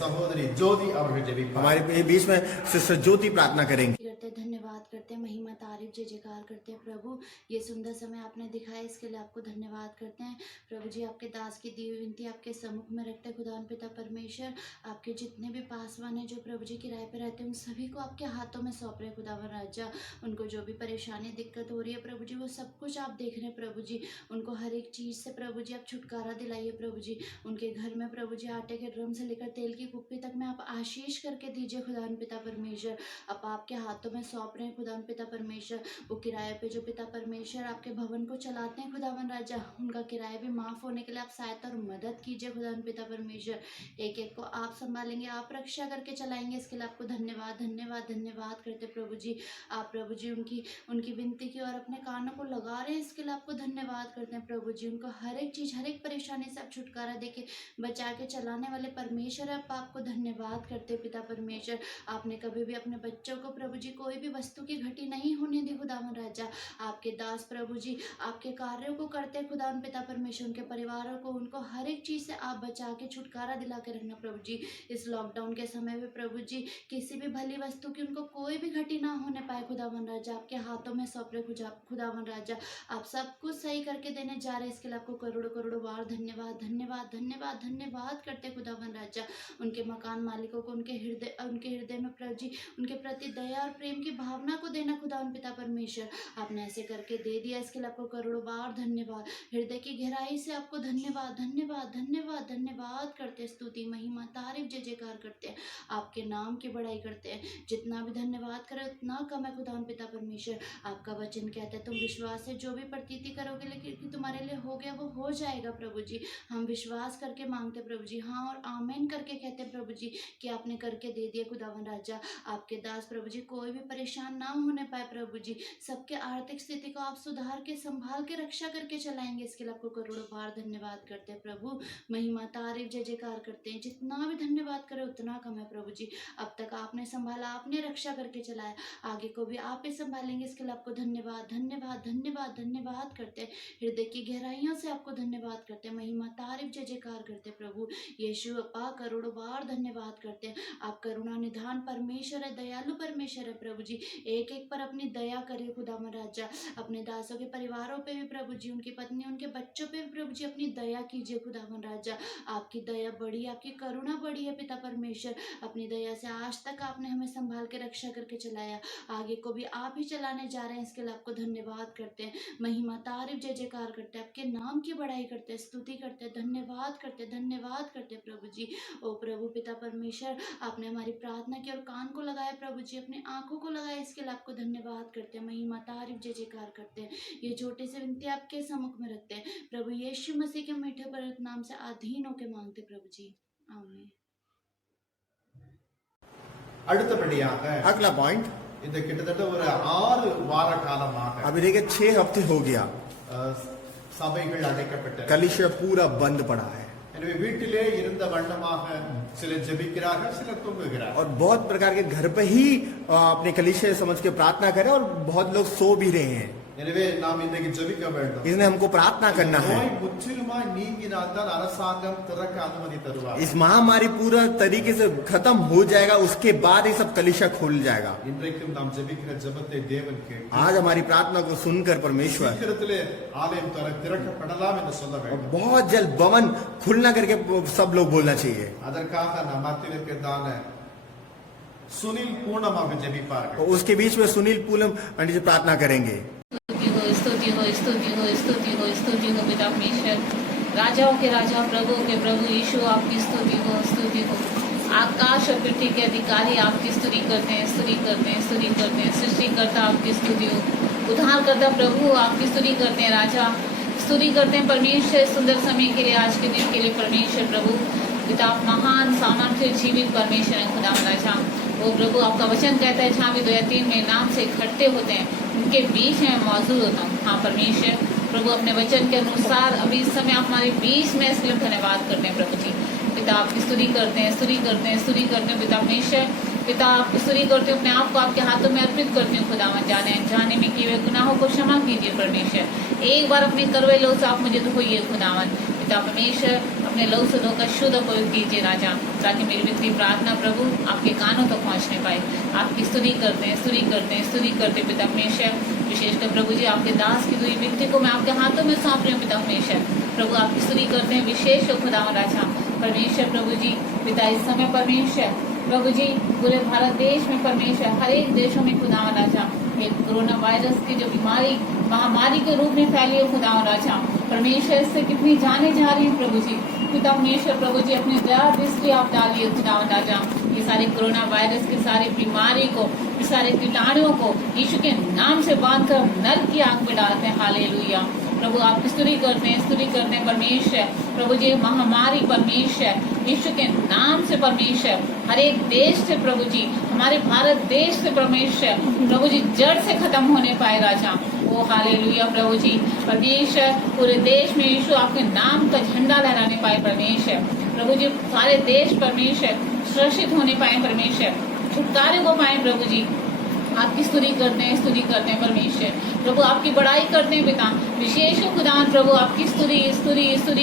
सहोदरी ज्योति அவர்கள் ஜெபிப்பார். हमारे बीच में सिस्टर ज्योति प्रार्थना करेंगे। धन्यवाद करते हैं, महिमा तारीफ जय जयकार करते हैं प्रभु। ये सुंदर समय आपने दिखाया इसके लिए आपको धन्यवाद करते हैं प्रभु जी। आपके दास की दी हुई विनती आपके सम्मुख में रखते हैं खुदावन पिता परमेश्वर। आपके जितने भी पासवान हैं जो प्रभु जी किराए पे रहते हैं, उन सभी को आपके हाथों में सौंप रहे खुदावन राजा। उनको जो भी परेशानी दिक्कत हो रही है प्रभु जी, वो सब कुछ आप देख रहे हैं प्रभु जी। उनको हर एक चीज़ से प्रभु जी आप छुटकारा दिलाइए प्रभु जी। उनके घर में प्रभु जी आटे के ड्रम से लेकर तेल की कुप्पी तक में आप आशीष करके दीजिए खुदावन पिता परमेश्वर। अब आपके हाथों में सौंप रहे हैं खुदावन पिता परमेश्वर। वो किराए पे जो पिता परमेश्वर आपके भवन को चलाते हैं खुदावन राजा, उनका किराया भी माफ़ होने के लिए आप सहायता और मदद कीजिए खुदावन पिता परमेश्वर। एक एक को आप संभालेंगे, आप रक्षा करके चलाएंगे, इसके लिए आपको धन्यवाद धन्यवाद धन्यवाद करते प्रभु जी। आप प्रभु जी उनकी विनती की और अपने कानों को लगा रहे हैं, इसके लिए आपको धन्यवाद करते हैं प्रभु जी। उनको हर एक चीज़, हर एक परेशानी से आप छुटकारा देके बचा के चलाने वाले परमेश्वर है, आपको धन्यवाद करते हैं पिता परमेश्वर। आपने कभी भी अपने बच्चों को प्रभु जी कोई भी वस्तु की घटी नहीं होने दी खुदावन राजा। आपके दास प्रभु जी आपके कार्यों को करते हैं खुदावन पिता परमेश्वर, उनके परिवारों को, उनको हर एक चीज़ से आप बचा के छुटकारा दिला के रखना प्रभु जी। इस लॉकडाउन के समय में प्रभु जी किसी भी भली वस्तु की उनको कोई भी घटी ना होने पाए खुदावन राजा, आपके हाथों में सौंप रहे खुदावन राजा। आप सब कुछ सही करके देने जा रहे हैं, इसके लिए आपको करोड़ों करोड़ों बार धन्यवाद धन्यवाद धन्यवाद धन्यवाद करते खुदावन राजा। उनके मकान मालिकों को उनके हृदय में प्रभु जी उनके प्रति दया और प्रेम की भावना को देना खुदावन पिता परमेश्वर। आपने ऐसे करके दे दिया, इसके लिए आपको करोड़ों बार धन्यवाद। हृदय की गहराई से आपको धन्यवाद धन्यवाद धन्यवाद धन्यवाद करते, स्तुति महिमा तारीफ जय जयकार करते हैं, आपके नाम की बड़ाई करते हैं। जितना भी धन्यवाद करें उतना कम है खुदावन पिता परमेश्वर। आपका वचन कहता है तुम विश्वास से जो भी प्रतीति करोगे लेकिन तुम्हारे लिए हो गया वो हो जाएगा प्रभु जी। हम विश्वास करके मांगते प्रभु जी, हाँ और आमीन करके कहते प्रभु जी कि आपने करके दे दिया खुदावन राजा। आपके दास प्रभु जी कोई भी परेशान ना होने पाए प्रभु जी, सबके आर्थिक स्थिति को आप सुधार के संभाल के रक्षा करके चलाएंगे, इसके लिए आपको करोड़ों बार धन्यवाद करते हैं प्रभु। महिमा तारीफ जय जयकार करते हैं, जितना भी धन्यवाद करें उतना कम है प्रभु जी। अब तक आपने संभाला, आपने रक्षा करके चलाया, आगे को भी आप ही संभालेंगे, इसके लिए आपको धन्यवाद धन्यवाद धन्यवाद धन्यवाद करते हैं। हृदय की गहराइयों से आपको धन्यवाद करते हैं, महिमा तारीफ जय जयकार करते प्रभु यीशु अपा, करोड़ों बार धन्यवाद करते हैं। आप करुणा निधान परमेश्वर है, दयालु परमेश्वर है प्रभु जी। एक एक पर अपनी दया करिए खुदावन राजा। अपने दासों के परिवारों पे भी प्रभु जी, उनकी पत्नी उनके बच्चों पे भी प्रभु जी अपनी दया कीजिए खुदावन राजा। आपकी दया बड़ी, आपकी करुणा बड़ी है पिता परमेश्वर। अपनी दया से आज तक आपने हमें संभाल के रक्षा करके चलाया, आगे को भी आप ही चलाने जा रहे हैं, इसके लिए आपको धन्यवाद करते हैं, महिमा तारीफ जय जयकार करते हैं, आपके नाम की बड़ाई करते हैं, स्तुति करते हैं, धन्यवाद करते हैं, धन्यवाद करते हैं प्रभु जी। ओ प्रभु पिता परमेश्वर, आपने हमारी प्रार्थना की और कान को लगाया प्रभु जी, अपनी आंखों को लगाया, इसके लिए आपको धन्यवाद करते हैं, महिमा तारीफ जय जयकार करते हैं। ये छोटी सी विनती आपके सम्मुख में रखते हैं प्रभु यीशु मसीह के मीठे पवित्र नाम से अधीन होकर मांगते प्रभु जी, आमीन। அடுத்தபடியாக अगला पॉइंट, இந்த கிட்டத்தட்ட ஒரு 6 வார காலமாக अभी देखिए 6 हफ्ते हो गया சபைகள் அடைக்கப்பட்டன। कलिशा पूरा बंद पड़ा है எனவே வீட்டிலே இருந்த வண்ணமாக சிலர் ஜெபிக்கிறார்கள், சிலர் தூங்குகிறார்கள்। और बहुत प्रकार के घर पे ही अपने कलिशा समझ के प्रार्थना करें और बहुत लोग सो भी रहे हैं। எனவே நாம் இன்றைக்கு ஜெபிக்க வேண்டும்। इसलिए हमको प्रार्थना करना है। நோய் முற்றிலுமாய் நீங்கினால்தான் அரசாங்கம் திறக்க அனுமதி தருவார்। इस महामारी पूरा तरीके से खत्म हो जाएगा, उसके बाद ही सब कलिशा खुल जाएगा। இன்றைக்கும் நாம் ஜெபிக்கிற ஜெபத்தை தேவன் கேட்பார்। आज हमारी प्रार्थना को सुनकर परमेश्वर சீக்கிரத்திலே ஆலயம் திறக்கப்படலாம் என்று சொல்ல வேண்டும்। बहुत जल्द भवन खुलना करके सब लोग बोलना चाहिए। அதற்காக நாம் மத்தியில் இருக்கிறதான सुनील पूर्णமாக ஜெபிப்பார்கள்। तो उसके बीच में सुनील पूनम आंटी जी प्रार्थना करेंगे। स्तुति हो स्तुति हो स्तुति हो स्तुति हो पिता परमेश्वर, राजाओं के राजा प्रभुओं के प्रभु यीशु, आपकी स्तुति हो स्तुति हो। आकाश और पृथ्वी के अधिकारी आपकी स्तुति करते हैं, स्तुति करते हैं, स्तुति करते हैं। सृष्टिकर्ता आपकी स्तुति हो, उद्धारकर्ता प्रभु आपकी स्तुति करते हैं, राजा स्तुति करते हैं परमेश्वर। सुंदर समय के लिए, आज के दिन के लिए परमेश्वर प्रभु पिता, महान सामर्थ्य जीवित परमेश्वर है खुदा राजा। वो प्रभु आपका वचन कहता है, जहाँ भी 2 या 3 मेरे नाम से इकट्ठे होते हैं उनके बीच में मौजूद होता हूँ। हाँ परमेश्वर प्रभु, अपने वचन के अनुसार अभी इस समय आप हमारे बीच में, इसलिए धन्यवाद करते हैं प्रभु जी। पिता आपकी स्तुति करते हैं, स्तुति करते हैं, स्तुति करते हैं पिता परमेश्वर। पिता आपकी स्तुति करते हैं, अपने आप को आपके हाथों में अर्पित करते हैं खुदावन। जाने अनजाने में किए हुए गुनाहों को क्षमा कीजिए परमेश्वर। एक बार अपने करवे लहू से आप मुझे धोइए खुदावन। पिता परमेश्वर, अपने लहू से धोकर शुद्ध पवित्र कीजिए राजा, ताकि मेरी विनती प्रार्थना प्रभु आपके कानों तक पहुँचने पाए। आपकी स्तुति करते हैं, स्तुति करते हैं, स्तुति करते पिता परमेश्वर। विशेषकर प्रभु जी, आपके दास की हुई विनती को मैं आपके हाथों में सौंप रही हूँ पिता परमेश्वर। प्रभु आपकी स्तुति करते हैं, विशेष खुदावन राजा परमेश्वर। प्रभु जी पिता, इस समय परमेश्वर प्रभु जी पूरे भारत देश में परमेश्वर, हर एक देशों में खुदावन राजा, एक कोरोना वायरस की जो बीमारी महामारी के रूप में फैली है खुदावन राजा परमेश्वर, इससे कितनी जाने जा रही है प्रभु जी। पिता परमेश्वर प्रभु जी अपनी दया दृष्टि आप डालिए खुदावन राजा। ये सारे कोरोना वायरस के सारे बीमारी को, ये सारे कीटाणुओं को यीशु के नाम से बांध कर नरक की आग में डालते हैं। हालेलुया प्रभु आपकी स्तुति करते हैं परमेश्वर प्रभु जी। महामारी परमेश्वर यीशु के नाम से परमेश्वर हर एक देश से प्रभु जी, हमारे भारत देश से परमेश्वर प्रभु जी जड़ से खत्म होने पाए राजा। ओ हालेलुया प्रभु जी। परमेश्वर पूरे देश में यीशु आपके नाम का झंडा लहराने पाए परमेश्वर प्रभु जी। सारे देश परमेश्वर सुरक्षित होने पाए परमेश्वर, छुटकारे को पाए प्रभु जी। आपकी स्तुति करते हैं परमेश्वर प्रभु। आपकी बड़ाई करते हैं पिता विशेष खुदान प्रभु। आपकी स्तुति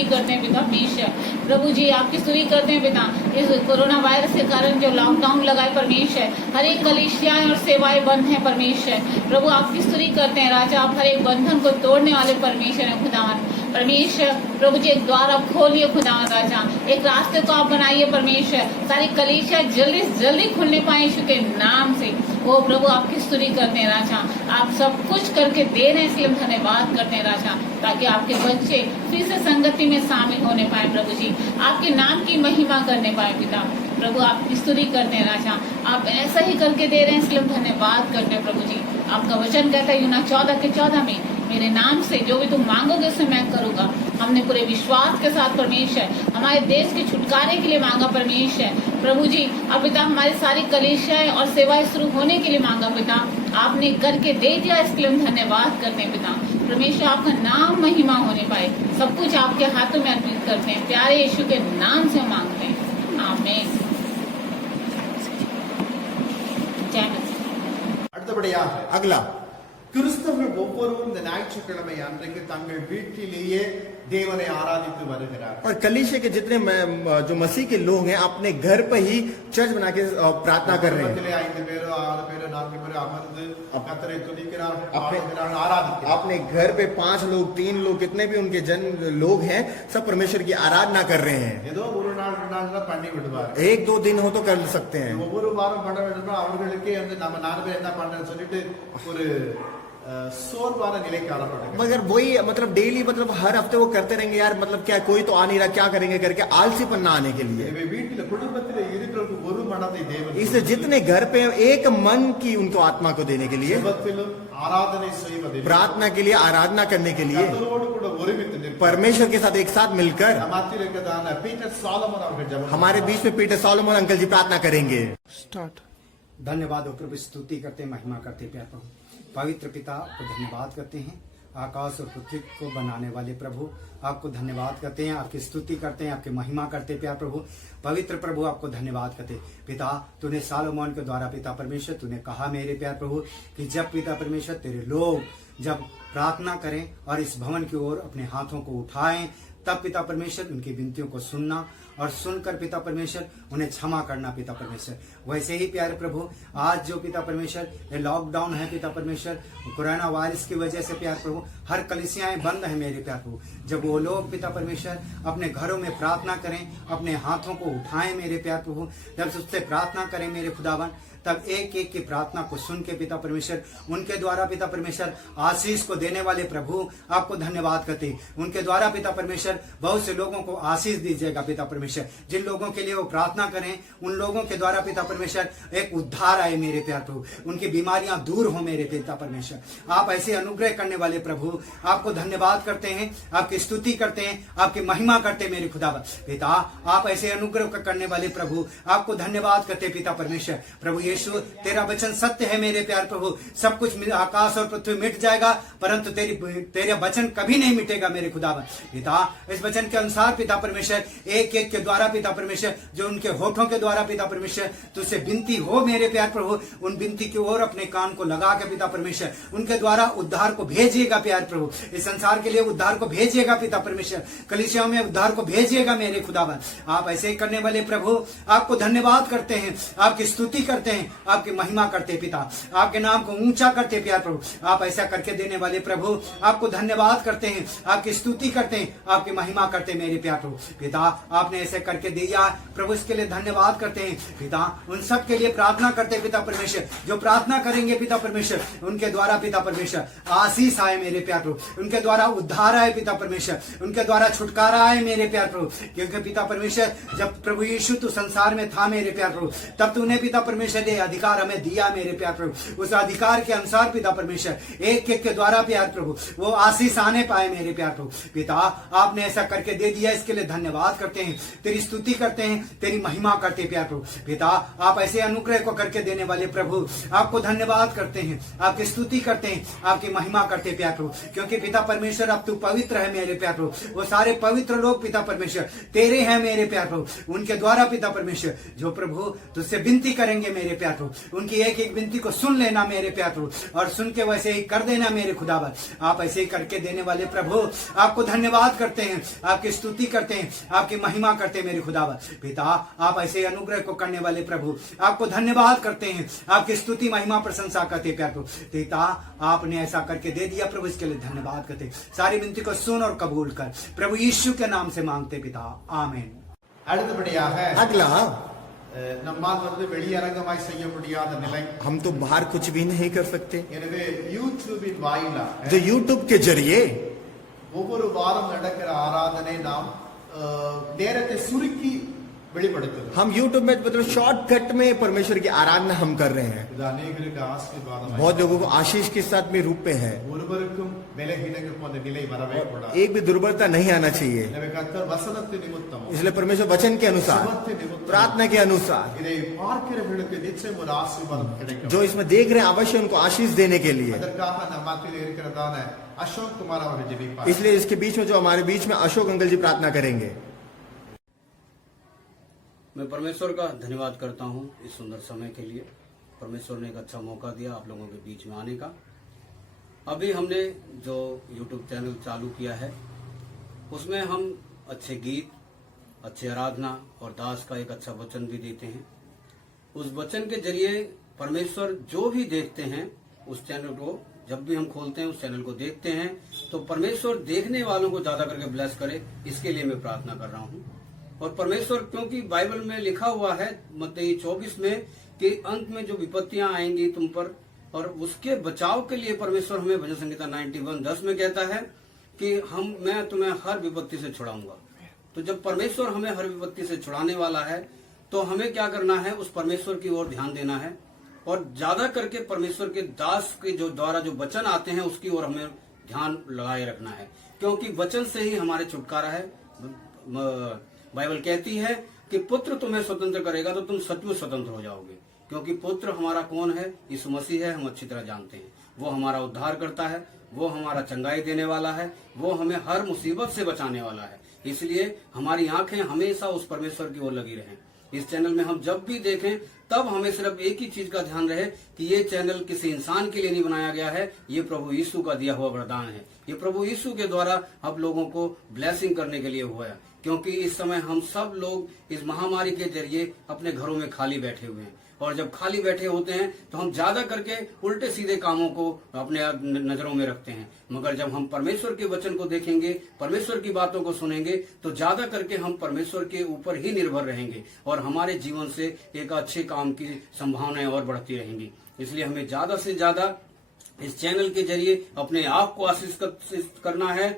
करते हैं पिता परमेश्वर प्रभु जी। आपकी स्तुति करते हैं पिता। इस कोरोना वायरस के कारण जो लॉकडाउन लगाए परमेश्वर, हर एक कलीसियाएं और सेवाएं बंद हैं परमेश्वर प्रभु। आपकी स्तुति करते हैं राजा। आप हर एक बंधन को तोड़ने वाले परमेश्वर हैं खुदान परमेश्वर प्रभु जी। एक द्वार आप खोलिए खुदान राजा, एक रास्ते को आप बनाइए परमेश्वर। सारी कलीसिया जल्दी से जल्दी खुलने पाए यीशु के नाम से। ओ प्रभु आपकी स्तुति करते हैं राजा। आप सब कुछ करके दे रहे हैं, इसलिए हम धन्यवाद करते हैं राजा, ताकि आपके बच्चे फिर से संगति में शामिल होने पाए प्रभु जी, आपके नाम की महिमा करने पाए पिता प्रभु। आपकी स्तुति करते हैं राजा। आप ऐसा ही करके दे रहे हैं, इसलिए हम धन्यवाद करते हैं प्रभु जी। आपका वचन कहता है यूहन्ना 14:14 में, मेरे नाम से जो भी तुम मांगोगे उसे मैं करूंगा। हमने पूरे विश्वास के साथ परमेश्वर हमारे देश के छुटकारे के लिए मांगा परमेश्वर प्रभु जी। अब पिता हमारी सारी कलीसियाएं और सेवाएं शुरू होने के लिए मांगा पिता, आपने करके दे दिया, इसके लिए हम धन्यवाद करते हैं पिता परमेश्वर। आपका नाम महिमा होने पाए, सब कुछ आपके हाथों में अर्पित करते हैं, प्यारे यीशु के नाम से मांगते हैं, आमीन। जय मसीह। அடுத்தபடியாக अगला கிறிஸ்தவர்கள் ஒவ்வொருவரும் இந்த ஞாயிற்றுக்கிழமை அன்றைக்கு தங்கள் வீட்டிலேயே தேவனை ஆராதித்து வருகிறார்। और कलीसिया के जितने जो मसीह के लोग हैं अपने घर पर ही चर्च बना के प्रार्थना कर रहे हैं। 5 பேர் 6 பேர் 4 பேர் அமர்ந்து கர்த்தரை துதிக்கிறார்கள், பாடுகிறார்கள், ஆராதிக்கிறார்கள்। अपने घर पे 5 लोग 3 लोग कितने भी उनके जन लोग हैं सब परमेश्वर की आराधना कर रहे हैं। ஏதோ ஒரு நாள் 2 நாள் பண்ணி விடுவார்। 1-2 दिन हो तो कर सकते हैं। ஒவ்வொரு வாரம் பண்ண வேண்டும்னா அவர்களுக்கே வந்து நம்ம 4 பேர் என்ன பண்றேன்னு சொல்லிட்டு ஒரு सोरवाना निले कालापड़ेगा। मगर वही मतलब डेली मतलब हर हफ्ते वो करते रहेंगे यार, मतलब क्या कोई तो आ नहीं रहा, क्या करेंगे करके आलसीपन ना आने के लिए। इसलिए जितने घर पे एक मन की उनको आत्मा को देने के लिए, प्रार्थना के लिए, आराधना करने के लिए, परमेश्वर के साथ एक साथ मिलकर हमारे बीच में पीटर सोलोमन अंकल जी प्रार्थना करेंगे। स्टार्ट। धन्यवाद हो प्रभु, स्तुति करते महिमा करते प्यार प्रभु। पवित्र पिता आपको धन्यवाद करते हैं, आकाश और पृथ्वी को बनाने वाले प्रभु आपको धन्यवाद करते हैं, आपकी स्तुति करते हैं, आपकी महिमा करते प्यार प्रभु। पवित्र प्रभु आपको धन्यवाद करते पिता। तूने सालोमोन के द्वारा पिता परमेश्वर तूने कहा मेरे प्यार प्रभु कि जब पिता परमेश्वर तेरे लोग जब प्रार्थना करें और इस भवन की ओर अपने हाथों को उठाएं, तब पिता परमेश्वर उनकी विनतियों को सुनना और सुनकर पिता परमेश्वर उन्हें क्षमा करना पिता परमेश्वर। वैसे ही प्यारे प्रभु आज जो पिता परमेश्वर ये लॉकडाउन है पिता परमेश्वर कोरोना वायरस की वजह से प्यार प्रभु हर कलीसियाएं बंद है मेरे प्यार प्रभु। जब वो लोग पिता परमेश्वर अपने घरों में प्रार्थना करें, अपने हाथों को उठाएं मेरे प्यार प्रभु, जब उससे प्रार्थना करें मेरे खुदावन, तब एक एक की प्रार्थना को सुन के पिता परमेश्वर उनके द्वारा पिता परमेश्वर आशीष को देने वाले प्रभु आपको धन्यवाद करते। उनके द्वारा पिता परमेश्वर बहुत से लोगों को आशीष दीजिएगा पिता परमेश्वर। जिन लोगों के लिए वो प्रार्थना करें उन लोगों के द्वारा पिता परमेश्वर एक उद्धार आए मेरे प्यार प्रभु, उनकी बीमारियां दूर हो मेरे पिता परमेश्वर। आप ऐसे अनुग्रह करने वाले प्रभु आपको धन्यवाद करते हैं, आपकी स्तुति करते हैं, आपकी महिमा करते मेरे खुदावन पिता। आप ऐसे अनुग्रह करने वाले प्रभु आपको धन्यवाद करते पिता परमेश्वर। प्रभु यीशु तेरा वचन सत्य है मेरे प्यार प्रभु। सब कुछ आकाश और पृथ्वी मिट जाएगा परंतु तेरे वचन कभी नहीं मिटेगा मेरे खुदावन पिता। इस वचन के अनुसार पिता परमेश्वर एक एक के द्वारा पिता परमेश्वर जो उनके होठों के द्वारा पिता परमेश्वर तुझसे विनती हो मेरे प्यार प्रभु, उन विनती की ओर अपने कान को लगा के पिता परमेश्वर उनके द्वारा उद्धार को भेजिएगा प्यार प्रभु। इस संसार के लिए उद्धार को भेजिएगा पिता परमेश्वर, कलीसियाओं में उद्धार को भेजिएगा मेरे खुदावन। आप ऐसे ही करने वाले प्रभु आपको धन्यवाद करते हैं, आपकी स्तुति करते हैं, आपकी महिमा करते पिता, आपके नाम को ऊंचा करते प्यार प्रभु। आप ऐसा करके देने वाले प्रभु आपको धन्यवाद करते हैं, आपकी स्तुति करते हैं, आपकी महिमा करते मेरे प्यार प्रभु पिता। आपने ऐसे करके दिया प्रभु, इसके लिए धन्यवाद करते हैं पिता। उन सब के लिए प्रार्थना करते हैं पिता परमेश्वर, जो प्रार्थना करेंगे पिता परमेश्वर, उनके द्वारा पिता परमेश्वर आशीष आए मेरे प्यार प्रभु, उनके द्वारा उद्धार आए पिता परमेश्वर, उनके द्वारा छुटकारा आए मेरे प्यार प्रभु। क्योंकि पिता परमेश्वर जब प्रभु यीशु तू संसार में था मेरे प्यार प्रभु, तब तूने पिता परमेश्वर ने अधिकार हमें दिया मेरे प्यार प्रभु। उस अधिकार के अनुसार पिता परमेश्वर एक एक के द्वारा प्यार प्रभु वो आशीष आने पाए मेरे प्यार प्रभु। पिता आपने ऐसा करके दे दिया, इसके लिए धन्यवाद करते हैं, तेरी स्तुति करते हैं, तेरी महिमा करते हैं प्यार प्रभु। पिता आप ऐसे अनुग्रह को करके देने वाले प्रभु, आपको धन्यवाद करते हैं, आपकी स्तुति करते हैं, आपकी महिमा करते हैं प्यार प्रभु। क्योंकि पिता परमेश्वर अब तू पवित्र है मेरे प्यार प्रभु, वो सारे पवित्र लोग पिता परमेश्वर तेरे हैं मेरे प्यार प्रभु। उनके द्वारा पिता परमेश्वर जो प्रभु तुझसे विनती करेंगे मेरे प्यार प्रभु, उनकी एक एक विनती को सुन लेना मेरे प्यार प्रभु, और सुन के वैसे ही कर देना मेरे खुदावन। आप ऐसे ही करके देने वाले प्रभु, आपको धन्यवाद करते हैं, आपकी स्तुति करते हैं, आपकी महिमा करते हैं मेरे खुदावन। पिता आप ऐसे अनुग्रह को करने वाले प्रभु, आपको धन्यवाद करते हैं, आपकी स्तुति महिमा प्रशंसा करते हैं प्यार प्रभु। पिता आपने ऐसा करके दे दिया प्रभु, इसके लिए धन्यवाद करते हैं। सारी विनती को सुन और कबूल कर, प्रभु यीशु के नाम से मांगते पिता, आमीन। அடுத்தபடியாக अगला நம்மால் வெளியரங்கமாய் செய்ய முடியாத நிலை, हम तो बाहर कुछ भी नहीं कर सकते, எனவே யூடியூபின் வாயிலாக जो यूट्यूब के जरिए ஒவ்வொரு வாரம் நடக்கிற ஆராதனை நாம் நேரத்தை சுருக்கி வெளிப்படுத்துகிறோம்। हम यूट्यूब में मतलब शॉर्टकट में परमेश्वर की आराधना हम कर रहे हैं। இது அநேகருக்கு ஆசீர்வாதம், बहुत लोगों को आशीष के साथ में रूप में है। ஒருவருக்கும் பலகீனங்கள் போன்ற நிலை வரவே கூடாது, एक भी दुर्बलता नहीं आना चाहिए। எனவே கர்த்தர் வசனத்தின் நிமித்தம், इसलिए परमेश्वर वचन के अनुसार, சுபத்தின் நிமித்தம், प्रार्थना के अनुसार இதை பார்க்கிறவர்களுக்கு நிச்சயம் ஒரு ஆசீர்வாதம் கிடைக்கும்। जो इसमें देख रहे हैं अवश्य उनको आशीष देने के लिए, அதற்காக நம்ம மத்தியில் இருக்கிறதான அசோக் குமார் அவர்கள் ஜெபிப்பார்। इसलिए इसके बीच में जो हमारे बीच में अशोक अंकल जी प्रार्थना करेंगे। मैं परमेश्वर का धन्यवाद करता हूँ इस सुंदर समय के लिए। परमेश्वर ने एक अच्छा मौका दिया आप लोगों के बीच में आने का। अभी हमने जो YouTube चैनल चालू किया है उसमें हम अच्छे गीत, अच्छे आराधना और दास का एक अच्छा वचन भी देते हैं। उस वचन के जरिए परमेश्वर जो भी देखते हैं उस चैनल को, जब भी हम खोलते हैं उस चैनल को देखते हैं तो परमेश्वर देखने वालों को ज्यादा करके ब्लेस करे, इसके लिए मैं प्रार्थना कर रहा हूँ। और परमेश्वर, क्योंकि बाइबल में लिखा हुआ है मत्ती 24 में कि अंत में जो विपत्तियां आएंगी तुम पर, और उसके बचाव के लिए परमेश्वर हमें भजन संहिता 91:10 में कहता है कि मैं तुम्हें हर विपत्ति से छुड़ाऊंगा। तो जब परमेश्वर हमें हर विपत्ति से छुड़ाने वाला है तो हमें क्या करना है, उस परमेश्वर की ओर ध्यान देना है और ज्यादा करके परमेश्वर के दास के जो द्वारा जो वचन आते हैं उसकी ओर हमें ध्यान लगाए रखना है, क्योंकि वचन से ही हमारे छुटकारा है। बाइबल कहती है कि पुत्र तुम्हें स्वतंत्र करेगा तो तुम सचमुच स्वतंत्र हो जाओगे, क्योंकि पुत्र हमारा कौन है, यीशु मसीह है, हम अच्छी तरह जानते हैं। वो हमारा उद्धार करता है, वो हमारा चंगाई देने वाला है, वो हमें हर मुसीबत से बचाने वाला है। इसलिए हमारी आंखें हमेशा उस परमेश्वर की ओर लगी रहें। इस चैनल में हम जब भी देखें तब हमें सिर्फ एक ही चीज का ध्यान रहे कि ये चैनल किसी इंसान के लिए नहीं बनाया गया है, ये प्रभु यीशु का दिया हुआ वरदान है। ये प्रभु यीशु के द्वारा अब लोगों को ब्लेसिंग करने के लिए हुआ है, क्योंकि इस समय हम सब लोग इस महामारी के जरिए अपने घरों में खाली बैठे हुए हैं, और जब खाली बैठे होते हैं तो हम ज्यादा करके उल्टे सीधे कामों को अपने नजरों में रखते हैं। मगर जब हम परमेश्वर के वचन को देखेंगे, परमेश्वर की बातों को सुनेंगे तो ज्यादा करके हम परमेश्वर के ऊपर ही निर्भर रहेंगे और हमारे जीवन से एक अच्छे काम की संभावनाएं और बढ़ती रहेंगी। इसलिए हमें ज्यादा से ज्यादा इस चैनल के जरिए अपने आप को आशीषित करना है,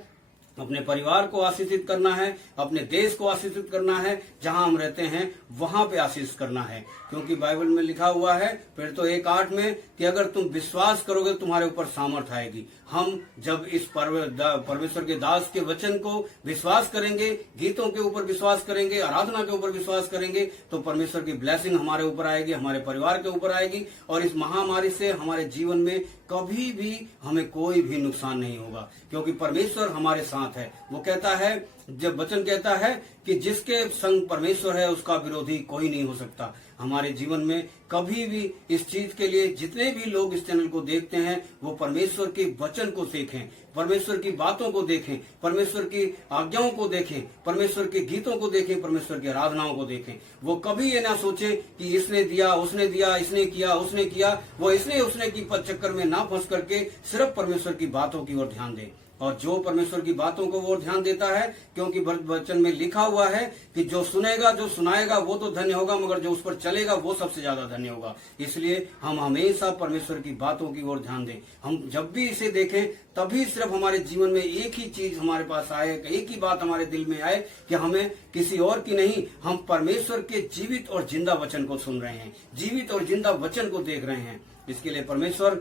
अपने परिवार को आशीषित करना है, अपने देश को आशीषित करना है, जहां हम रहते हैं वहां पे आशीष करना है। क्योंकि बाइबल में लिखा हुआ है फिर तो 1:8 में कि अगर तुम विश्वास करोगे तुम्हारे ऊपर सामर्थ आएगी। हम जब इस परमेश्वर के दास के वचन को विश्वास करेंगे, गीतों के ऊपर विश्वास करेंगे, आराधना के ऊपर विश्वास करेंगे तो परमेश्वर की ब्लेसिंग हमारे ऊपर आएगी, हमारे परिवार के ऊपर आएगी, और इस महामारी से हमारे जीवन में कभी भी हमें कोई भी नुकसान नहीं होगा, क्योंकि परमेश्वर हमारे साथ है। वो कहता है, जब वचन कहता है कि जिसके संग परमेश्वर है उसका विरोधी कोई नहीं हो सकता। हमारे जीवन में कभी भी इस चीज के लिए जितने भी लोग इस चैनल को देखते हैं वो परमेश्वर के वचन को देखें, परमेश्वर की बातों को देखें, परमेश्वर की आज्ञाओं को देखें, परमेश्वर के गीतों को देखें, परमेश्वर की आराधनाओं को देखें। वो कभी ये ना सोचे कि इसने दिया, उसने दिया, इसने किया, उसने किया, वो इसने उसने की चक्कर में ना फंस करके सिर्फ परमेश्वर की बातों की ओर ध्यान दें। और जो परमेश्वर की बातों को वो ध्यान देता है, क्योंकि वचन में लिखा हुआ है कि जो सुनेगा जो सुनाएगा वो तो धन्य होगा, मगर जो उस पर चलेगा वो सबसे ज्यादा धन्य होगा। इसलिए हम हमेशा परमेश्वर की बातों की ओर ध्यान दें। हम जब भी इसे देखें तभी सिर्फ हमारे जीवन में एक ही चीज हमारे पास आए, एक ही बात हमारे दिल में आए कि हमें किसी और की नहीं, हम परमेश्वर के जीवित और जिंदा वचन को सुन रहे हैं, जीवित और जिंदा वचन को देख रहे हैं। इसके लिए परमेश्वर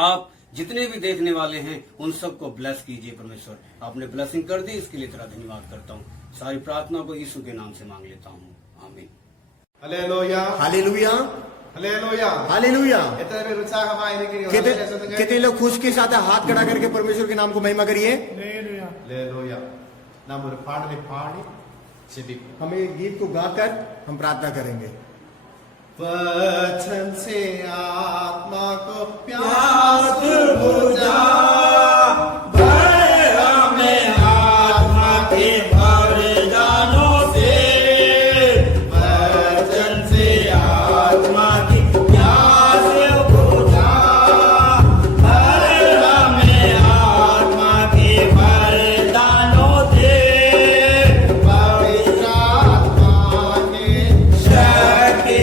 आप जितने भी देखने वाले हैं उन सबको ब्लेस कीजिए। परमेश्वर आपने ब्लेसिंग कर दी, इसके लिए तेरा धन्यवाद करता हूँ। सारी प्रार्थना को यीशु के नाम से मांग लेता हूँ, आमीन। Hallelujah hallelujah hallelujah hallelujah. എത്ര പേര് ഉത്സാഹമായിരിക്കുന്നു? कितने लोग खुश के साथ हाथ खड़ा करके परमेश्वर के नाम को महिमा करिए। ഹല്ലേലൂയ। നാം ഒരു പാടലെ പാടി ജപിക്കും। हमें गीत को गाकर हम प्रार्थना करेंगे। वचन से आत्मा को प्यास बुझा, भर हमें आत्मा के वरदानों से। वचन से आत्मा की प्यास बुझा, भर हमें आत्मा के वरदानों से। पवित्र आत्मा के शक्ति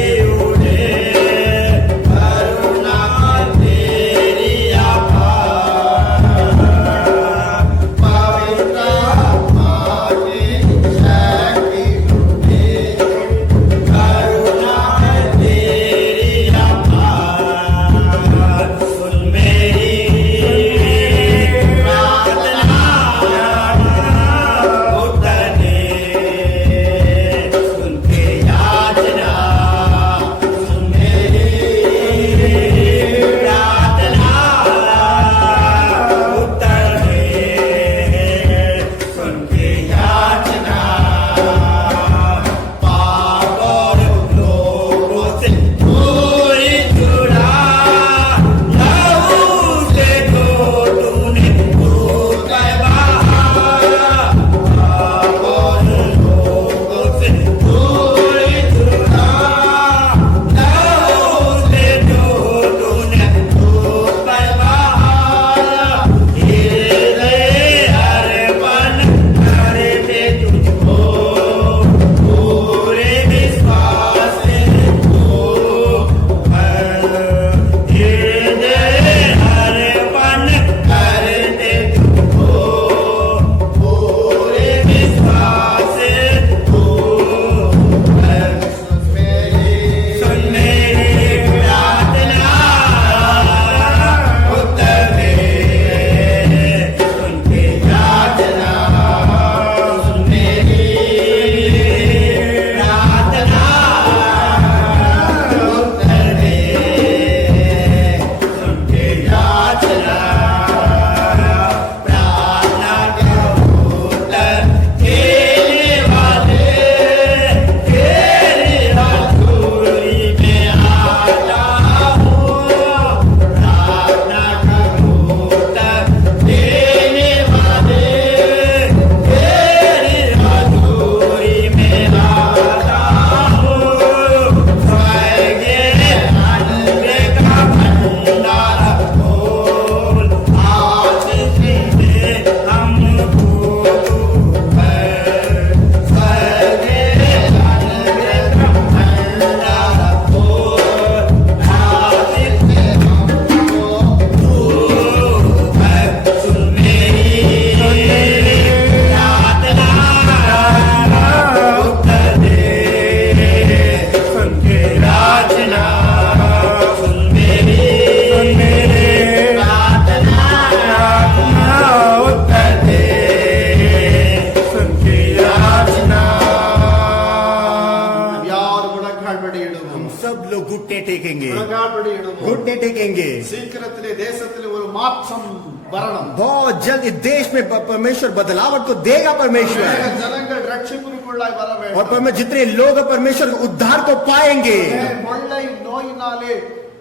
घुटने टेकेंगे। शीघ्रத்திலே தேசத்திலே ஒரு மாற்றம் வரணும்। बहुत जल्द इस देश में परमेश्वर बदलावट को देगा। परमेश्वर ஜனங்கள் ரட்சிப்புக்குள்ளாய் வர வேண்டும்। और जितने लोग परमेश्वर उद्धार को पाएंगे। கொள்ளை நோயினாலே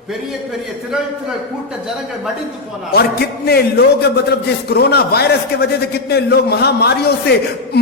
பெரிய பெரிய திரள் திரள் கூட்ட ஜனங்கள் மடிந்து போனார். और कितने लोग मतलब जिस कोरोना वायरस के वजह से कितने लोग महामारियों से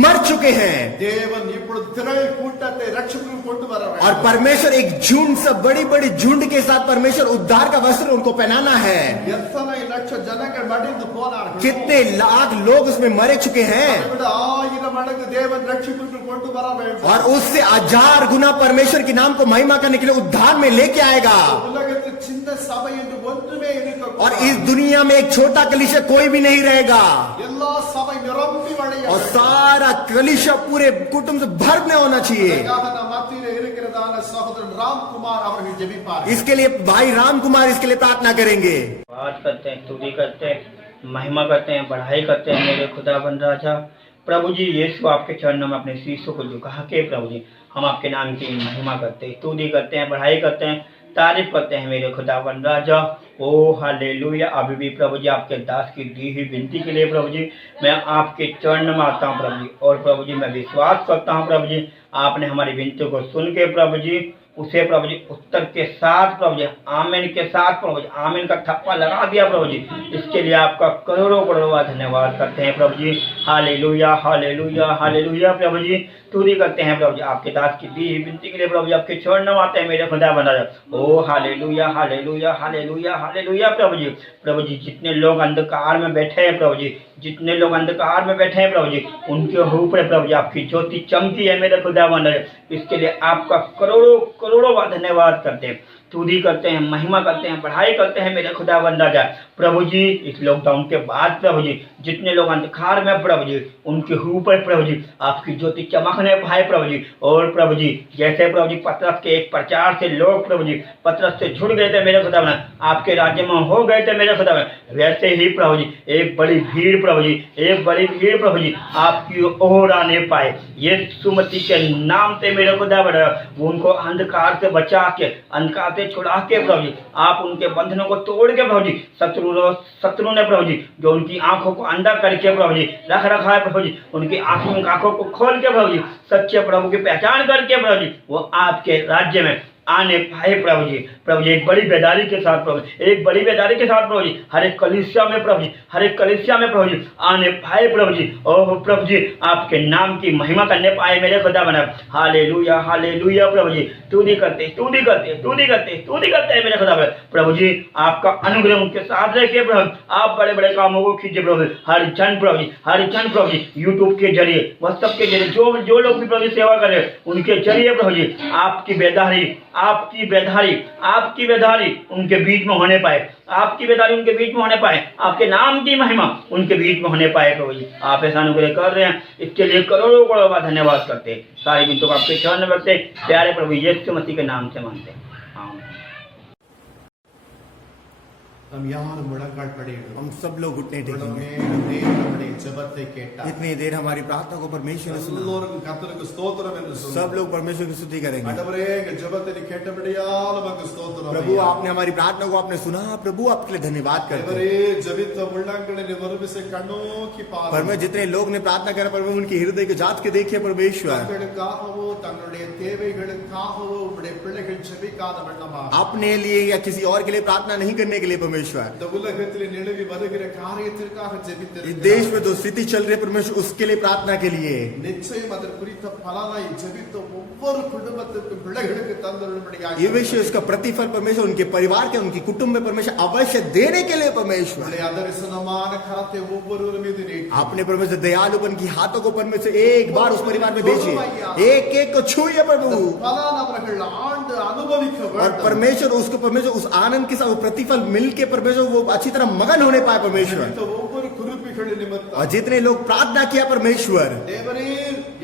मर चुके हैं. தேவன் இப்பொழுது திரள் கூட்டத்தை ரட்சிப்புக்கு கொண்டு வர வேண்டும். और परमेश्वर एक झुंड से बड़ी बड़ी झुंड के साथ परमेश्वर उद्धार का वस्त्र उनको पहनाना है. எத்தனை லட்சம் ஜனங்கள் மடிந்து போனார்கள். कितने लाख लोग उसमें मरे चुके हैं. அதை விட 1000 மடங்கு தேவன் ரட்சிப்புக்கு கொண்டு வர வேண்டும். और उससे 1000 गुना परमेश्वर के नाम को महिमा करने के लिए उद्धार में लेके आएगा. உலகத்தில் சின்ன சபை என்று ஒன்றுமே இருக்கக்கூடாது. और इस दुनिया में एक छोटा कलीसिया कोई भी नहीं रहेगा. எல்லா சபை நிரம்பி வழிய और सारा कलीसिया पूरे कुटुंब से भर में होना चाहिए. அதற்காக நம் மத்தியிலே இருக்கிறதான சகோதரன் ராம்குமார் அவர்கள் ஜெபிப்பார். इसके लिए भाई राम कुमार इसके लिए प्रार्थना करेंगे. बात करते हैं, स्तुति करते हैं, महिमा करते हैं, बढ़ाई करते हैं मेरे खुदाबंद राजा। प्रभु जी यीशु आपके चरणों में अपने शीशों को झुका के प्रभु जी हम आपके नाम की महिमा करते हैं, स्तुति करते हैं, बढ़ाई करते हैं, तारीफ करते हैं मेरे खुदाबंद राजा। ओ हालेलुया। अभी भी प्रभु जी आपके दास की दी हुई विनती के लिए प्रभु जी मैं आपके चरण में आता हूँ प्रभु जी। और प्रभु जी मैं विश्वास करता हूँ प्रभु जी आपने हमारी विनती को सुन के प्रभु जी उसे प्रभु जी उत्तर के साथ प्रभु जी आमीन के साथ प्रभु जी आमीन का थप्पा लगा दिया प्रभु जी। इसके लिए आपका करोड़ों करोड़ों धन्यवाद करते हैं प्रभु जी। Hallelujah hallelujah hallelujah. प्रभु जी स्तुति करते हैं प्रभु जी आपके दास की दी विनती के लिए प्रभु जी आपके चरण आते हैं मेरे खुदा बना। ओ हालेलुया हालेलुया हालेलुया हालेलुया। प्रभु जी जितने लोग अंधकार में बैठे हैं प्रभु जी, जितने लोग अंधकार में बैठे हैं प्रभु जी उनके ऊपर प्रभु जी आपकी ज्योति चमकी है मेरे खुदा बना। इसके लिए आपका करोड़ों करोड़ों धन्यवाद करते हैं, स्तुति करते हैं, महिमा करते हैं, बढ़ाई करते हैं मेरे खुदा बंदा जाए। प्रभु जी इस लॉकडाउन के बाद प्रभु जी जितने लोग अंधकार में प्रभु जी उनके ऊपर प्रभु जी आपकी ज्योति चमकने पाए प्रभु जी। और प्रभु जी जैसे प्रभु जी पतरस के एक प्रचार से लोग प्रभु जी पतरस से जुड़ गए थे मेरे खुदा बना, आपके राज्य में हो गए थे मेरे खुदा बना, वैसे ही प्रभु जी एक बड़ी भीड़ प्रभु जी एक बड़ी भीड़ प्रभु जी आपकी ओर आने पाए। यीशु मसीह के नाम से मेरे खुदा बना वो उनको अंधकार से बचा के अंधकार से छुड़ा के प्रभु जी आप उनके बंधनों को तोड़ के प्रभु जी शत्रु ने प्रभु जी जो उनकी आंखों को अंधा करके प्रभु जी रख रखा है प्रभु जी उनकी आंखों को खोल के प्रभु जी सच्चे प्रभु की पहचान करके प्रभु जी वो आपके राज्य में आने पाए प्रभु जी एक बड़ी बेदारी के साथ प्रभु जी एक बड़ी बेदारी के साथ प्रभु जी हर एक कलीसिया में प्रभु जी हर एक कलीसिया में प्रभु जी आने पाए प्रभु जी। और प्रभु जी आपके नाम की महिमा करने पाए मेरे खुदा बना। Hallelujah hallelujah. प्रभु जी स्तुति करते स्तुति करते स्तुति करते स्तुति करते हैं मेरे खुदा बना। प्रभु जी आपका अनुग्रह उनके साथ रखे प्रभु आप बड़े बड़े कामों को कीजिए प्रभु हर जन प्रभु जी यूट्यूब के जरिए व्हाट्सएप के जरिए जो लोग भी प्रभु सेवा कर रहे हैं उनके जरिए प्रभु जी आपकी बेदारी उनके बीच में होने पाए, आपकी बेदारी उनके बीच में होने पाए, आपके नाम की महिमा उनके बीच में होने पाए प्रभु जी। आप ऐसा अनुग्रह कर रहे हैं इसके लिए करोड़ों करोड़ों धन्यवाद करते हैं। सारे विनती को आपके चरण में रखते प्यारे प्रभु यीशु मसीह के नाम से मानते हैं। हम யாரும் முழங்கால் படியிடும் हम सब लोग घुटने टेकेंगे। தேவன் நம்முடைய ஜெபத்தை கேட்டார்। इतनी देर हमारी प्रार्थना को परमेश्वर ने सुना। எல்லோரும் கர்த்தருக்கு ஸ்தோத்திரம் என்று சொல்லுங்கள்। सब लोग परमेश्वर की स्तुति करेंगे। ஆண்டவரே எங்கள் ஜெபத்தை நீ கேட்டபடியால் உமக்கு ஸ்தோத்திரம்। प्रभु आपने हमारी प्रार्थना को आपने सुना, प्रभु आपके लिए धन्यवाद करते हैं। ஆண்டவரே ஜெபித்த உள்ளங்களை ஒருவிசை கண்ணோக்கி பாருங்கள்। परमेश्वर जितने लोग ने प्रार्थना करा परमेश्वर उनके हृदय को जांच के देखिए परमेश्वर। தங்களுக்காகவோ தங்களுடைய தேவைகளுக்காகவோ உம்முடைய பிள்ளைகள் ஜெபிக்காத வண்ணமாக अपने लिए या किसी और के लिए प्रार्थना नहीं करने के लिए परमेश्वर இந்த உலகத்திலே நிலவி வருகிற காரியத்திற்காக इस ஜெபித்திருக்கிறோம்। देश में जो स्थिति चल रही है परमेश्वर उसके लिए प्रार्थना के लिए நிச்சயம் அதற்கு குறித்த பலனை ஜெபித்த ஒவ்வொரு குடும்பத்திற்கும் பிள்ளைகளுக்கு தந்தருளும்படியாக ये विषय उसका प्रतिफल परमेश्वर उनके परिवार के उनके कुटुंब में परमेश्वर अवश्य देने के लिए परमेश्वर உம்முடைய அதரிசனமான கரத்தை ஒவ்வொருவர் மீது நீட்டி आपने परमेश्वर दयालुपन की हाथों को परमेश्वर एक बार उस परिवार में भेजिए, एक एक को छूइए प्रभु। பலன் அவர்கள் ஆண்டு அனுபவிக்க और வேண்டும்। परमेश्वर उसको परमेश्वर उस आनंद के साथ वो प्रतिफल मिल के परमेश्वर वो अच्छी तरह मगन होने पाए परमेश्वर। இந்த ஒவ்வொரு குறிப்புகளின் நிமித்தம் और जितने लोग प्रार्थना किया परमेश्वर தேவரே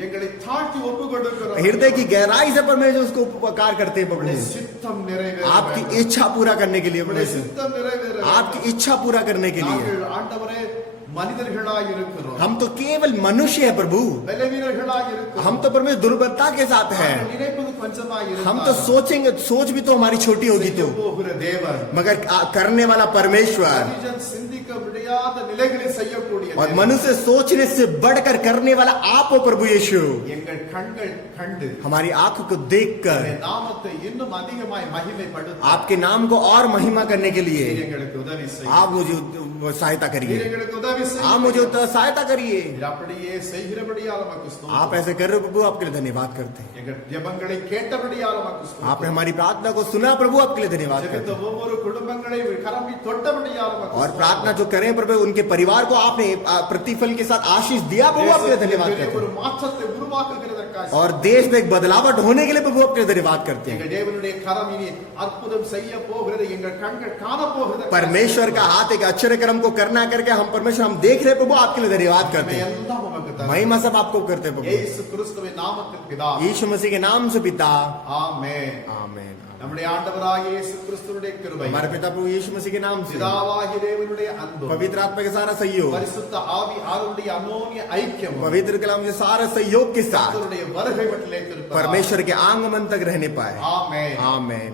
எங்களை தாழ்த்தி ஒப்பு கொடுக்கிறோம்। हृदय की गहराई से परमेश्वर उसको उपकार करते हैं प्रभु। சித்தம் நிறைவேற आपकी इच्छा पूरा करने के लिए परमेश्वर சித்தம் நிறைவேற आपकी इच्छा पूरा करने के लिए நாங்கள் ஆண்டவரே மனிதர்களாய் இருக்கிறோம்। हम तो केवल मनुष्य है प्रभु। பலவீனர்களாய் இருக்கிறோம்। हम तो परमेश्वर दुर्बलता के साथ हैं। நினைப்பது கொஞ்சமாய் இருந்தால் हम तो सोचेंगे सोच भी तो हमारी छोटी होगी तो போகிற தேவன் मगर करने वाला परमेश्वर மனிதன் சிந்திக்க முடியாத நிலைகளை செய்யக்கூடிய और मनुष्य सोचने से बढ़कर करने वाला आप हो प्रभु यीशु। எங்கள் கண்கள் கண்டு हमारी आंखों को देखकर உம்முடைய நாமத்தை இன்னும் அதிகமாய் மகிமைப்படுத்த आपके नाम को और महिमा करने के लिए நீர் எங்களுக்கு உதவி செய்யும்। आप मुझे सहायता நீர் करिए, எங்களுக்கு உதவி செய்யும்। आप मुझे सहायता करिए। நீர் அப்படியே செய்கிறபடியால் உமக்கு ஸ்தோத்திரம்। आप ऐसे कर रहे हो प्रभु, आपके लिए धन्यवाद करते हैं। எங்கள் ஜெபங்களை கேட்டபடியால் உமக்கு ஸ்தோத்திரம்। आपने हमारी प्रार्थना को सुना प्रभु, आपके लिए धन्यवाद करते ஜெபித்த हैं। ஒவ்வொரு குடும்பங்களை கரம்பி தொட்டபடியால் உமக்கு और ஸ்தோத்திரம்। प्रार्थना जो करें प्रभु, उनके परिवार को आपने प्रतिफल के साथ आशीष दिया प्रभु, आपके लिए धन्यवाद करते ஒரு हैं। மாற்றத்தை உருவாக்குகிறதற்காக और देश में एक बदलावट होने के लिए प्रभु आपके लिए धन्यवाद करते हैं। எங்கள் தேவனுடைய கரம் இனி அற்புதம் செய்ய போகிறது, எங்கள் கண்கள் காண போகிறது। परमेश्वर का हाथ एक आश्चर्य कर्म को करना करके हम परमेश्वर हम देख रहे प्रभु, आपके लिए धन्यवाद करते हैं। எல்லாம் உமக்கு தருகிறோம்। महिमा सब आपको करते हैं प्रभु, இயேசு கிறிஸ்துவின் நாமத்தில் பிதாவே, यीशु मसीह के नाम से पिता, ஆமென்। आमीन। நம்முடைய ஆண்டவராகிய இயேசு கிறிஸ்துவினுடைய கிருபை, हमारे पिता प्रभु यीशु मसीह के नाम से, பிதாவாகிய தேவனுடைய அன்பு, पवित्र आत्मा के सारा सहयोग, பரிசுத்த ஆவி ஆருடைய அனோன்ய ஐக்கியம், पवित्र कलाम के सारे सहयोग के साथ கர்த்தருடைய வருகை மட்டும் நிலைத்திருப்பதாக। परमेश्वर के आगमन तक रहने पाए। ஆமென்। आमीन।